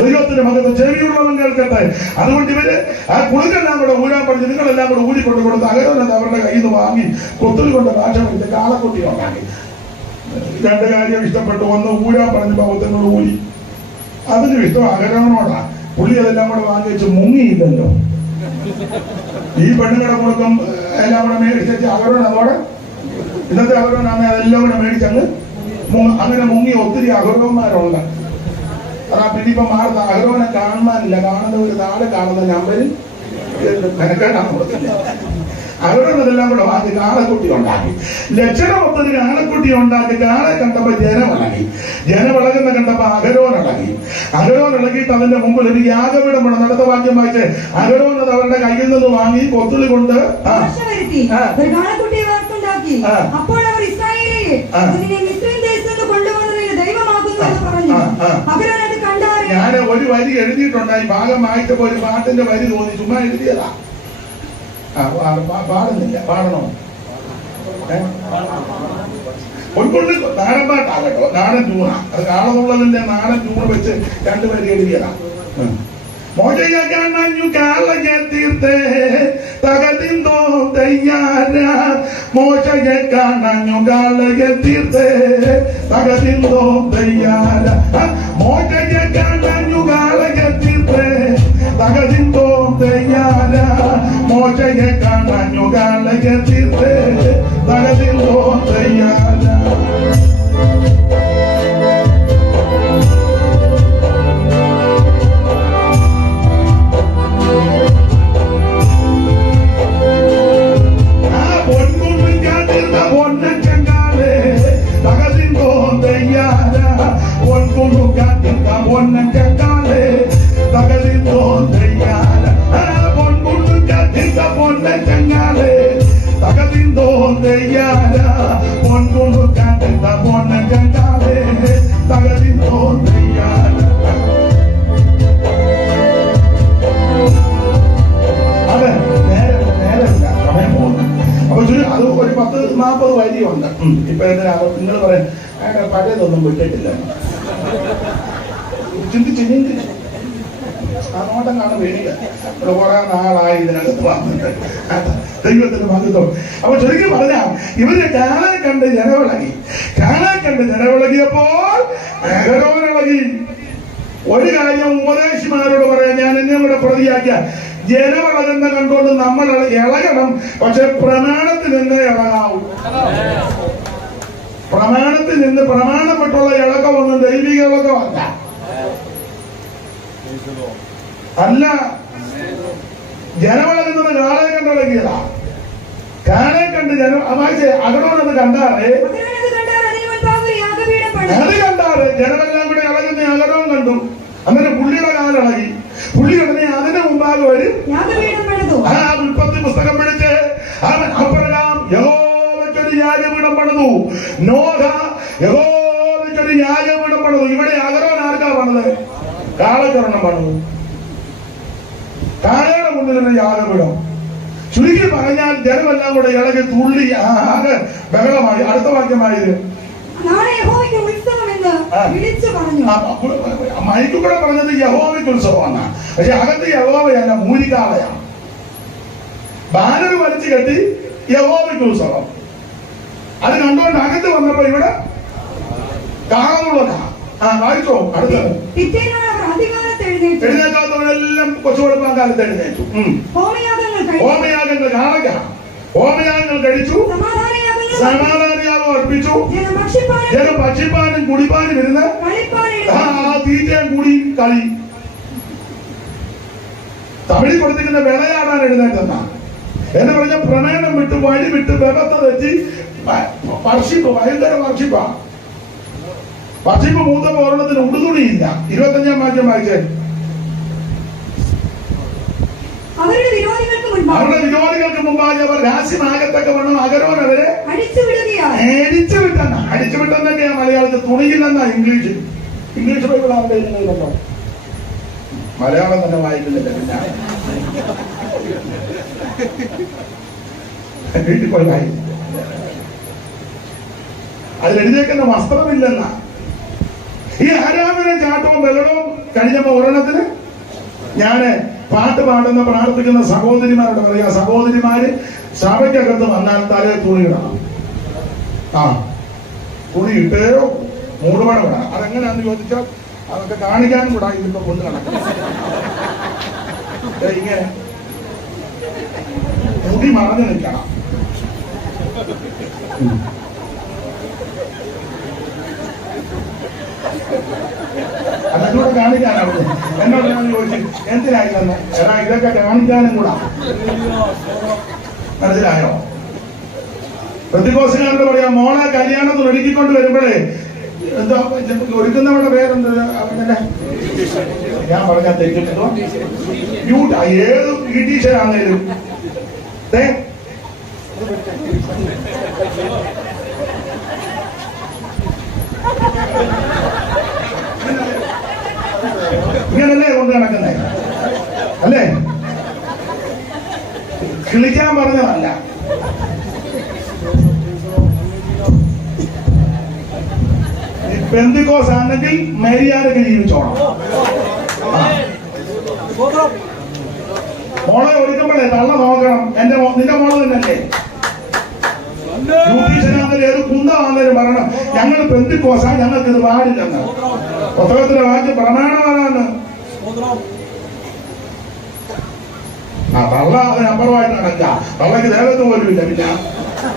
ദൈവത്തിന്റെ മകത്ത് ചെവിയുള്ളവൻ കേൾക്കട്ടെ. അതുകൊണ്ട് ഇവര് ആ കുളുക്കെല്ലാം കൂടെ ഊരാൻ പഠിച്ച് നിങ്ങളെല്ലാം കൂടെ ഊരിക്കൊണ്ട് കൊടുത്ത് അകരവനെ അവരുടെ കയ്യിൽ നിന്ന് വാങ്ങി കൊത്തുൽ കൊണ്ട് ഭാഷ പഠിച്ച് കാളക്കുട്ടി ഉണ്ടാക്കി. 2 കാര്യം ഇഷ്ടപ്പെട്ടു. ഒന്ന്, ഊരാൻ പറഞ്ഞ ബൗദ്ധനോട് ഊരി. അതിനും ഇഷ്ടം അകരവനോടാ. പുള്ളി അതെല്ലാം കൂടെ വാങ്ങി വെച്ച് മുങ്ങിയില്ലല്ലോ. ഈ പെണ്ണുങ്ങളുടെ കൊടുക്കും എല്ലാം കൂടെ മേടിച്ചു അകരവൻ. അതോടെ ഇന്നത്തെ അകരവനാണ് അതെല്ലാം കൂടെ മേടിച്ചങ്ങ് അങ്ങനെ മുങ്ങി ഒത്തിരി അകരവന്മാരുണ്ട്. അതാ പിന്നെ ഇപ്പൊ മാറുന്ന അകരവനെ കാണുവാനില്ല. കാണുന്നവര് നാളെ കാണുന്ന നമ്പരിൽ മെനക്കേടാണ് കൊടുത്തില്ല. അവരോടതെല്ലാം കൂടെ വാങ്ങി കാളക്കുട്ടി ഉണ്ടാക്കി. ലക്ഷണമൊത്തൊരു കാളക്കുട്ടി ഉണ്ടാക്കി. കാളെ കണ്ടപ്പോ ജനമിളകി. ജനമിളകുന്ന കണ്ടപ്പോ അകരോനിളകി. അകരോനിളകിയിട്ട് അതിന്റെ മുമ്പിൽ ഒരു യാഗപീഠം വേണം. അടുത്ത വാക്യം വായിച്ച് അകരോൻ അത് അവരുടെ കയ്യിൽ നിന്ന് വാങ്ങി കൊത്തുളി കൊണ്ട് അപ്പോൾ അവർ ഇസ്രായേലിനെ മിസ്രയീം ദേശത്ത് കൊണ്ടുവന്നതിന് ദൈവമാകുന്നു എന്ന് പറഞ്ഞു. അകരോൻ അത് കണ്ടാൽ ഞാൻ ഒരു വരി എഴുതിയിട്ടുണ്ടായി. ഭാഗം വായിച്ചപ്പോ ഒരു പാട്ടിന്റെ വരി തോന്നി. ചുമ്മാ എഴുതിയതാ. പാടുന്നില്ല, പാടണോ? പൊൻകൊള്ളി നാടൻ പാട്ടാകട്ടോ, നാടൻ ട്യൂണ. അത് കാളതുള്ളതിന്റെ നാടൻ ട്യൂണ് വെച്ച് രണ്ടുപേര് എഴുതിയതാ. മോജയ കാണാഞ്ഞു കാളയെ തീർത്തേ തകതിന്തോ തയ്യാര, മോശയ കാണാഞ്ഞു കാളയെ തീർത്തേ തകതിന്തോ തയ്യാര, മോശയ കാണാഞ്ഞു കാളയെ തീർത്തേ തകതിന്തോ തയ്യാര, മോശയ കാണാഞ്ഞു കാളയെ തീർത്തേ തകതിന്തോ തയ്യാര. അത് ഒരു 10-40 വരിയുണ്ട്. ഇപ്പൊ എന്തിനാ നിങ്ങൾ പറയാൻ പഴയതൊന്നും വിട്ടിട്ടില്ല. ചിന്തിച്ച് അങ്ങോട്ടം കാണാൻ വേണ്ടിയ കുറെ നാളായി ഇതിനകത്ത് വന്നിട്ട് ദൈവത്തിന്റെ മഹത്വം. അപ്പൊ ചുരുക്കി പറഞ്ഞാൽ ഇവര് കാളെ കണ്ട് ജനവിളകി. കാളെ കണ്ട് ജനവിളകിയപ്പോൾ അഹരോനിളകി. ഒരു കാര്യം ഉപദേശിമാരോട് പറയാം, ഞാൻ എന്നെ കൂടെ പ്രതിയാക്കിയ ജനവിളകുന്ന കണ്ടുകൊണ്ട് നമ്മൾ ഇളകണം. പക്ഷെ പ്രമാണത്തിൽ നിന്ന് ഇളകാവും. പ്രമാണത്തിൽ നിന്ന് പ്രമാണപ്പെട്ടുള്ള ഇളക്കമൊന്നും ദൈവിക ഇളക്കമല്ല. അല്ല, ജനവിളകുന്നത് കാളെ കണ്ടിളകിയതാ. കാളെ കണ്ട് അകടോനത് കണ്ടാറേ, അത് കണ്ടാറ് ജനമെല്ലാം കൂടെ ഇളകുന്ന അകടവും കണ്ടു. അങ്ങനെ പുള്ളിയുടെ കാലിളകി. പുള്ളി ഉടനെ അതിന് മുമ്പാകെ ഒരു ഉൽപ്പത്തി പുസ്തകം പിടിച്ച് അവൻ അബ്രഹാം യഹോവയ്ക്കൊരു യാഗപീഠം പണിതു. നോഹ യഹോവയ്ക്കൊരു യാഗപീഠം പണിതു. ഇവിടെ അകരോൻ ആർക്കാ പണിത്? കാളയ്ക്കൊരെണ്ണം പണിതു. കാളയുടെ മുന്നിൽ നിന്ന് യാഗപീഠം. ചുരുക്കി പറഞ്ഞാൽ ജനമെല്ലാം കൂടെ ഇളകി തുള്ളി ആകെ ബഹളമായി. അടുത്ത വാക്യമായത് മൈക്കൂടെ പറഞ്ഞത് യഹോവയ്ക്ക് ഉത്സവമാണ്. പക്ഷെ അകത്ത് യഹോവയല്ല, മൂരിക്കാളയാണ്. ബാനർ വലിച്ചു കെട്ടി യഹോവയ്ക്ക് ഉത്സവം. അത് കണ്ടുകൊണ്ട് അകത്ത് വന്നപ്പോ ഇവിടെ കാണുള്ളതാ. വായിച്ചോ. അടുത്തത് എഴുന്നേക്കാത്തവരെല്ലാം കൊച്ചുകൊടുപ്പാൻ കാലത്ത് എഴുന്നേറ്റു. ഹോമയാഗങ്ങൾ കാണുക. ഹോമയാഗങ്ങൾ കഴിച്ചു. സമാധാനയാഗം അർപ്പിച്ചു. ജനം ഭക്ഷിപ്പാനും കുടിപ്പാനും ഇരുന്ന് തീറ്റയും കൂടി കളി. തമിഴിൽ കൊടുത്തിരിക്കുന്ന വിളയാടാൻ എഴുന്നേറ്റെന്ന എന്ന് പറഞ്ഞ പ്രമേണം വിട്ട് വഴി വിട്ട് വ്യവസ്ഥ തെറ്റി വർഷിപ്പ്. ഭയങ്കര വർഷിപ്പാ. വർഷിപ്പ് മൂത്തപ്പോ ഒരെണ്ണത്തിന് ഉടുതുണിയില്ല. 25-ാം വാക്യം വായിച്ചേ. അവരുടെ വിരോധികൾക്ക് മുമ്പായി അവർ രാശിമാകത്തൊക്കെ വേണം അകരോൻ അവരെ അടിച്ചുവിട്ടെന്ന. അടിച്ചുവിട്ടെന്നൊക്കെയാ മലയാളത്തിൽ. തുണിയില്ലെന്നാ ഇംഗ്ലീഷ്. ഇംഗ്ലീഷ് ബൈബിൾ ആരുടെ കേട്ടോ. മലയാളം തന്നെ വായിക്കുന്നില്ല. പിന്നെ വീട്ടിൽ പോയി വായിക്കും. അതിലെഴുതിയേക്കുന്ന വസ്ത്രമില്ലെന്ന. ഈ ആരാധന ചാട്ടവും ബലവും കഴിഞ്ഞപ്പോ ഒരെണ്ണത്തിന് ഞാന് പാട്ട് പാടുന്ന പ്രാർത്ഥിക്കുന്ന സഹോദരിമാരോട് പറയാ, സഹോദരിമാര് സഭയ്ക്കകത്ത് വന്നാൽ തലേ തുണിയിടണം. തുണി ഇട്ടേയോ മൂടുപട വേണം. അതെങ്ങനെയാന്ന് ചോദിച്ചാൽ അതൊക്കെ കാണിക്കാനും കൂടാ ഇതിപ്പോ കൊണ്ട് നടക്കും. ഇങ്ങനെ മുടി മറഞ്ഞു നിൽക്കണം. അതൊക്കെ കാണിക്കാനാണ്. എന്നോട് ഞാൻ ചോദിച്ചു എന്തിനായി തന്നെ. എടാ ഇതൊക്കെ കാണിക്കാനും കൂടാ. മനസ്സിലായോ? പ്രതികോസുകാരോട് പറയാ, മോളെ കല്യാണത്തിന് ഒരുക്കിക്കൊണ്ട് വരുമ്പോഴേ എന്താ ഒരുക്കുന്നവരുടെ പേരെന്ത്? ഞാൻ പറഞ്ഞാൽ തെറ്റിട്ടോ. ഏത് ഈ ടീച്ചറാണേലും ഇങ്ങനല്ലേ കൊണ്ട് നടക്കുന്നേ അല്ലേ? കിളിക്കാൻ പറഞ്ഞതല്ല. പെന്തിക്കോസ് ആണെങ്കിൽ മര്യാദക്ക് ജീവിച്ചോണം. മോളെ ഒരുക്കുമ്പോഴേ തള്ള നോക്കണം. നിന്റെ മോള് തന്നെയല്ലേ? ബ്യൂട്ടീഷ്യനാണെങ്കിലും ഏത് കുന്തമാണെങ്കിലും പറയണം ഞങ്ങൾ പെന്തിക്കോസാ, ഞങ്ങൾക്ക് ഇത് പാടില്ലെന്ന്. പുസ്തകത്തിലെ വാക്യം പ്രമാണമാണെന്ന്. തള്ള അതിനപ്പുറമായിട്ട് നടക്കാം. തള്ളക്ക് ദേഹത്ത് പോലും ഇല്ല. പിന്നെ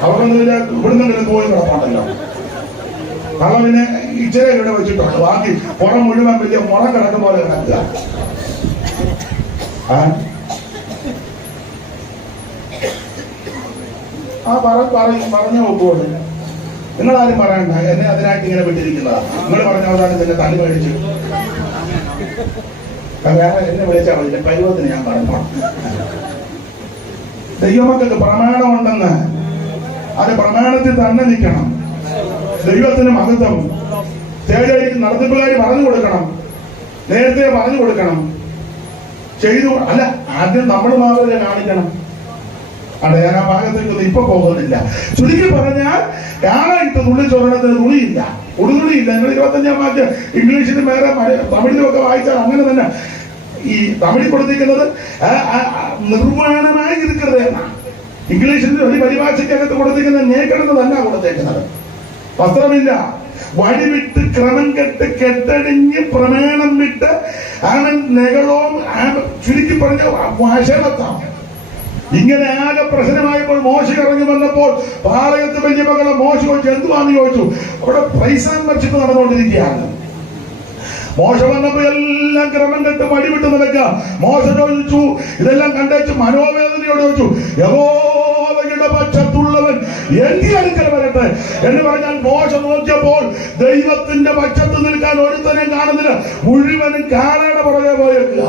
അവർക്കൊന്നും ഇല്ല. ഇവിടുന്ന് പോയി കിടപ്പുണ്ടല്ലോ. തള്ള പിന്നെ ഇച്ചിരി ഇവിടെ വെച്ചിട്ടുണ്ട്. ബാക്കി പുറം മുഴുവൻ വലിയ മുറം കിടക്കും പോലെ കിടക്കുക. പറഞ്ഞു നോക്കുള്ളൂ. നിങ്ങളാരും പറയണ്ട എന്നെ അതിനായിട്ട് ഇങ്ങനെ വിട്ടിരിക്കുന്നതാ. നിങ്ങൾ പറഞ്ഞവരാണ് നിന്നെ തല്ലി മേടിച്ചു. വേറെ എന്നെ വിളിച്ചാൽ മതി. പരുവത്തിന് ഞാൻ പറഞ്ഞു. ദൈവമക്കൾക്ക് പ്രമാണമുണ്ടെന്ന് അത് പ്രമാണത്തിൽ തന്നെ നിൽക്കണം. ദൈവത്തിന് മഹത്വം സ്റ്റേജ് നടത്തിപ്പുകാർ പറഞ്ഞു കൊടുക്കണം. നേരത്തെ പറഞ്ഞു കൊടുക്കണം. ചെയ്തു അല്ല, ആദ്യം നമ്മൾ മാതൃക കാണിക്കണം. അവിടെ ഞാൻ ആ ഭാഗത്തേക്കൊന്നും ഇപ്പൊ പോകുന്നില്ല. ചുരുക്കി പറഞ്ഞാൽ ഞാനായിട്ട് തുള്ളിച്ചൊരണത്തിന് തുണിയില്ല, ഉടുതുണിയില്ല. നിങ്ങൾ 25-ാം വാക്യം ഇംഗ്ലീഷിലും വേറെ തമിഴിലും ഒക്കെ വായിച്ചാൽ അങ്ങനെ തന്നെ. ഈ തമിഴിൽ കൊടുത്തിരിക്കുന്നത് നിർമ്മാണമായി ഇരിക്കുന്നത് എന്നാണ്. ഇംഗ്ലീഷിൽ ഒരു പരിഭാഷയ്ക്കകത്ത് കൊടുത്തിരിക്കുന്നത് നേക്കിടുന്നതല്ല കൊടുത്തേക്കുന്നത്. വസ്ത്രമില്ല, വഴിവിട്ട് ക്രമം കെട്ട് കെട്ടടിഞ്ഞ് പ്രമാണം വിട്ട് അവൻ നെകളവും ചുരുക്കി പറഞ്ഞ വശമത്താണ്. ഇങ്ങനെ ആകെ പ്രശ്നമായപ്പോൾ മോശ ഇറങ്ങി വന്നപ്പോൾ പാളയത്ത് വലിയ മകളെ മോശ ചോദിച്ചു എന്തുവാന്ന് ചോദിച്ചു. അവിടെ പ്രൈസ് ആൻഡ് വർഷിപ്പ് നടന്നുകൊണ്ടിരിക്കുകയാണ്. മോശ വന്നപ്പോ എല്ലാം ക്രമം കെട്ട് വഴിവിട്ട് നടക്കുക. മോശ ചോദിച്ചു, ഇതെല്ലാം കണ്ടേച്ച് മനോവേദനയോട് ചോദിച്ചു, യഹോവയുടെ പക്ഷത്തുള്ളവൻ എന്റെ അടുക്കൽ വരട്ടെ എന്ന് പറഞ്ഞാൽ മോശ നോക്കിയപ്പോൾ ദൈവത്തിന്റെ പക്ഷത്ത് നിൽക്കാൻ ഒരുത്തനെ കാണുന്നില്ല. മുഴുവനും കാലയുടെ പുറകെ പോയേക്കുക.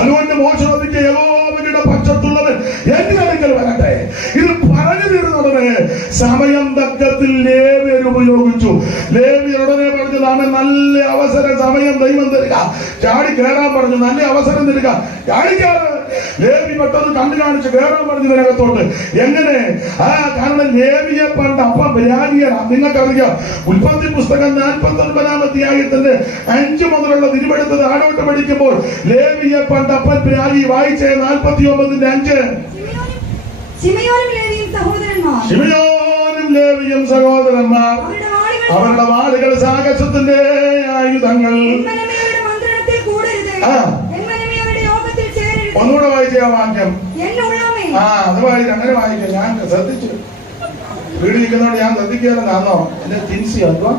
അതുകൊണ്ട് മോശ ചോദിക്കുക, യഹോവയുടെ പക്ഷത്തുള്ളവൻ എന്റെ അടുക്കൽ വരട്ടെ. ഇത് പറഞ്ഞു തീർന്നുടനെ സമയം തക്കത്തിൽ ലേവ്യർ ഉപയോഗിച്ചു. ലേവ്യരുടനെ പറഞ്ഞതാണ് നല്ല അവസരം, സമയം ദൈവം തരിക. ചാടി കയറാൻ പറഞ്ഞു, നല്ല അവസരം തരിക, ചാടിക്കാറ്. ലേവി പെട്ടെന്ന് കണ്ടു കാണിച്ച് കയറാൻ പറഞ്ഞു ഇതിനകത്തോട്ട്. എങ്ങനെ? കാരണം ലേവിയെ പണ്ട് അപ്പം രാജിയാണ്. നിങ്ങൾക്കറിയാം, ഉൽപ്പത്തി പുസ്തകം 49-ാം അധ്യായത്തിന്റെ 5 മുതലുള്ള തിരുവെടുത്ത് താഴോട്ട് പഠിക്കുമ്പോൾ ലേവിയെ പണ്ട് അപ്പൻ രാജി വായിച്ചേ 49-ന്റെ 5. ശിമയോനും ലേവിയും സഹോദരന്മാർ അവരുടെ വാളുകൾ സാഹസത്തിന്റെ ആയുധങ്ങൾ. ഒന്നുകൂടെ വായിച്ച വാക്യം. അത് വായിച്ചു. അങ്ങനെ വായിക്കാം. ഞാൻ ശ്രദ്ധിച്ചു. വീട് നിൽക്കുന്നതുകൊണ്ട് ഞാൻ ശ്രദ്ധിക്കാതെ കാണോ എന്റെ ജിൻസി അഥവാ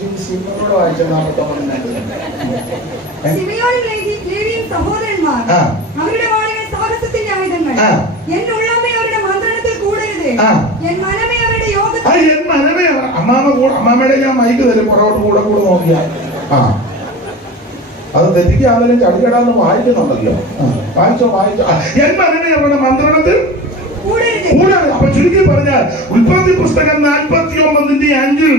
ജിൻസിയോട് വായിച്ച 49. സഹോദരന്മാർ അവരുടെ വാളുകൾ സാഹസത്തിന്റെ ആയുധങ്ങൾ. അമ്മാമ്മയുടെ ഞാൻ മൈക്ക് തരും പുറകോട്ട് കൂടെ കൂടെ നോക്കിയാ. അത് തെറ്റിക്കാതെ ചടികടാന്ന് വായിക്കുന്നുണ്ടല്ലോ. വായിച്ചോ. എൻ മനമേ അവരുടെ മന്ത്രണത്തിൽ കൂടരുത്. അപ്പൊ ചുരുക്കി പറഞ്ഞാൽ ഉൽപ്പത്തി പുസ്തകം 49-ന്റെ 5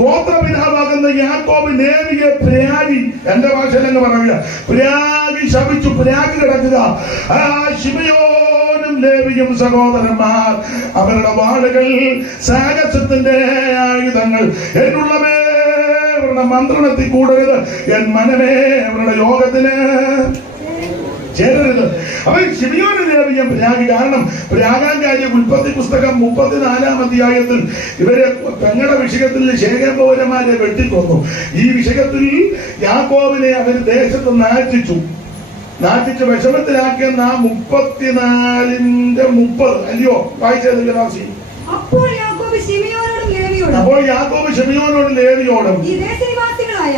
ഗോത്രപിതാവാകുന്ന യാക്കോബ് ലേവിയെ പ്രാഗി, എന്റെ ഭാഷയിലെന്ന് പറയുക, പ്രാഗി ശപിച്ചു. പ്രാഗി കിടക്കുക. ശിമയോനും ലേവിയും സഹോദരന്മാർ അവരുടെ വാളുകൾ സാഹസത്തിന്റെ ആയുധങ്ങൾ. എന്നുള്ളവേ അവരുടെ മന്ത്രണത്തിൽ കൂടരുത്. എൻ മനമേ അവരുടെ യോഗത്തിന് ചേരരുത്. അവർ ശിമയോനും ലേവിയും പ്രാഗി. കാരണം പ്രാഗാൻ കാര്യം ഉൽപ്പത്തി പുസ്തകം 34-ാം അധ്യായത്തിൽ ഇവരെ പെങ്ങളുടെ വിഷയത്തിൽ ശേഖരപൗരന്മാരെ വെട്ടിക്കൊന്നു. ഈ വിഷയത്തിൽ യാക്കോബിനെ അവർ ദേശത്ത് നാറ്റിച്ചു വിഷമത്തിലാക്കിയെന്ന 34-ന്റെ 30 അല്ലയോ വായിച്ചത് വിലാസി. അപ്പോൾ യാക്കോബ് ശിമയോനോടും ലേവിയോടും ഈ ദേശനിവാസികളായ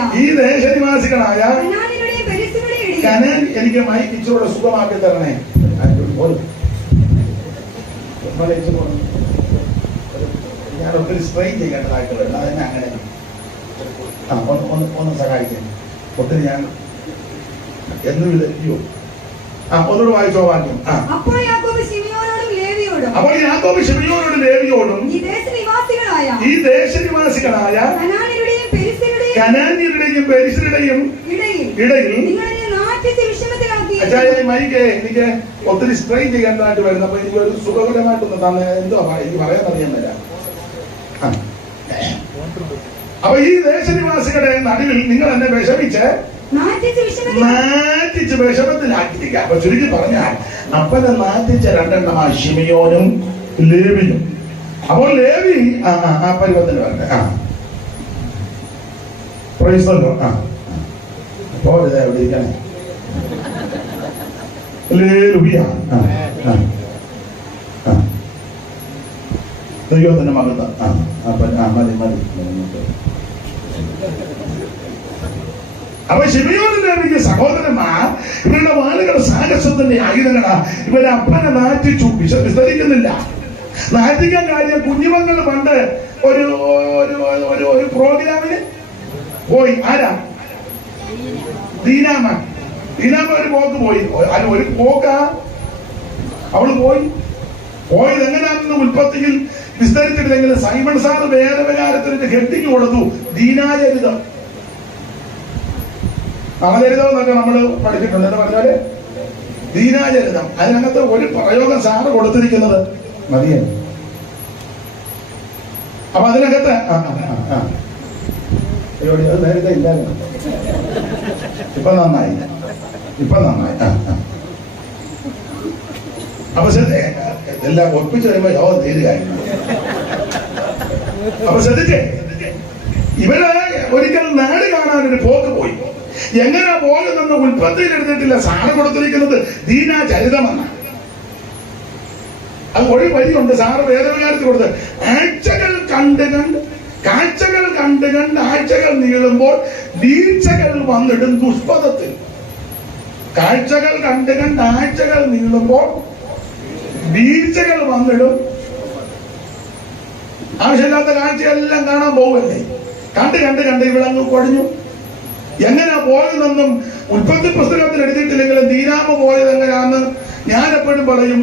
എനിക്ക് മൈക്ക് ഇച്ചിലൂടെ സുഖമാക്കി തരണേ. ഞാൻ ഒത്തിരി സ്ട്രെയിൻ ചെയ്യേണ്ടതായിട്ട് വരും. അതെന്നെ അങ്ങനെ ഒന്ന് സഹായിക്കും. ഒത്തിരി ഞാൻ എന്നും ഇല്ലയോ. ഒന്നുകൂടെ വായിച്ചോ വാക്യം. അപ്പോൾ യാക്കോബ് ശിമയോനോടും ലേവിയോടും ഈ ദേശനിവാസികളായ കനാന്യരുടെയും പെരിസ്യരുടെയും ഇടയിൽ അച്ഛാ മൈക്ക് എനിക്ക് ഒത്തിരി സ്ട്രെയിൻ ചെയ്യേണ്ടതായിട്ട് വരുന്നു. അപ്പൊ എനിക്ക് ഒരു സുഖകരമായിട്ടൊന്ന് തന്നെ എന്തോ എനിക്ക് പറയാൻ അറിയുന്നില്ല. അപ്പൊ ഈ ദേശനിവാസികളുടെ നടുവിൽ നിങ്ങൾ എന്നെ വിഷമിച്ച് നാറ്റിച്ച് വിഷമത്തിലാക്കിയിരിക്കുക. അപ്പൊ ചുരുക്കി പറഞ്ഞാൽ അപ്പനെ നാറ്റിച്ച രണ്ടെണ്ണമാ ശിമിയോനും ലേവിയും. അപ്പോൾ ലേവി ആ പരുവത്തിന് വരട്ടെ. പ്രൈസല്ലോ. പോരുത് എവിടെ ഇരിക്കണേ. ദൈവത്തിന്റെ മകത്ത മതി മതി. അപ്പൊ ശിമയോനിലേക്ക് സഹോദരന്മാർ ഇവരുടെ വാളുകളുടെ സാഹസത്തിന്റെ ആയുധങ്ങളാ. ഇവരെ അപ്പനെ നാറ്റിച്ചു. വിസ്തരിക്കുന്നില്ല. നാറ്റിക്കാൻ കാര്യം കുഞ്ഞുമക്കൾ പണ്ട് ഒരു ഒരു പ്രോഗ്രാമിന് പോയി. ആരാ? ദീനാമ ഒരു പോക്ക് പോയി. അല്ല ഒരു പോക്കാ അവള് പോയത് എങ്ങനെയാണെന്ന് ഉൽപ്പത്തിയിൽ വിസ്തരിച്ചിട്ടില്ലെങ്കിൽ സൈമൺ സാറ് വേദവികാരത്തിന്റെ ഹെഡിങ് കൊടുത്തു ദീനാചരിതം. നവചരിതം എന്നൊക്കെ നമ്മൾ പഠിച്ചിട്ടുണ്ട്. എന്ന് പറഞ്ഞാല് ദീനാചരിതം. അതിനകത്ത് ഒരു പ്രയോഗം സാറ് കൊടുത്തിരിക്കുന്നത് മതിയാണ്. അപ്പൊ അതിനകത്ത് നേരത്തെ ഇല്ലായിരുന്നു. ഇപ്പൊ നന്നായി. അപ്പൊ എല്ലാം ഒപ്പിച്ചു വരുമ്പോ യോഗം തീരുകയായിരുന്നു. അപ്പൊ ശ്രദ്ധിച്ചേ, ഇവര് ഒരിക്കൽ നാട് കാണാനൊരു പോക്ക് പോയി. എങ്ങനെയാ പോകുന്നെന്ന് ഉൽപ്പത്തിയിൽ എടുത്തിട്ടില്ല. സാറ് കൊടുത്തിരിക്കുന്നത് ദീനാചരിതമെന്നാണ്. അത് ഒരു വരിയുണ്ട്. സാറ് വേദവികാരത്തിൽ കൊടുത്ത് ആഴ്ചകൾ കണ്ട് ആഴ്ചകൾ നീളുമ്പോൾ വീഴ്ചകൾ വന്നിടും ദുഷ്പഥത്തിൽ. കാഴ്ചകൾ കണ്ട് ആഴ്ചകൾ നീളുമ്പോൾ വീഴ്ചകൾ വന്നിടും. ആവശ്യമില്ലാത്ത കാഴ്ചയെല്ലാം കാണാൻ പോവല്ലേ. കണ്ട് ഇവിടങ്ങ് കൊടിഞ്ഞു. എങ്ങനെയാ പോയതെന്നും ഉൽപ്പത്തി പുസ്തകത്തിൽ എഴുതിയിട്ടില്ലെങ്കിലും ദീനാമ പോയത് എങ്ങനെയാന്ന് ഞാൻ എപ്പോഴും പറയും.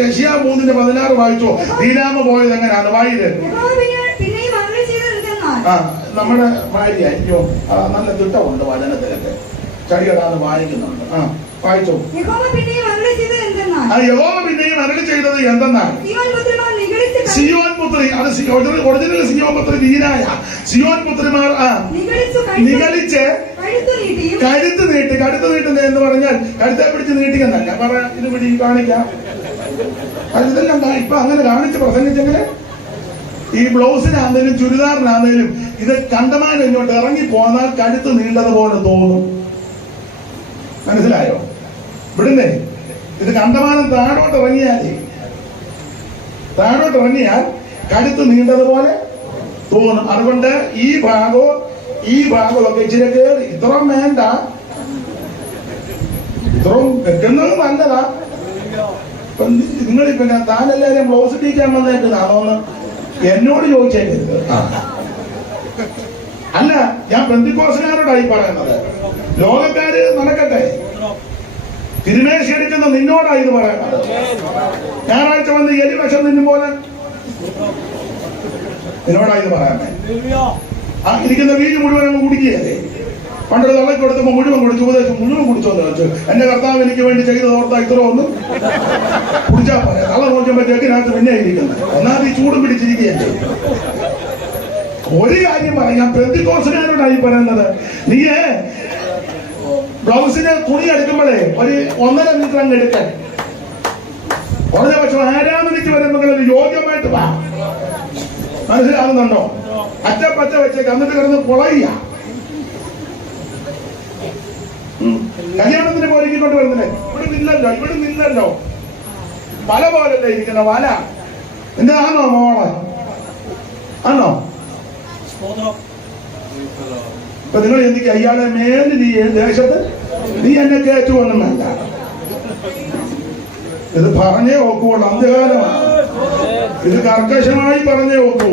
യെശയ്യാ 3:16 വായിച്ചോ. ദീനാമ പോയത് എങ്ങനെയാന്ന് വായില്. നമ്മുടെ ഭാര്യ നല്ല തിട്ടമുണ്ട് വചനത്തിലൊക്കെ. ചടികടാന്ന് വായിക്കുന്നുണ്ട്. വായിച്ചോ. യഹോവ പിന്നെയും അരുളി ചെയ്തത് എന്തെന്നാൽ സിയോൻ പുത്രി, അത് ഒറിജിനൽ സിയോൻ പുത്രി ദീനായ സിയോൻ പുത്രിമാർ നിഗളിച്ച് കഴുത്ത് നീട്ടുന്നത് എന്ന് പറഞ്ഞാൽ കഴുത്തെ പിടിച്ച് നീട്ടിക്കുന്നല്ല. ഇത് പിടി കാണിക്കാം. ഇതെല്ലാം ഇപ്പൊ അങ്ങനെ കാണിച്ച് പ്രസംഗിച്ചെങ്കിൽ ഈ ബ്ലൗസിനാന്നേലും ചുരിദാറിനാന്നേലും ഇത് കണ്ടമാനം ഇങ്ങോട്ട് ഇറങ്ങി പോന്നാൽ കഴുത്ത് നീണ്ടതുപോലെ തോന്നും. മനസ്സിലായോ? ഇവിടുന്നേ ഇത് കണ്ടമാനം താഴോട്ട് ഇറങ്ങിയാൽ കഴുത്ത് നീണ്ടതുപോലെ തോന്നും. അതുകൊണ്ട് ഈ ഭാഗമൊക്കെ ഇച്ചിരി കയറി ഇത്രയും വേണ്ട. ഇത്രയും വെക്കുന്നത് നല്ലതാ. നിങ്ങളിപ്പോ താനെല്ലാരും ബ്ലൗസ് ടീക്കാൻ വന്നേക്കുന്നതാണോന്ന് എന്നോട് ചോദിച്ചേക്കരുത്. അല്ല, ഞാൻ പെന്തിക്കോസുകാരോടായി പറയുന്നത്. ലോകക്കാര് നടക്കട്ടെ. തിരുമേശി എടുക്കുന്ന നിന്നോടായി ഇത് പറയുന്നത്. ഞായറാഴ്ച വന്ന് എലിവശം നിന്നും പോലെ നിന്നോടായി ഇത് പറയാമേ. ഇരിക്കുന്ന വീഞ്ഞ് മുഴുവൻ അങ്ങ് കുടിക്കുകയല്ലേ. പണ്ടൊരു തള്ളക്ക് കൊടുത്തപ്പോ മുഴുവൻ കുടിച്ചു. ഉപദേശം മുഴുവൻ കുടിച്ചോന്ന് വെച്ചു. എന്റെ കർത്താവ് എനിക്ക് വേണ്ടി ചെയ്ത് ഓർത്താ ഇത്ര ഒന്നും കുടിച്ചാ പറയാം. തള്ള നോക്കുമ്പോ ചെക്കിനകത്ത് പിന്നെ ഇരിക്കുന്നത്. ഒന്നാമത് ഈ ചൂടും പിടിച്ചിരിക്കുകയല്ലേ. ഒരു കാര്യം പറയാം, ഞാൻ പെന്തിക്കോസുകാരോടായി പറയുന്നത്. നീ ബ്ലൗസിന് തുണി എടുക്കുമ്പോഴേ ഒരു 1.5 മീറ്റർ അങ്ങ് എടുക്കാൻ. കുറഞ്ഞ പക്ഷം 6 മണിക്ക് വരുമ്പോൾ യോഗ്യമായിട്ട് വാ. മനസ്സിലാകുന്നുണ്ടോ? അച്ചപ്പച്ച വെച്ചേക്ക്. എന്നിട്ട് കിടന്ന് പൊളയ്യ. കല്യാണത്തിന് പോയിരിക്കൊണ്ട് വരുന്നില്ലേ? ഇവിടെ നിന്നല്ലോ വല പോലല്ലേ ഇരിക്കുന്ന വല. എന്റെ ആണോ മോളെ? ആണോ? ഇപ്പൊ നിങ്ങൾ എനിക്ക് അയാളെ മേലിൽ നീ ദേശത്ത് നീ എന്നെ കയറ്റുവൊന്നും വേണ്ട. ഇത് പറഞ്ഞേ ഒക്കുള്ളൂ. അന്ത്യകാലമാണ്. ഇത് കർക്കശമായി പറഞ്ഞേ ഒക്കൂ.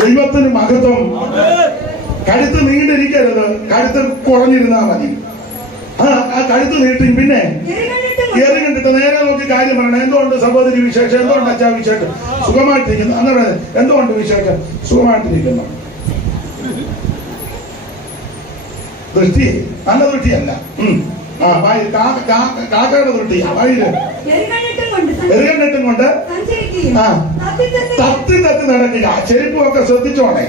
ദൈവത്തിന് മഹത്വം. കഴുത്ത് നീണ്ടിരിക്കരുത്. കഴുത്ത് കുറഞ്ഞിരുന്നാ മതി. ആ കഴുത്ത് നീട്ടി പിന്നെ കയറി കണ്ടിട്ട് നേരെ നോക്കി കാര്യം പറയണം. എന്തുകൊണ്ട് സഹോദരി വിശേഷം? എന്തുകൊണ്ട് അച്ഛാ വിശേഷം? സുഖമായിട്ടിരിക്കുന്നു. അങ്ങനെ എന്തുകൊണ്ട് വിശേഷം? സുഖമായിട്ടിരിക്കുന്നു. ദൃഷ്ടി നല്ല ദൃഷ്ടിയല്ല. ആ വായി കാക്കയുടെ തൊട്ടിയാ വഴിയില് എറുകണ്ണിട്ടും കൊണ്ട് ആ തത്തി നടക്കുക. ചെരുപ്പുമൊക്കെ ശ്രദ്ധിച്ചോണേ,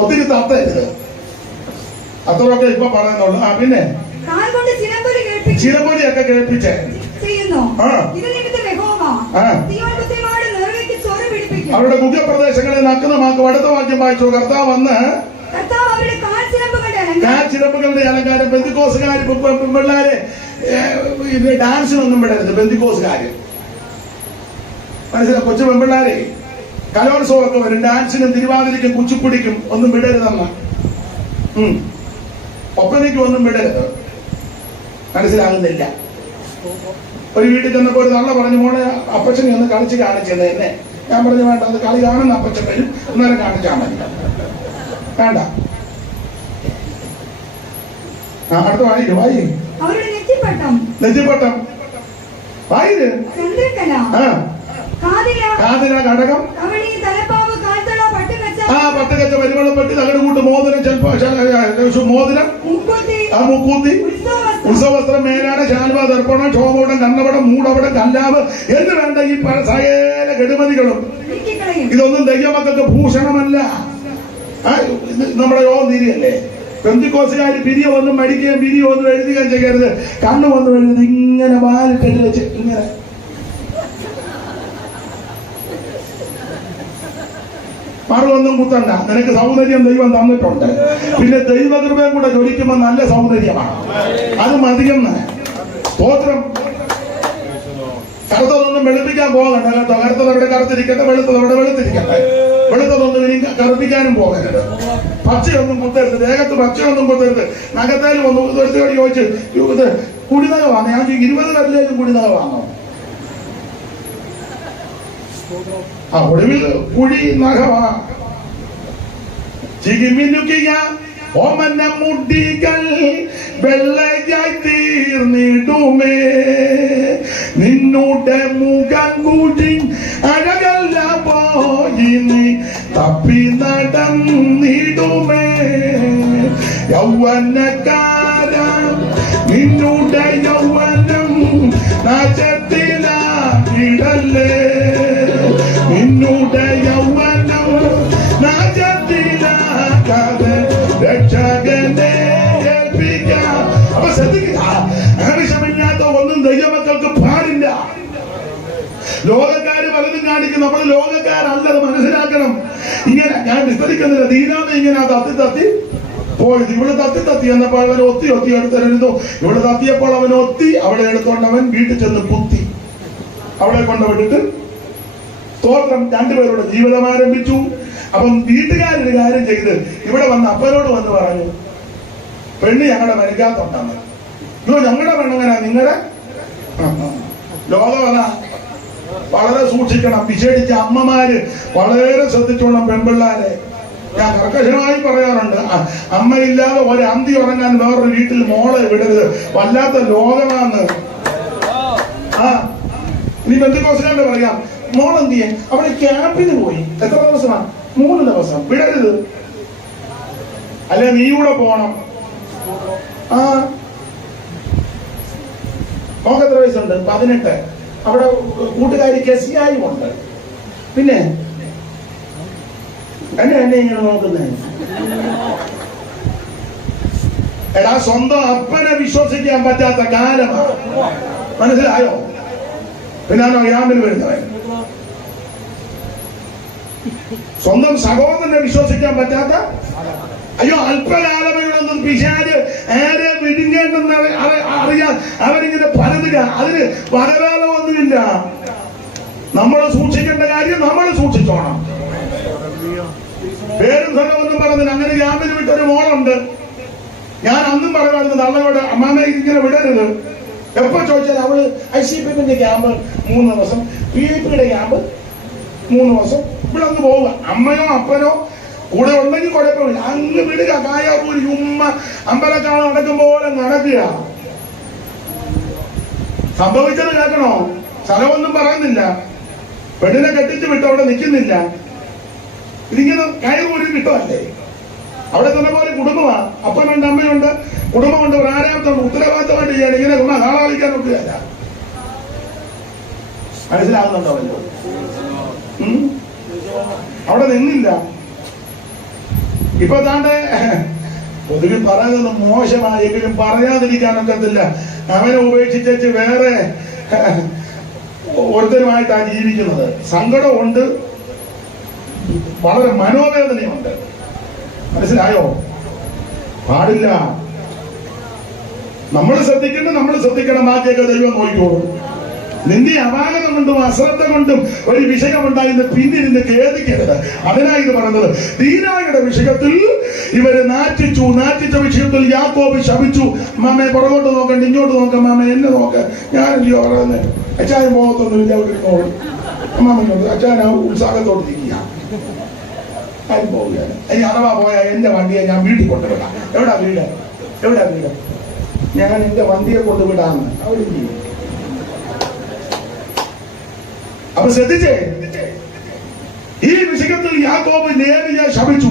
ഒത്തിരി തത്തരുത്. അത്രയൊക്കെ ഇപ്പൊ പറയുന്നുള്ളൂ. ആ പിന്നെ ചിലമ്പൊലിയൊക്കെ കേൾപ്പിച്ചേ. അവരുടെ ഗുഹ്യപ്രദേശങ്ങളെ നഗ്നമാക്കും. അടുത്ത വാക്യം വായിച്ചു. കർത്താവ് വന്ന് കാൽച്ചിലമ്പുകളുടെ അലങ്കാരം. ബന്ധുക്കോസുകാര് പിള്ളേരെ ഡാൻസിനൊന്നും വിടരുത്. ബന്ധുക്കോസുകാര് മനസ്സിലായി, കൊച്ചു പെൺപിള്ളേരെ കലോത്സവമൊക്കെ വരും, ഡാൻസിനും തിരുവാതിരയ്ക്കും കുച്ചിപ്പുടിക്കും ഒന്നും വിടരുതെന്ന്. ഒപ്പനയ്ക്കും ഒന്നും വിടരുത്. മനസ്സിലാകുന്നില്ല. ഒരു വീട്ടിൽ ചെന്നപ്പോൾ ഒരു തള്ള പറഞ്ഞു, മോളെ അപ്പച്ചനെ ഒന്ന് കളിച്ച് കാണിച്ചത് എന്നെ. ഞാൻ പറഞ്ഞു വേണ്ട, അത് കളി കാണുന്ന അപ്പച്ചൻ വരും, അന്നേരം കാണിച്ചാൽ മതി. വേണ്ട. അടുത്ത വായിക്കും. നെറ്റിപ്പട്ടം വായിര്. കാതിര ഘടകം. പട്ടുകച്ച പരിമളം പെട്ടി തകട് കൂട്ട് മോതിരം. മോതിരം മുക്കൂത്തി. ഉത്സവസ്ത്രം മേലാണ്. ശാൽവ ദർപ്പണം ക്ഷോഭോടം കണ്ണവടം മൂടവടം കല്ലാവ് എന്ന് വേണ്ട ഈ സകല കെടുമതികളും. ഇതൊന്നും ദൈവമക്കൾക്ക് ഭൂഷണമല്ല. നമ്മുടെ യോഗം തീരിയല്ലേ. പെന്തിക്കോസുകാര് പിരിയൊന്നും മടിക്കുകയും പിരിയൊന്നും എഴുതുകയും ചെയ്യരുത്. കണ്ണു വന്നു എഴുതി ഇങ്ങനെ വാലിട്ടെഴുതി വെച്ച് ഇങ്ങനെ മറുവൊന്നും കുത്തണ്ട. നിനക്ക് സൗന്ദര്യം ദൈവം തന്നിട്ടുണ്ട്. പിന്നെ ദൈവകൃപയും കൂടെ ജോലിക്കുമ്പോ നല്ല സൗന്ദര്യമാണ്. അത് മതിയെന്ന് സ്തോത്രം. കറുത്തതൊന്നും വെളുപ്പിക്കാൻ പോകണ്ട കേട്ടോ. കറുത്തതവിടെ കറുത്തിരിക്കട്ടെ, വെളുത്തതവിടെ വെളുത്തിരിക്കട്ടെ. വെളുത്തതൊന്നും ഇനി കറുപ്പിക്കാനും പോകരുത്. പച്ചയൊന്നും കുത്തരുത്, ദേഹത്ത് പച്ചയൊന്നും കുത്തരുത്. നഖത്താലും ഒന്നും ഒരുത്തോട് ചോദിച്ച് ഇത് കുടിനക വാങ്ങാം. ഞാൻ 20 കല്ലിലേക്കും കുടിനക വാങ്ങാം. ഒടുവിൽ കുഴി നഖമാ. ചികിമിനുക്കിയ ഓമന മുടികൾ വെള്ളയായി തീർന്നിടുമേ. നിന്നുടെ മുഖം കൂടി അഴകല്ല പോയി നീ തപ്പി നടന്നിടുമേ. യൗവനക്കാര നിന്നുടെ യൗവനം നാശത്തിലാക്കിടല്ലേ. നിന്നുടെ യൗവനം നാശത്തിലാക്കാതെ രക്ഷകനെ ഏൽപ്പിക്കാം. അപ്പൊ ശ്രദ്ധിക്കുക, ആവശ്യമില്ലാത്ത ഒന്നും ദൈവമക്കൾക്ക് പാടില്ല. ലോകക്കാര് പലതും കാണിക്കും. നമ്മൾ ലോകക്കാരല്ലത് മനസ്സിലാക്കണം. ഇങ്ങനെ ഞാൻ വിസ്തരിക്കുന്നില്ല. ദീനാമ ഇങ്ങനെ തത്തി പോയത്. ഇവിടെ തത്തി എന്നപ്പോൾ അവൻ ഒത്തി എടുത്തെഴുതു. ഇവിടെ തത്തിയപ്പോൾ അവൻ ഒത്തി അവിടെ എടുത്തുകൊണ്ട് അവൻ വീട്ടിൽ ചെന്ന് കുത്തി. അവിടെ കൊണ്ടുവിട്ടിട്ട് സ്തോത്രം രണ്ടുപേരുടെ ജീവിതം ആരംഭിച്ചു. അപ്പം വീട്ടുകാരൊരു കാര്യം ചെയ്ത് ഇവിടെ വന്ന് അപ്പനോട് വന്ന് പറഞ്ഞു, പെണ്ണ് ഞങ്ങളുടെ മരിക്കാത്തുണ്ടെന്ന്. ഞങ്ങളുടെ പെണ്ണുങ്ങനാ നിങ്ങളുടെ ലോകം അതാ. വളരെ സൂക്ഷിക്കണം. വിശേഷിച്ച് അമ്മമാര് വളരെ ശ്രദ്ധിച്ചോണം പെൺപിള്ളാരെ. ഞാൻ കർക്കശമായി പറയാറുണ്ട്, അമ്മയില്ലാതെ ഒരു അന്തി ഉറങ്ങാൻ വേറൊരു വീട്ടിൽ മോളെ വിടരുത്. വല്ലാത്ത ലോകമാന്ന്. ഇനി ബന്ധുക്കോസുകാരുടെ പറയാം, മോളെന്തിയെ അവിടെ ക്യാമ്പിന് പോയി. എത്ര ദിവസമാണ്? 3 ദിവസം. വിടരുത്. അല്ലെ നീ കൂടെ പോണം. മോക്ക് എത്ര വയസ്സുണ്ട്? 18. അവിടെ കൂട്ടുകാരി കെസിയായും ഉണ്ട്. പിന്നെ എന്നെ ഇങ്ങനെ നോക്കുന്നേ. എടാ, സ്വന്തം അപ്പനെ വിശ്വസിക്കാൻ പറ്റാത്ത കാലമാണ്. മനസ്സിലായോ? പിന്നാണോ യാമിൽ വരുന്നവൻ. സ്വന്തം സഹോദരനെ വിശ്വസിക്കാൻ പറ്റാത്ത. അയ്യോ, അല്പകാലമേയൊന്നും പിശാച് ആരെ വിഴുങ്ങേണ്ടെന്ന് അറിയാൻ അവരിങ്ങനെ പരതുക. അതിന് പരകാലമൊന്നുമില്ല. നമ്മൾ സൂക്ഷിക്കേണ്ട കാര്യം നമ്മൾ സൂക്ഷിച്ചോണം. പേരും സ്ഥലമൊന്നും പറഞ്ഞില്ല. അങ്ങനെ ക്യാമ്പിന് വിട്ടൊരു മോളുണ്ട്. ഞാൻ അന്നും പറയുമായിരുന്നു തള്ളയോട്, അമ്മാമ ഇങ്ങനെ വിടരുത്. എപ്പോ ചോദിച്ചാൽ അവള് ICPന്റെ ക്യാമ്പ് 3 ദിവസം, PIPയുടെ ക്യാമ്പ് 3 ദിവസം. ഇവിടെ ഒന്ന് പോവുക. അമ്മയോ അപ്പനോ കൂടെ ഉണ്ടെങ്കിൽ കുഴപ്പമില്ല. അങ്ങ് വിടുക. കായാപൂരി ഉമ്മ അമ്പലക്കാള് നടക്കുമ്പോലെ നടക്കുക. സംഭവിച്ചത് കേൾക്കണോ? സ്ഥലമൊന്നും പറയുന്നില്ല. പെണ്ണിനെ കെട്ടിച്ച് വിട്ട് അവിടെ നിൽക്കുന്നില്ല. ഇതിങ്ങനെ കയറൂരി വിട്ടല്ലേ. അവിടെ തന്നെ പോലെ കുടുംബമാണ്, അപ്പനുണ്ട്, അമ്മയുണ്ട്, കുടുംബമുണ്ട്, ഒരു ആരാമത്തുണ്ട്. ഉത്തരവാദിത്തമായിട്ട് ചെയ്യണം. ഇങ്ങനെ കാളാളിക്കാൻ ഒക്കുകയല്ല. മനസ്സിലാകുന്നുണ്ടോ? അവിടെ നിന്നില്ല. ഇപ്പൊ താണ്ടെ പൊതുവിൽ പറയുന്നത് മോശമായെങ്കിലും പറയാതിരിക്കാനൊക്കത്തില്ല. അവനെ ഉപേക്ഷിച്ച് വേറെ ഒരുത്തരുമായിട്ടാണ് ജീവിക്കുന്നത്. സങ്കടമുണ്ട്, വളരെ മനോവേദനയുണ്ട്. മനസ്സിലായോ? പാടില്ല. നമ്മൾ ശ്രദ്ധിക്കണം. ബാക്കിയൊക്കെ ദൈവം നോക്കിക്കോളും. നിന്റെ അപാകത കൊണ്ടും അശ്രദ്ധ കൊണ്ടും ഒരു വിഷയമുണ്ടായിരുന്നു പിന്നിരുന്ന് ഖേദിക്കരുത്. അതിനായി ഇത് പറഞ്ഞത്. ദീനായുടെ വിഷയത്തിൽ ഇവര് നാറ്റിച്ച വിഷയത്തിൽ യാക്കോബ് ശപിച്ചു. മാമയെ പുറകോട്ട് നോക്കണ്ട, ഇങ്ങോട്ട് നോക്കാം, മാമ എന്നെ നോക്ക, ഞാനെന്തിയോ പറയുന്നത്, അച്ചായൻ പോകത്തൊന്നുമില്ല, അവിടെ ഇരുന്നോളൂ. അമ്മാമനോട് അച്ചായൻ ആ ഉത്സാഹത്തോട് ഇരിക്കുക. ആരും പോവുകയാണ്. ഈ അഥവാ പോയാൽ എന്റെ വണ്ടിയെ ഞാൻ വീട്ടിൽ കൊണ്ടുവിടാം. എവിടാ വീട്? ഞാൻ എന്റെ വണ്ടിയെ കൊണ്ടുവിടാന്ന് അവിടെ ചെയ്യും. അപ്പൊ ശ്രദ്ധിച്ചേ, ഈ വിഷയത്തിൽ യാക്കോബ് ലേവിയെ ശപിച്ചു.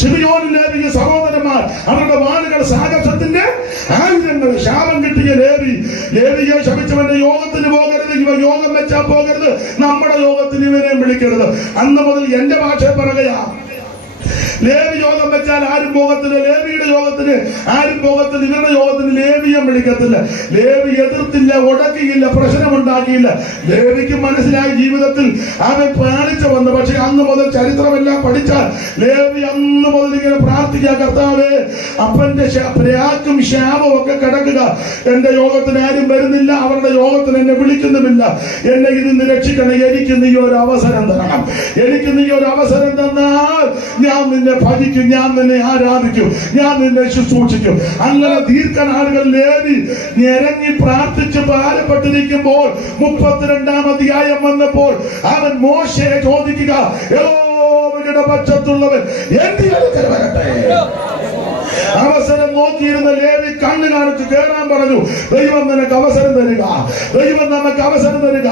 ശിമിയോനും ലേവിയും സഹോദരന്മാർ അവരുടെ വാളുകൾ സാഹസത്തിന്റെ ആയുധങ്ങൾ. ശാപം കിട്ടിയ ലേവിയെ ശപിച്ചവന്റെ യോഗത്തിന് പോകരുത്, ഇവ യോഗം വെച്ചാൽ പോകരുത്, നമ്മുടെ യോഗത്തിന് ഇവനെ വിളിക്കരുത്. അന്ന് മുതൽ എന്റെ ഭാഷ പറയുകയാ, ലേവി യോഗം വെച്ചാൽ ആരും പോകത്തില്ല, ലേവിയുടെ യോഗത്തിന് ആരും പോകത്തില്ല, ഇവരുടെ യോഗത്തിന് ലേവിയെ വിളിക്കത്തില്ല. ലേവി എതിർത്തില്ല, ഉടക്കിയില്ല, പ്രശ്നമുണ്ടാക്കിയില്ല. ലേവിക്ക് മനസ്സിലായി ജീവിതത്തിൽ അവൻ പാലിച്ച വന്നു. പക്ഷെ അന്ന് മുതൽ ചരിത്രമെല്ലാം പഠിച്ചാൽ ലേവി അന്ന് മുതൽ ഇങ്ങനെ പ്രാർത്ഥിക്കുക, കർത്താവേ അപ്പന്റെ പ്രാക്കും ശാപവും ഒക്കെ കിടക്കുക, എന്റെ യോഗത്തിന് ആരും വരുന്നില്ല, അവരുടെ യോഗത്തിന് എന്നെ വിളിക്കുന്നുമില്ല, എന്നെ ഇതിന്ന് രക്ഷിക്കണം, എനിക്ക് നീ ഒരു അവസരം തരണം, എനിക്ക് നീ ഒരു അവസരം തന്നാൽ ഞാൻ നിന്നെ ഭജിക്കും, ഞാൻ നിന്നെ ആരാധിക്കും, ഞാൻ നിന്നെ ശുശ്രൂഷിക്കും. അങ്ങനെ ദീർഘനാളുകൾ ലേവി ഞെരങ്ങി പ്രാർത്ഥിച്ച് ഭാരപ്പെട്ടിരിക്കുമ്പോൾ 32-ാം അധ്യായം വന്നപ്പോൾ അവൻ മോശയെ ചോദിക്കുക, യഹോവയുടെ പക്ഷത്തുള്ളവൻ എന്റെ അടുക്കൽ വരട്ടെ. അവസരം നോക്കിയിരുന്ന ലേവി കണ്ണ് കാണിച്ച് കേറാൻ പറഞ്ഞു. ദൈവം നിനക്ക് അവസരം തരിക, ദൈവം നമുക്ക് അവസരം തരിക.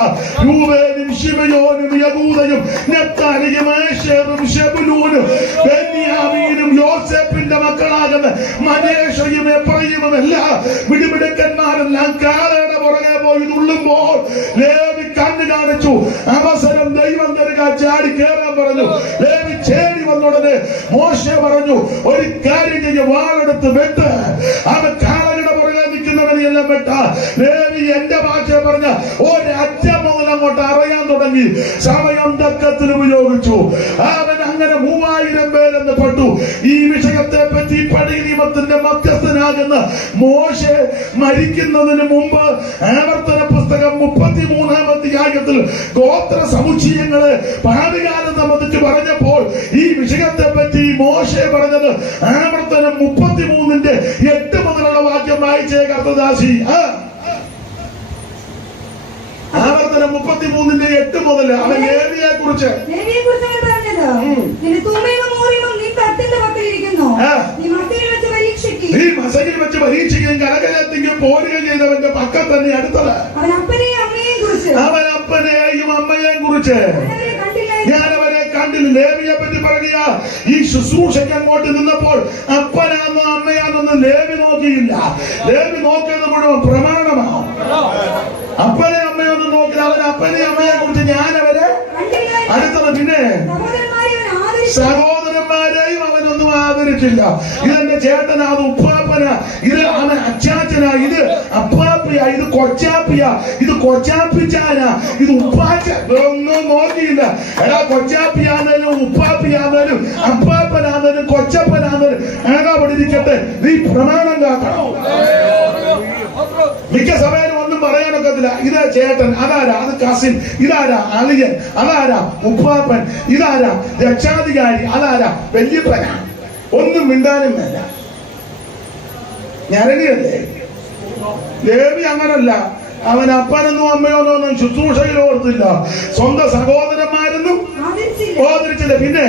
രൂബേനും ശിമയോനും യഹൂദയും നഫ്താലിയും ആശേറും ശെബൂലൂനും ബെന്യാമീനും യോസേഫിന്റെ മക്കളാകുന്ന മനേഷയും എഫ്രയീമും എല്ലാം വിടുമിടുക്കന്മാരെല്ലാം കാളയുടെ പുറകെ പോയി തുള്ളുമ്പോൾ ലേവി കണ്ണ് കാണിച്ചു. അവസരം ദൈവം തരിക, ചാടി കേറാൻ പറഞ്ഞു. ലേവി ചേടി വന്നുടനെ മോശെ പറഞ്ഞു, ഒരു കാര്യം ചെയ്യ, വാളെടുത്ത് വെട്ട്. അവൻ കാളയുടെ പുറകെ നിൽക്കുന്നവനെല്ലാം വെട്ട. ലേവി എന്റെ ഭാഷ പറഞ്ഞ ഒരറ്റം മുതൽ അങ്ങോട്ട് അറിയാൻ തുടങ്ങി. സമയം തക്കത്തിൽ ഉപയോഗിച്ചു. അവൻ അങ്ങനെ 3000 പേരെന്ന് പെട്ടു. ഈ വിഷയത്തെ പറ്റി പഴയ നിയമത്തിന്റെ മധ്യസ്ഥനാകുന്ന മോശെ മരിക്കുന്നതിന് മുമ്പ് ആവർത്തന പുസ്തകം 33-ാം അധ്യായത്തിൽ ഗോത്ര സമുച്ചയങ്ങളെ ഭാവികാലം സംബന്ധിച്ച് പറഞ്ഞപ്പോൾ ഈ വിഷയത്തെ പറ്റി മോശെ പറഞ്ഞത് ആവർത്തനം 33-ന്റെ 8 മുതലുള്ള വാക്യം വായിച്ചേ കർത്തദാസി. ആവർത്തനം 33-ന്റെ 8 മുതൽ അവൻ ലേവിയെ കുറിച്ച് നീ മസകിൽ വെച്ച് പരീക്ഷിക്കുകയും കരകരത്തെങ്കിലും പോരുകയും ചെയ്തവന്റെ പക്കം തന്നെ അടുത്തത്. അവൻ അപ്പനെയും അമ്മയെയും കുറിച്ച് ഞാൻ അവരെ കണ്ടില്ല. ലേവിയെ പറ്റി പറയുക, ഈ ശുശ്രൂഷയ്ക്ക് അങ്ങോട്ട് നിന്നപ്പോൾ അപ്പനാന്നോ അമ്മയാണെന്ന് ലേവി നോക്കിയില്ല. ലേവി നോക്കിയത് മുഴുവൻ പ്രമാണമാണ്. അപ്പനെ അമ്മയൊന്നും നോക്കില്ല. അവൻ അപ്പനെ അമ്മയെ കുറിച്ച് ഞാൻ അവരെ അടുത്തത്. പിന്നെ സഹോദരന്മാരെയും അവനൊന്നും ആദരിച്ചില്ല. ഇതെന്റെ ചേട്ടനാ, അത് ഉപ്പാപ്പന, ഇത് അവൻ അച്ചാച്ചനാ, ഇത് അപ്പാപ്പിയ, ഇത് കൊച്ചാപ്പിയ, ഇത് കൊച്ചാപ്പിച്ചാനാ, ഇത് ഉപ്പാച്ച, ഒന്നും നോക്കിയില്ല. എടാ കൊച്ചാപ്പിയാന്നേലും ഉപ്പാപ്പിയാന്നേലും അപ്പാപ്പനാന്നേലും കൊച്ചപ്പനാന്നേലും ആകാപടിരിക്കട്ടെ, നീ പ്രമാണം കാക്കണം. മിക്ക സമയം ഒന്നും പറയാനൊക്കത്തില്ല. ഇതാ ചേട്ടൻ, അതാരാ, അത് കസിൻ, ഇതാരാ അളിയൻ, അതാരാ ഉപ്പാപ്പൻ, ഇതാരാ രക്ഷാധികാരി, അതാരാ വല്യപ്പന. ഒന്നും മിണ്ടാനും വേണ്ട. ഞരണിയല്ലേ? ലേവി അങ്ങനല്ല. അവൻ അപ്പനെന്നും അമ്മയോന്നൊന്നും ശുശ്രൂഷയിൽ ഓർത്തില്ല. സ്വന്തം സഹോദരന്മാരെന്നും ഓർത്തില്ല. പിന്നെ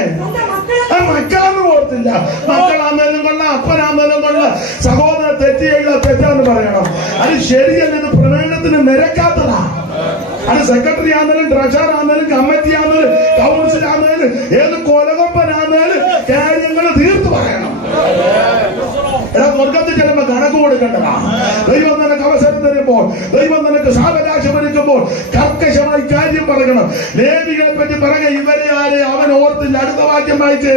മക്കളെന്നും ഓർത്തില്ല. മക്കളാന്നേലും കൊള്ളാം, അപ്പനാന്നേലും കൊള്ളാം. സഹോദരൻ തെറ്റ് ചെയ്താൽ തെറ്റാന്ന് പറയണം. അത് ശരിയല്ലെന്ന് പ്രമേയത്തിന് നിരക്കാത്തതാ. അത് സെക്രട്ടറി ആണെങ്കിലും ട്രഷറർ ആണെങ്കിലും കമ്മിറ്റി ആണെങ്കിലും കൗൺസിൽ ആണെങ്കിലും ഏത് കൊലകൊപ്പനാണെങ്കിലും കാര്യങ്ങൾ തീർത്തു പറയണം. എടാ സ്വർഗത്തിൽ ചെല്ലുമ്പോ കണക്ക് കൊടുക്കേണ്ടതാ. ദൈവം നിനക്ക് അവസരം തരുമ്പോൾ, ദൈവം നിനക്ക് സാവകാശം ഒരുക്കുമ്പോൾ കർക്കശമായി കാര്യം പറയണം. ലേവികളെ പറ്റി പറയുക, ഇവരെ ആരെ അവൻ ഓർത്തില്ല. അടുത്ത വാക്യം വായിച്ച്.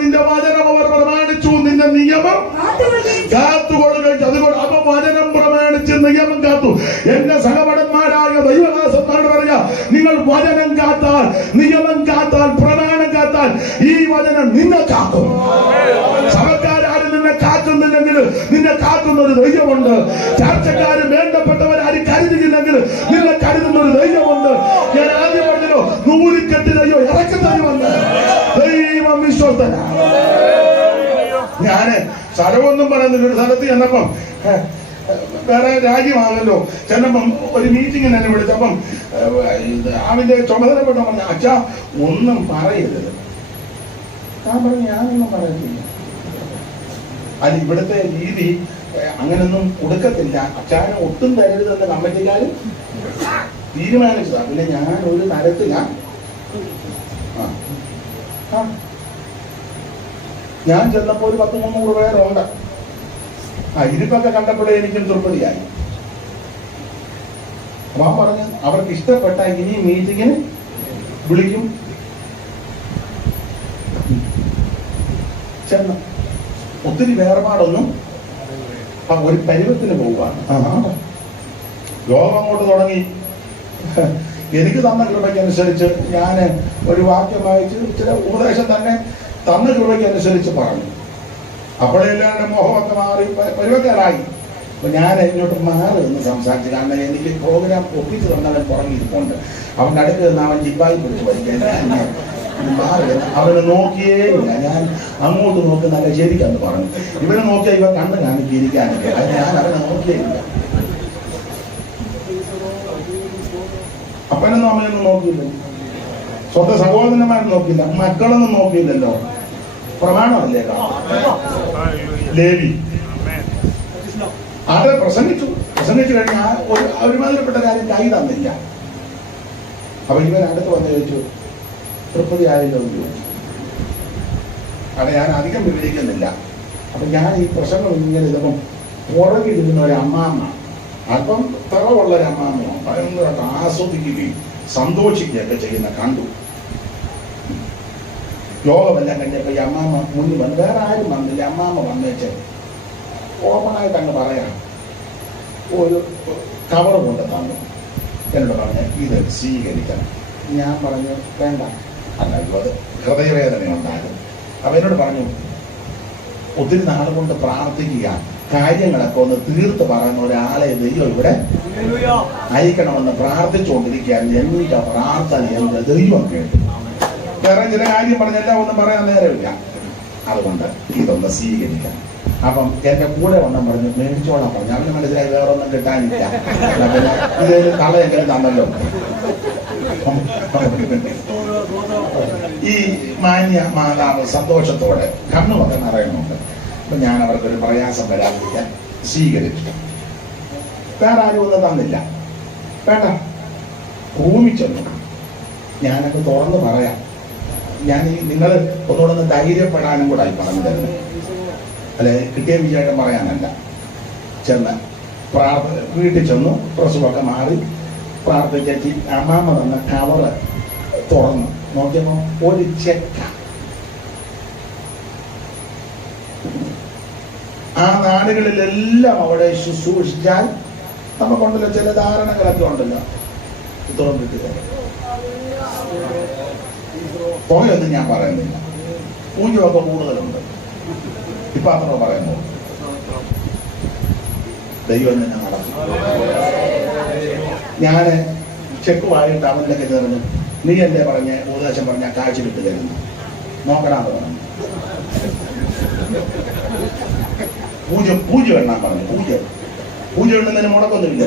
നിന്റെ വചനം അവർ പ്രമാണിച്ചു, നിന്റെ നിയമം കാത്തുകൊള്ളുകയും. അതുകൊണ്ട് അപ്പൊ വചനം പ്രമാണിച്ച് നിയമം കാത്തു. എന്റെ സഹപടന്മാരായ ദൈവദാസന്മാരോട് പറയുക, നിങ്ങൾ വചനം കാത്താൽ, നിയമം കാത്താൽ, പ്രമാണം കാത്താൽ ഈ വചനം നിന്നെ കാക്കും. സഭക്കാരും നിന്നെ കാക്കുന്നില്ലെങ്കിൽ നിന്നെ കാക്കുന്ന ഒരു ദൈവമുണ്ട്. ചർച്ചക്കാരും വേണ്ടപ്പെട്ടവരാരും കരുതിയില്ലെങ്കിൽ നിന്നെ കരുതുന്ന ഒരു ദൈവമുണ്ട്. ഞാൻ ആദ്യം പറഞ്ഞല്ലോ, നൂലിക്കെട്ടി ദൈവം ഇറക്കി തരുമെന്ന്. ദൈവം വിശ്വസ്തന. ഞാന് സ്ഥലമൊന്നും പറയുന്നില്ല. ഒരു സ്ഥലത്ത് ചെന്നപ്പം, വേറെ രാജ്യമാണല്ലോ, ചെന്നപ്പം ഒരു മീറ്റിംഗിന് എന്നെ വിളിച്ചപ്പം അവന്റെ ചുമതലപ്പെട്ട പറഞ്ഞ, അച്ഛാ ഒന്നും പറയരുത്. ഞാൻ പറഞ്ഞു, ഞാനൊന്നും പറയത്തില്ല. അത് ഇവിടുത്തെ രീതി അങ്ങനൊന്നും കൊടുക്കത്തില്ല. അച്ഛാനെ ഒട്ടും തരരുതെന്ന് കമ്മിറ്റിക്കാരും തീരുമാനിച്ചതാ. പിന്നെ ഞാൻ ഒരു തരത്തിലാണ്. ഞാൻ ചെന്നപ്പോ ഒരു 100-300 പേരുണ്ട്. ഇരിപ്പൊക്കെ കണ്ടപ്പോഴേ എനിക്കും തൃപ്തിയായി. അപ്പൊ പറഞ്ഞ് അവർക്ക് ഇഷ്ടപ്പെട്ട ഇനി മീറ്റിങ്ങിന് വിളിക്കും. ചെന്ന് ഒത്തിരി വേർപാടൊന്നും ഒരു പരുവത്തിന് പോവുകയാണ്. യോഗം അങ്ങോട്ട് തുടങ്ങി. എനിക്ക് തന്ന കൃപയ്ക്കനുസരിച്ച് ഞാൻ ഒരു വാക്യം വായിച്ച് ചില ഉപദേശം തന്നെ തന്ന കൃപയ്ക്കനുസരിച്ച് പറഞ്ഞു. അപ്പോഴെല്ലാവരുടെ മോഹമൊക്കെ മാറി പരുവക്കാരായി. അപ്പൊ ഞാൻ ഇങ്ങോട്ട് മാറി നിന്ന് സംസാരിച്ചു. കാരണം എനിക്ക് പ്രോഗ്രാം ഒപ്പിച്ച് തന്നവൻ പുറങ്ങിയിരിപ്പുണ്ട്. അവൻ്റെ അടുത്ത് നിന്ന് അവൻ ജിബായി പിടിച്ച് പഠിക്കാൻ മാറി. അവന് നോക്കിയേ ഇല്ല. ഞാൻ അങ്ങോട്ട് നോക്കുന്നല്ല ശരിക്കാന്ന് പറഞ്ഞു. ഇവനെ നോക്കിയാൽ ഇവ കണ്ണ് കാണിക്കിരിക്കാനൊക്കെ. അത് ഞാൻ അവനെ നോക്കിയേ ഇല്ല. അപ്പനൊന്നും അമ്മയൊന്നും നോക്കിയില്ല. സ്വന്തം സഹോദരന്മാരും നോക്കിയില്ല. മക്കളൊന്നും നോക്കിയില്ലല്ലോ. പ്രമാണമല്ലേ ലേവി. അത് പ്രസംഗിച്ചു കഴിഞ്ഞാൽ ഒരുമാതിരിപ്പെട്ട കാര്യം കൈ തന്നില്ല. അപ്പൊ ഇവൻ അടുത്ത് വന്ന് ചോദിച്ചു, തൃപ്തിയായല്ലോ എന്ന് ചോദിച്ചു. അവിടെ ഞാൻ അധികം വിവരിക്കുന്നില്ല. അപ്പൊ ഞാൻ ഈ പ്രസംഗം ഇങ്ങനെ ഇതപ്പം പുറകിലിരുന്ന ഒരു അമ്മാമ്മ, അല്പം തിറവുള്ള ഒരു അമ്മാമ്മ, ഭയങ്കരമായിട്ട് ആസ്വദിക്കുകയും സന്തോഷിക്കുകയൊക്കെ ചെയ്യുന്ന കണ്ടു. യോഗമെല്ലാം കഴിഞ്ഞപ്പോ ഈ അമ്മാമ്മ മുന്നിൽ വന്ന്, വേറെ ആരും വന്നില്ല, അമ്മാമ്മ വന്നേച്ച് ഓപ്പണായിട്ട് അങ്ങ് പറയാം. ഒരു കവർ കൊണ്ട് തന്നു. എന്നോട് പറഞ്ഞ ഇത് സ്വീകരിക്കണം. ഞാൻ പറഞ്ഞു വേണ്ട. അല്ല, അത് ഹൃദയവേദന ഉണ്ടാകും. അപ്പൊ എന്നോട് പറഞ്ഞു, ഒത്തിരി നാൾ കൊണ്ട് പ്രാർത്ഥിക്കുക, കാര്യങ്ങളൊക്കെ ഒന്ന് തീർത്ത് പറയുന്ന ഒരാളെ ദൈവം ഇവിടെ അയക്കണമെന്ന് പ്രാർത്ഥിച്ചുകൊണ്ടിരിക്കുകയാണ്. എന്നിട്ട് പ്രാർത്ഥന എന്റെ ദൈവം കേട്ടു. വേറെ ചില കാര്യം പറഞ്ഞെല്ലാം ഒന്നും പറയാൻ നേരമില്ല. അതുകൊണ്ട് ഇതൊന്ന് സ്വീകരിക്കണം. അപ്പം എന്റെ കൂടെ വണ്ണം പറഞ്ഞു, മേടിച്ചോളാൻ പറഞ്ഞു. അവന് മനസ്സിലായി വേറെ ഒന്നും കിട്ടാനില്ല. പിന്നെ ഇതൊരു കളയെങ്കിലും തന്നല്ലോ. ഈ മാന്യ മാതാവ് സന്തോഷത്തോടെ കണ്ണുമൊക്കെ നിറയുന്നുണ്ട്. അപ്പൊ ഞാൻ അവർക്കൊരു പ്രയാസം വരാതിരിക്കാൻ സ്വീകരിച്ചു. വേറെ ആരും ഒന്നും തന്നില്ല. വേണ്ട. റൂമിൽ ചെന്നു. ഞാനൊക്കെ തുറന്ന് പറയാം. ഞാൻ നിങ്ങൾ ഒന്നുകൂടെ ധൈര്യപ്പെടാനും കൂടെ ആയി പറഞ്ഞു തരുന്നത്. അല്ലെ, കിട്ടിയ വിജയം പറയാനല്ല. ചെന്ന് വീട്ടിൽ ചെന്നു. പ്രസവമൊക്കെ മാറി പ്രാർത്ഥിച്ചി അമ്മാമ്മ തന്ന കവറ് തുറന്നു നോക്കിയപ്പോ ഒരു ചെക്ക. ആ നാടുകളിലെല്ലാം അവിടെ ശുശ്രൂഷിച്ചാൽ നമുക്കുണ്ടല്ലോ ചില ധാരണകളൊക്കെ ഉണ്ടല്ലോ. തുറന്നു കിട്ടുക തുകയൊന്നും ഞാൻ പറയുന്നില്ല. പൂജ്യമൊക്കെ കൂടുതലുണ്ട്. ഇപ്പൊ അത്ര പറയുന്നു. ദൈവം തന്നെ നടത്തി. ഞാന് ചെക്കുമായിട്ട് അവന്റെ കരുതറിഞ്ഞു, നീ എന്റെ പറഞ്ഞ ഉപദേശം പറഞ്ഞ കാഴ്ച വിട്ട് തരുന്നു, നോക്കണമെന്ന് പറഞ്ഞു. പൂജ്യം എണ്ണാൻ പറഞ്ഞു. പൂജ്യം എണ്ണുന്നതിന് മുടക്കൊന്നുമില്ല.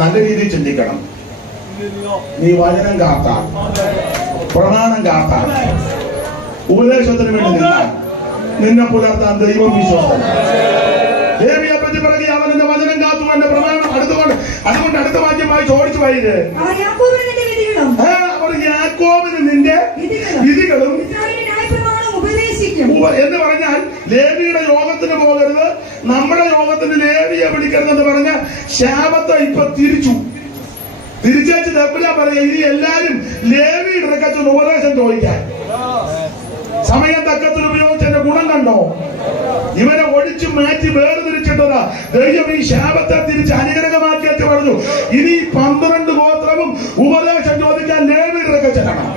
നല്ല രീതിയിൽ ചിന്തിക്കണം. നീ വചനം കാത്താൽ, പ്രമാണം കാത്താൽ, ഉപദേശത്തിന് വേണ്ടി നിന്നാൽ നിന്നെ പുലർത്താൻ ദൈവം വിശ്വാസം. ദേവിയെ പറ്റി പറയുക, അവൻ എന്റെ വചനം കാത്തു, എന്റെ പ്രമാണം. അതുകൊണ്ട് അടുത്ത വാക്യം വായിച്ച് ഓടിച്ചു പോയത്, അവർ യാക്കോബിന് നിന്റെ വിധികളും ഇസ്രായേലിന് ന്യായപ്രമാണം ഉപദേശിക്കും. എന്ന് പറഞ്ഞാൽ ലേവിയുടെ യോഗത്തിന് പോകരുത്, നമ്മുടെ യോഗത്തിന് ലേവിയെ വിളിക്കരുതെന്ന് പറഞ്ഞ ശാപത്തെ ഇപ്പൊ തിരിച്ചു തെപ്പില പറയാ. ഇനി എല്ലാരും ലേവിയുടെ ഇടക്കച്ചൊന്ന് ഉപദേശം ചോദിക്കാൻ സമയം തക്കത്തിൽ ഉപയോഗിച്ചതിന്റെ ഗുണം കണ്ടോ? ഇവനെ ഒഴിച്ചു മാറ്റി വേർതിരിച്ചിട്ടതാ ദൈവം ഈ ശാപത്തെ തിരിച്ച് അനുഗ്രഹമാക്കിയിട്ട് പറഞ്ഞു, ഇനി 12 ഗോത്രവും ഉപദേശം ചോദിക്കാൻ ലേവിയുടെ ഇടക്ക ചെല്ലണം.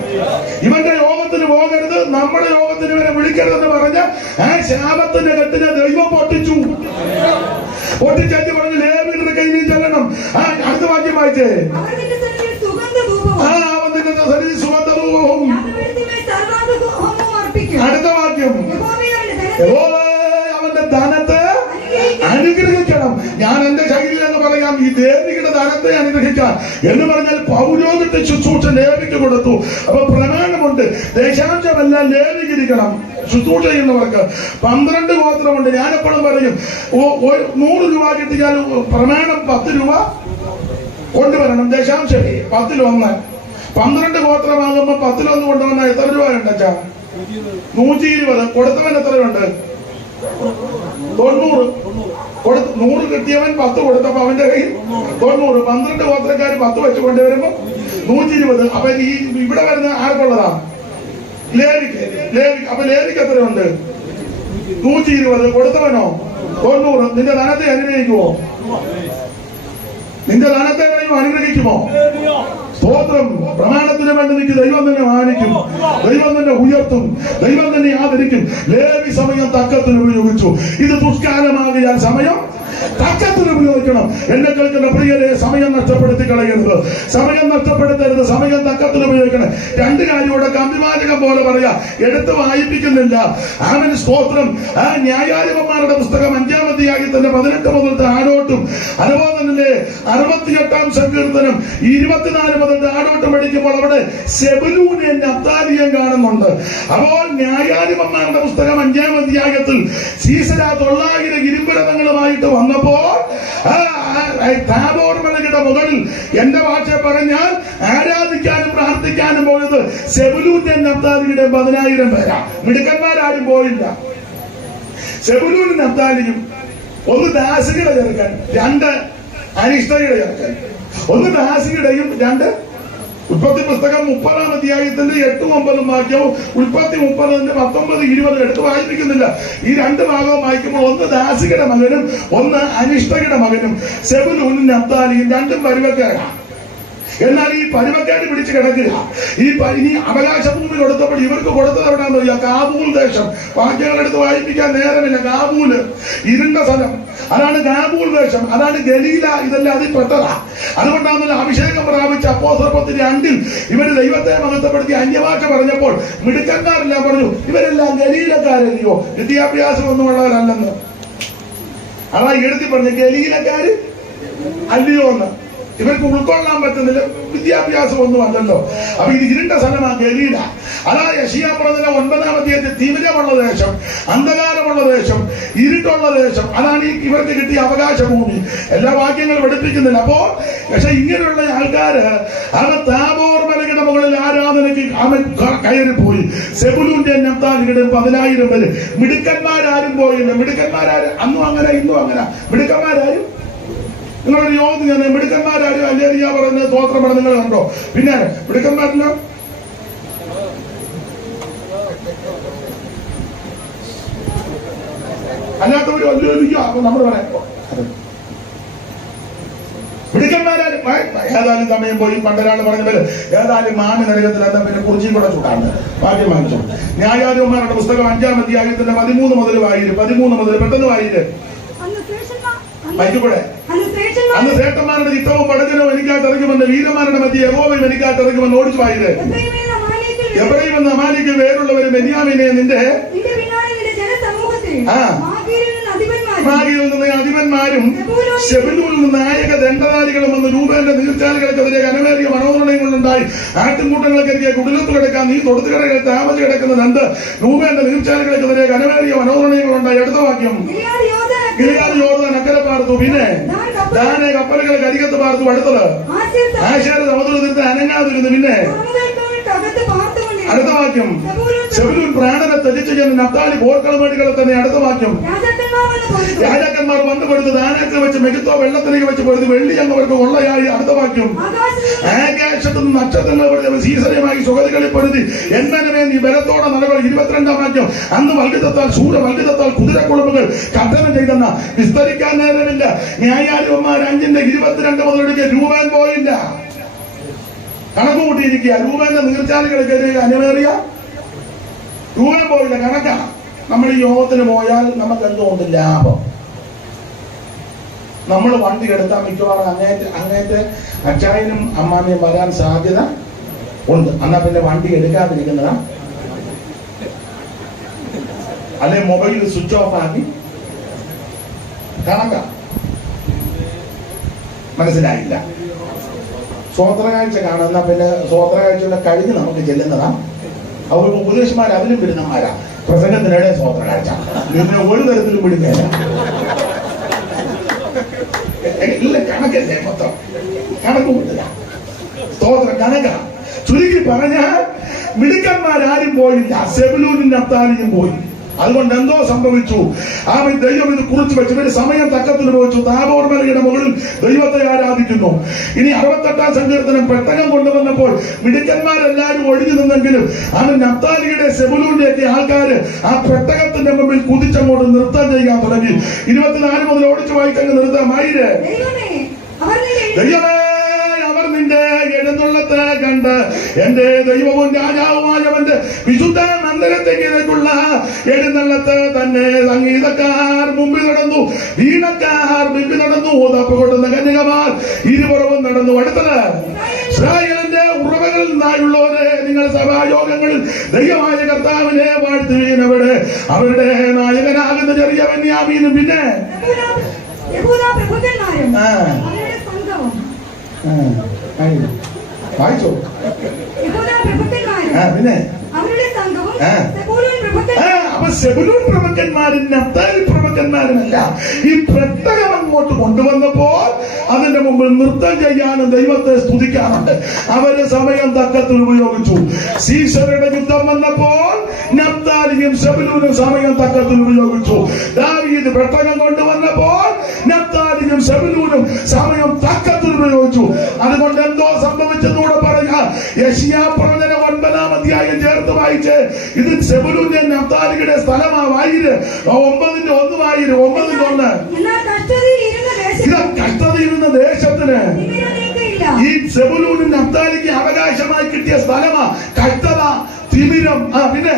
ഇവന്റെ യോഗത്തിന് പോകരുത്, നമ്മുടെ യോഗത്തിന് ഇവരെ വിളിക്കരുതെന്ന് പറഞ്ഞ ആ ശാപത്തിന്റെ കെട്ടിനെ ദൈവം പൊട്ടിച്ചു. പറഞ്ഞു ലേവിയുടെ ഇടക്ക ഇനി ചെല്ലണം. അടുത്ത വാക്യം വായിച്ചേ. അവർ നിന്റെ സന്നിധിയിൽ സുഗന്ധധൂപവും അവൻ നിന്റെ സന്നിധിയിൽ സുഗന്ധധൂപവും. യാഗപീഠത്തിന്മേൽ സർവ്വാംഗഹോമവും അർപ്പിക്കും. അടുത്ത വാക്യം. അവന്റെ ധനത്തെ അനുഗ്രഹിക്കണം. ഞാൻ എന്റെ ശൈലിയിൽ എന്ന് പറയാം, ഈ ദേവിയുടെ ധനത്തെ അനുഗ്രഹിക്കാം എന്ന് പറഞ്ഞാൽ പൗരോഹിത്യ ശുശ്രൂഷ ലേവിക്ക് കൊടുത്തു. അപ്പൊ പ്രമാണമുണ്ട്, ദേശാംശമെല്ലാം ലേവിക്കിരിക്കണം. ശുശ്രൂഷ ചെയ്യുന്നവർക്ക് 12 ഗോത്രമുണ്ട്. ഞാനെപ്പോഴും പറയും, 100 രൂപ കിട്ടിയാൽ പ്രമാണം 10 രൂപ കൊണ്ടുവരണം. ദശാംശം 10-1. 12 ഗോത്രമാകുമ്പോ 10-1 കൊണ്ടുവന്നാൽ എത്ര രൂപ ഉണ്ടച്ചാ? 120. കൊടുത്തവൻ എത്രയുണ്ട്? 90. 100 കിട്ടിയവൻ 10 കൊടുത്തപ്പോ അവന്റെ കയ്യിൽ 90. 12 ഗോത്രക്കാര് 10 വെച്ച് കൊണ്ടുവരുമ്പോ 120. അപ്പൊ ഈ ഇവിടെ വരുന്ന ആർക്കുള്ളതാ? ലേവിക്ക്. അപ്പൊ ലേവിക്ക് എത്രയുണ്ട്? 120. കൊടുത്തവനോ 90. നിന്റെ ധനത്തെ അനുഗ്രഹിക്കുമോ? നിന്റെ ധനത്തെ അനുഗ്രഹിക്കുമോ? സ്തോത്രം. പ്രമാണത്തിന് വേണ്ടി നിനക്ക് ദൈവം തന്നെ മാനിക്കും, ദൈവം തന്നെ ഉയർത്തും, ദൈവം തന്നെ ആദരിക്കും. ലേവി സമയം തക്കത്തിന് ഉപയോഗിച്ചു. ഇത് ദുഷ്കാലമാകിയാൽ സമയം തക്കത്തിന് ഉപയോഗിക്കണം. എന്നെ കേൾക്കുന്ന പ്രിയരെ, സമയം നഷ്ടപ്പെടുത്തി കളയരുത്, സമയം നഷ്ടപ്പെടുത്തരുത്, സമയം തക്കത്തിന് ഉപയോഗിക്കണം. 2 കാര്യം ഇവിടെ കമ്പിമാരകം പോലെ പറയാ, എടുത്ത് വായിപ്പിക്കുന്നില്ല. അവൻ സ്തോത്രം. ആ ന്യായാധിപന്മാരുടെ പുസ്തകം 5-ാം അധ്യായത്തിന്റെ 18 മുതൽ താഴോട്ടും, അതുപോലെ തന്നെ 68-ാം സങ്കീർത്തനം 24 മുതൽ താഴോട്ടും പഠിക്കുമ്പോൾ അവിടെ സെബുലൂനെയും നഫ്താലിയെയും കാണുന്നുണ്ട്. അപ്പോൾ ന്യായാധിപന്മാരുടെ പുസ്തകം 5-ാം അധ്യായത്തിൽ സീസര 900 ഇരുമ്പരഥങ്ങളുമായിട്ട് വന്നപ്പോൾ താബോർ മലയുടെ മുകളിൽ എന്റെ ഭാഷ പറഞ്ഞാൽ ആരാധിക്കാനും പ്രാർത്ഥിക്കാനും പോയത് സെബുലൂന്റെ നഫ്താലിയുടെ 10,000 പേരാ. മിടുക്കന്മാരാരും പോയില്ല. സെബുലൂനും നഫ്താലിയും, ഒന്ന് ദാസികളുടെ ചെറുക്കൻ, 2 അനിഷ്ടയുടെ ചെറുക്കൻ. ഒന്ന് ദാസിയുടെയും 2 ഉൽപ്പത്തി പുസ്തകം 30-ാം അധ്യായത്തിന്റെ 8-9 വാക്യവും ഉൽപ്പത്തി 30-ന്റെ 19-20 എടുത്ത് വായിപ്പിക്കുന്നില്ല. ഈ 2 ഭാഗവും വായിക്കുമ്പോൾ ഒന്ന് ദാസികയുടെ മകനും ഒന്ന് അനിഷ്ടയുടെ മകനും സെബുലൂനും നഫ്താലിയും 2 പരുവക്കാരാണ്. എന്നാൽ ഈ പരുവക്കാട് പിടിച്ച് കിടക്കുക. ഈ അവകാശഭൂമി കൊടുത്തപ്പോൾ ഇവർക്ക് കൊടുത്തത് എവിടെയാണെന്ന് പറയാ? കാബൂൽ ദേശം. വാക്യങ്ങൾ എടുത്ത് വായിപ്പിക്കാൻ നേരമില്ല. കാബൂല് ഇരുണ്ട സ്ഥലം, അതാണ് കാബൂൽ ദേശം, അതാണ് ഗലീല. ഇതെല്ലാം അതിൽ പെട്ടതാ. അതുകൊണ്ടാണല്ലോ അഭിഷേകം പ്രാപിച്ച അപ്പോസ്തലപ്രവൃത്തി 2-ൽ ഇവര് ദൈവത്തെ മഹത്വപ്പെടുത്തി അന്യഭാഷ പറഞ്ഞപ്പോൾ മിടുക്കന്മാരെല്ലാം പറഞ്ഞു, ഇവരെല്ലാം ഗലീലക്കാരല്ലയോ, വിദ്യാഭ്യാസം ഒന്നും ഉള്ളവരല്ലെന്ന്. അതാ എഴുതി പറഞ്ഞു, ഗലീലക്കാര് അല്ലയോ എന്ന്. ഇവർക്ക് ഉൾക്കൊള്ളാൻ പറ്റുന്നില്ല, വിദ്യാഭ്യാസം ഒന്നും അല്ലല്ലോ. അപ്പൊ ഇത് ഇരുണ്ട സ്ഥലമാണ് ഗലീല. അതാ യെശയ്യാ പറഞ്ഞ 9-ാം അധ്യായത്തിൽ തീവ്രമുള്ള ദേശം, അന്ധകാരമുള്ള ദേശം, ഇരുട്ടുള്ള ദേശം, അതാണ് ഇവർക്ക് കിട്ടിയ അവകാശഭൂമി. എല്ലാ വാക്യങ്ങളും പഠിപ്പിക്കുന്നില്ല. അപ്പോ പക്ഷെ ഇങ്ങനെയുള്ള ആൾക്കാര് അവൻ താബോർ മലയുടെ മുകളിൽ ആരാധനയ്ക്ക് അവൻ കയറിപ്പോയി. സെബുലൂന്റെ നഫ്താലിയുടെ 10,000 പേര്. മിടുക്കന്മാരാരും പോയില്ല. മിടുക്കന്മാരാരും അന്നും അങ്ങനെ ഇന്നും അങ്ങനെ. മിടുക്കന്മാരാരും നിങ്ങളൊരു യോഗം ഞാൻ മിടുക്കന്മാരാരും അല്ലേറിയ പറയുന്ന സ്തോത്രമാണ് നിങ്ങൾ കണ്ടോ? പിന്നെ മിടുക്കന്മാരില്ല. അല്ലാത്തവരും അല്ലേറിയ നമ്മൾ പറയാം. മിടുക്കന്മാരാരും ഏതായാലും സമയം പോയി. പണ്ടൊരാൾ പറഞ്ഞ പോലെ ഏതായാലും മാന നരകത്തിൽ എന്താ പിന്നെ കുറിച്ചും കൂടെ ചൂടാണ്. ഭാഗ്യം വാങ്ങിച്ചു. ന്യായാധിപന്മാരുടെ പുസ്തകം 5-ാം അധ്യായത്തിന്റെ 13 മുതൽ വായിരും. 13 മുതൽ പെട്ടെന്ന് വായിര്. മൈക്കൂടെ അന്ന് ശ്രേഷ്ഠന്മാരുടെ ചിത്രവും പടകനവും എനിക്കായിട്ട് ഇറങ്ങുമെന്ന്, വീരന്മാരുടെ മധ്യ യഹോവയും എനിക്കായിട്ട് ഇറങ്ങുമെന്ന് ഓടിച്ചു വായിര്. എബ്രയീം എന്ന അമാലേക്ക് വേറുള്ളവരും ബെന്യാമീനെ നിന്റെ മാഗിയിൽ നിന്ന് അധിപന്മാരും സെബുലൂനിൽ നിന്ന് നായക ദണ്ഡധാരികളും വന്ന് രൂപേന്റെ നീർച്ചാലുകൾക്കെതിരെ കനമേറിയ മനോഹരണങ്ങളുണ്ടായി. ആട്ടിൻകൂട്ടങ്ങൾക്കെതിരെ കുടിലത്ത് കിടക്കാൻ നീ തൊടുത്തുകടകൾ താമസിച്ച് കിടക്കുന്ന 2 രൂപേന്റെ നീർച്ചാലുകൾക്കെതിരെ കനമേറിയ മനോഹരണങ്ങളുണ്ടായി. അടുത്ത വാക്യം. ഗിലെയാദ് യോർദാൻ അക്കരെ പാർത്തു. പിന്നെ ദാനെ കപ്പലുകൾ കരികത്ത് പാർത്തു. അടുത്തത് ആശേർ സമുദ്രത്തിൽ അനങ്ങാതിരുന്നു. പിന്നെ അടുത്ത വാക്യം. വാക്യം സെബൂലൂൻ പ്രാണനെ ത്യജിച്ചു ചെന്ന് നഫ്താലി പോർക്കളമേടുകളെ തന്നെ അടുത്ത വാക്യം രാജാക്കന്മാർ വന്നു കൊടുത്ത് ദാനത്തിൽ വെച്ച് മെഗിത്തോ വെള്ളത്തിലേക്ക് വെച്ച് കൊടുത്ത് വെള്ളി അങ്ങവർക്ക് കൊള്ളയായി അടുത്ത വാക്യം ആകാശത്തും നക്ഷത്രങ്ങൾ സീസരമായി സുഗതികളിൽ പെടുത്തി എന്മനമേ നീ ബലത്തോടെ നടകൾ 22-ാം വാക്യം അന്ന് വൽഗിതത്താൽ സൂര്യവൽഗിതത്താൽ കുതിരക്കുളമ്പുകൾ കഥനം ചെയ്തെന്ന വിസ്തരിക്കാൻ നേരമില്ല. ന്യായാധിപന്മാർ 5:22 മുതൽ രൂപൻ പോയില്ല, കണക്ക് കൂട്ടിയിരിക്കുക. രൂപന്റെ നീർച്ചാലുകൾക്ക് അനുമേറിയ രൂപൻ പോയില്ല, കണക്കാണ്. നമ്മൾ ഈ യോഗത്തിന് പോയാൽ നമുക്ക് എന്തുകൊണ്ട് ലാഭം? നമ്മൾ വണ്ടി എടുത്താൽ മിക്കവാറും അങ്ങേറ്റ് അച്ചായനും അമ്മാമിയും വരാൻ സാധ്യത ഉണ്ട്. എന്നാ പിന്നെ വണ്ടി എടുക്കാതിരിക്കുന്നതാ, അല്ലെ മൊബൈൽ സ്വിച്ച് ഓഫ് ആക്കി കണക്കാ. മനസ്സിലായില്ല? സ്വോത്രകാഴ്ച കാണുന്ന പിന്നെ സ്വോത്രകാഴ്ചയുടെ കഴിഞ്ഞ് നമുക്ക് ചെല്ലുന്നതാ. അവർക്ക് ഉപദേശന്മാർ അതിലും വിരുദ്ധന്മാരാ. പ്രസംഗത്തിനിടെ സ്വോത്രകാഴ്ച പിന്നെ ഒരു തരത്തിലും വിടുകയില്ല. ഇല്ല, കണക്കല്ലേ, മൊത്തം കണക്ക് വിടുക. സ്തോത്രം കണക്കാ. ചുരുക്കി പറഞ്ഞാൽ മിടുക്കന്മാരാരും പോയില്ല, സെബൂലൂനും നഫ്താലിയും പോയി. അതുകൊണ്ട് എന്തോ സംഭവിച്ചു. ദൈവം ഇത് കുറിച്ച് വെച്ച് ഇവര് സമയം തക്കത്തിൽ ഉപയോഗിച്ചു. താബോർ മലയുടെ മുകളിൽ ദൈവത്തെ ആരാധിക്കുന്നു. ഇനി 68-ാം സങ്കീർത്തനം പെട്ടകം കൊണ്ടുവന്നപ്പോൾ മിടുക്കന്മാരെല്ലാരും ഒഴിഞ്ഞു നിന്നെങ്കിലും അവൻ നഫ്താലിയുടെ സെബൂലൂന്റെ ഒക്കെ ആൾക്കാര് ആ പെട്ടകത്തിന്റെ മുമ്പിൽ കുതിച്ചങ്ങോട്ട് നൃത്തം ചെയ്യാൻ തുടങ്ങി. 24 മുതൽ ഓടിച്ചു വായിച്ചങ്ങ് നിർത്താമായിര്. ദൈവമേ, അവർ നിന്റെ എഴുന്നള്ളത്തെ കണ്ട് എന്റെ ദൈവവും രാജാവുമായവന്റെ വിശുദ്ധ മന്ദിരത്തേക്കുള്ള എഴുന്നള്ളത്തെ തന്നെ സംഗീതക്കാർ മുമ്പിൽ നടന്നു, വീണക്കാർ മുമ്പിൽ നടന്നു, തപ്പ് കൊണ്ടുന്ന കന്യകമാർ ഇരുപുറവും നടന്നു. അടുത്തത് ഇസ്രായേലിന്റെ ഉറവകളിൽ നിന്നായുള്ളവരെ നിങ്ങൾ സഭായോഗങ്ങളിൽ ദൈവമായ കർത്താവിനെ വാഴ്ത്തുവീൻ. അവരുടെ നായകനാകുന്ന ചെറിയ ബെന്യാമീനും പിന്നെ വായിച്ചോ പിന്നെ അപ്പൊ സെബൂലൂൻ പ്രഭുക്കന്മാരും നഫ്താലി പ്രഭുക്കന്മാരുമല്ല. ഈ പെട്ടകം അങ്ങോട്ട് കൊണ്ടുവന്നപ്പോൾ അതിന്റെ മുമ്പിൽ നൃത്തം ചെയ്യാനും ദൈവത്തെ സ്തുതിക്കാറുണ്ട്. അവര് സമയം തക്കത്തിൽ ഉപയോഗിച്ചു. സീസറുടെ യുദ്ധം വന്നപ്പോൾ നഫ്താലിയും സെബൂലൂനും സമയം തക്കത്തിൽ ഉപയോഗിച്ചു. ദാവീദ് പെട്ടകം കൊണ്ടുവന്നപ്പോൾ നഫ്താലിയും സെബൂലൂനും സമയം തക്കത്തിൽ ഉപയോഗിച്ചു. അതുകൊണ്ട് എന്തോ സംഭവിച്ചെന്നൂടെ പറയുക. യെശയ്യാ പ്രവചനം 9-ാം അധ്യായം ചേർത്ത് വായിച്ച് ഇത് സെബൂലൂന്റെ നഫ്താലിയുടെ സ്ഥലമായിര്. 9-1 വായിര്. 9-1 ഇത് കഷ്ടതയിരുന്ന ദേശത്തിന് ഈ സെബൂലൂനും നഫ്താലിക്ക് അവകാശമായി കിട്ടിയ സ്ഥലമാ. കഷ്ടത, തിമിരം. പിന്നെ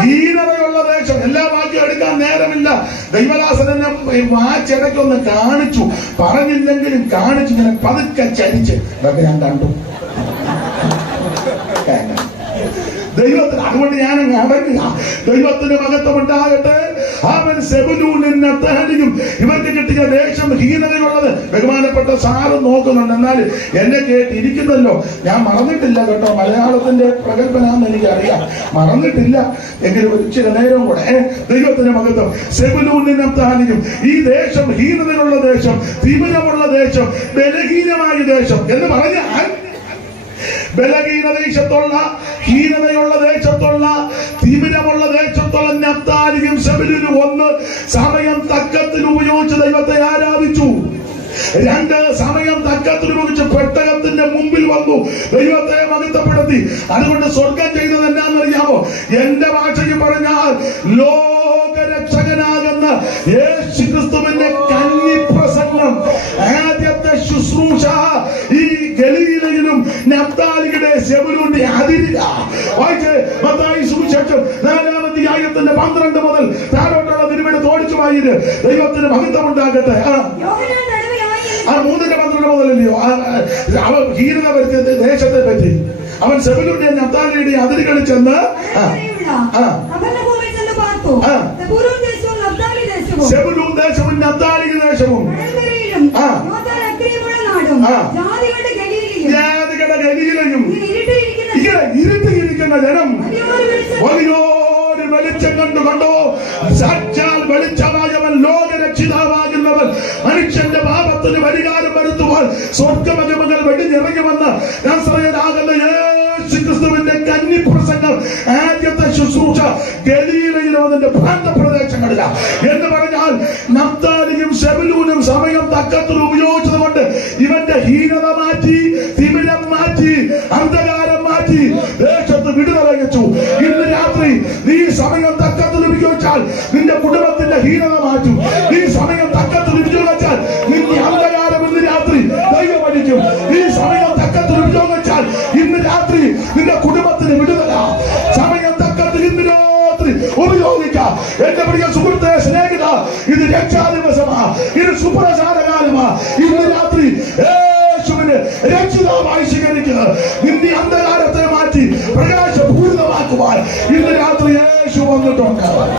ഹീനതയുള്ള ദേശം. എല്ലാ വാക്യം എടുക്കാൻ നേരമില്ല. ദൈവദാസനെ വാച്ചടക്കൊന്ന് കാണിച്ചു, പറഞ്ഞില്ലെങ്കിലും കാണിച്ചു. ഇങ്ങനെ പതുക്കെ ചരിച്ച് ഇതൊക്കെ ഞാൻ കണ്ടു ദൈവത്തിന്. അതുകൊണ്ട് ഞാനങ്ങ് അടങ്ങുക. ദൈവത്തിന് മഹത്വം ഉണ്ടാകട്ടെ. അവൻ സെബൂലൂനും നഫ്താലിയും ഇവർക്ക് കിട്ടിയ ദേശം ഹീനതയുള്ളത്. ബഹുമാനപ്പെട്ട സാറ് നോക്കുന്നുണ്ട്. എന്നാൽ എന്നെ കേട്ടിരിക്കുന്നല്ലോ. ഞാൻ മറന്നിട്ടില്ല കേട്ടോ. മലയാളത്തിന്റെ പ്രഗത്ഭനാന്ന് എനിക്കറിയാം, മറന്നിട്ടില്ല. എങ്കിലും ഒരു ചില നേരം കൂടെ ദൈവത്തിന് മഹത്വം. സെബൂലൂനും നഫ്താലിയും ഈ ദേശം ഹീനതയുള്ള ദേശം, തിമിരമുള്ള ദേശം, ബലഹീനമായ ദേശം എന്ന് പറഞ്ഞാൽ ബലഹീന ദേശത്തുള്ള, ഹീനതയുള്ള ദേശത്തുള്ള, തിമിരമുള്ള ദേശത്തുള്ള നഫ്താലിയും സെബൂലൂനും ഒന്ന് സമയം തക്കത്തിൽ ഉപയോഗിച്ച് ദൈവത്തെ ആരാധിച്ചു. 2 സമയം തക്കത്തിൽ ഉപയോഗിച്ച് പെട്ടകത്തിന്റെ മുമ്പിൽ വന്നു ദൈവത്തെ മഹത്വപ്പെടുത്തി. അതുകൊണ്ട് സ്വർഗം ചെയ്തത് എന്നാന്നറിയാമോ? എന്റെ ഭാഷയ്ക്ക് പറഞ്ഞാൽ ലോകരക്ഷകനാകുന്ന യേശു ക്രിസ്തുവിന്റെ കന്നിപ്രസംഗം, ആദ്യത്തെ ശുശ്രൂഷ ഈ ഗലീലയിലും നഫ്താലിയുടെ സെബൂലൂന്റെ അതിരില. വായിച്ച് മത്തായി സുവിശേഷം 4-ാം അധ്യായത്തിന്റെ 12 മുതൽ താഴോട്ടുള്ള തിരുവെടുത്ത് ഓടിച്ചു വായിര്. ദൈവത്തിന് മഹത്വം ഉണ്ടാകട്ടെ. 3-12 മുതലല്ലയോ അവൻ ഹീനത വരുത്തിയ ദേശത്തെ പറ്റി. അവൻ സെബൂലൂന്റെ നഫ്താലിയുടെ അതിരുകളിൽ ചെന്ന് സെബൂലൂൻ ദേശവും നഫ്താലി ദേശവും ജാതികളുടെ ഗലീലയും ഇങ്ങനെ ഇരുട്ടിയിരിക്കുന്ന ജനം വലിയൊരു വെളിച്ചം കണ്ടോ. സാക്ഷാൽ വെളിച്ചമായവൻ ലോകരക്ഷിതാവാകുന്നവൻ മനുഷ്യന്റെ പാപത്തിന് പരിഹാരം വരുത്തുവാൻ സ്വർഗമഹിമകൾ വെടിഞ്ഞിറങ്ങി വന്ന് നസറേയനാകുന്ന ശുശ്രൂഷ ഗലീലയിലും അതിന്റെ പ്രാന്തപ്രദേശങ്ങളില എന്ന് പറഞ്ഞാൽ നഫ്താലിയും സെബൂലൂനും സമയം തക്കത്തിൽ ഉപയോഗിച്ചത് കൊണ്ട് ഇവന്റെ ഹീനത മാറ്റി, തിമിരം മാറ്റി, അന്ധകാരം മാറ്റി, ദേശത്ത് വിടുതല വെച്ചു. ഇന്ന് രാത്രി നീ സമയം തക്കത്തിൽ ഉപയോഗിച്ചാൽ നിന്റെ കുടുംബത്തിന്റെ ഹീനത മാറ്റും. ഈ സമയം തക്കത്തിൽ ഉപയോഗിച്ചാൽ നിന്റെ അന്ധകാരം ഇന്ന് രാത്രി ദൈവമടിക്കും. ഈ സമയം തക്കത്തിൽ ഉപയോഗിച്ചാൽ ഇന്ന് രാത്രി നിന്റെ കുടുംബത്തിന് വിടുതല. സമയം തക്കത്തിൽ ഇന്ന് രാത്രി ഉപയോഗിക്കാം. എന്റെ പ്രിയ സുഹൃത്തെ, സ്നേഹിത, ഇത് രക്ഷാദിവസമാ, ഇത് സുപ്രസാരകാലമാ. ഇന്ന് രാത്രി യേശുവിനെ രക്ഷിതാവായി സ്വീകരിക്കുക. നിന്റെ അന്ധകാരത്തെ മാറ്റി പ്രകാശപൂരിതമാക്കുവാൻ ഇന്ന് രാത്രി യേശു വന്നിട്ടുണ്ട്.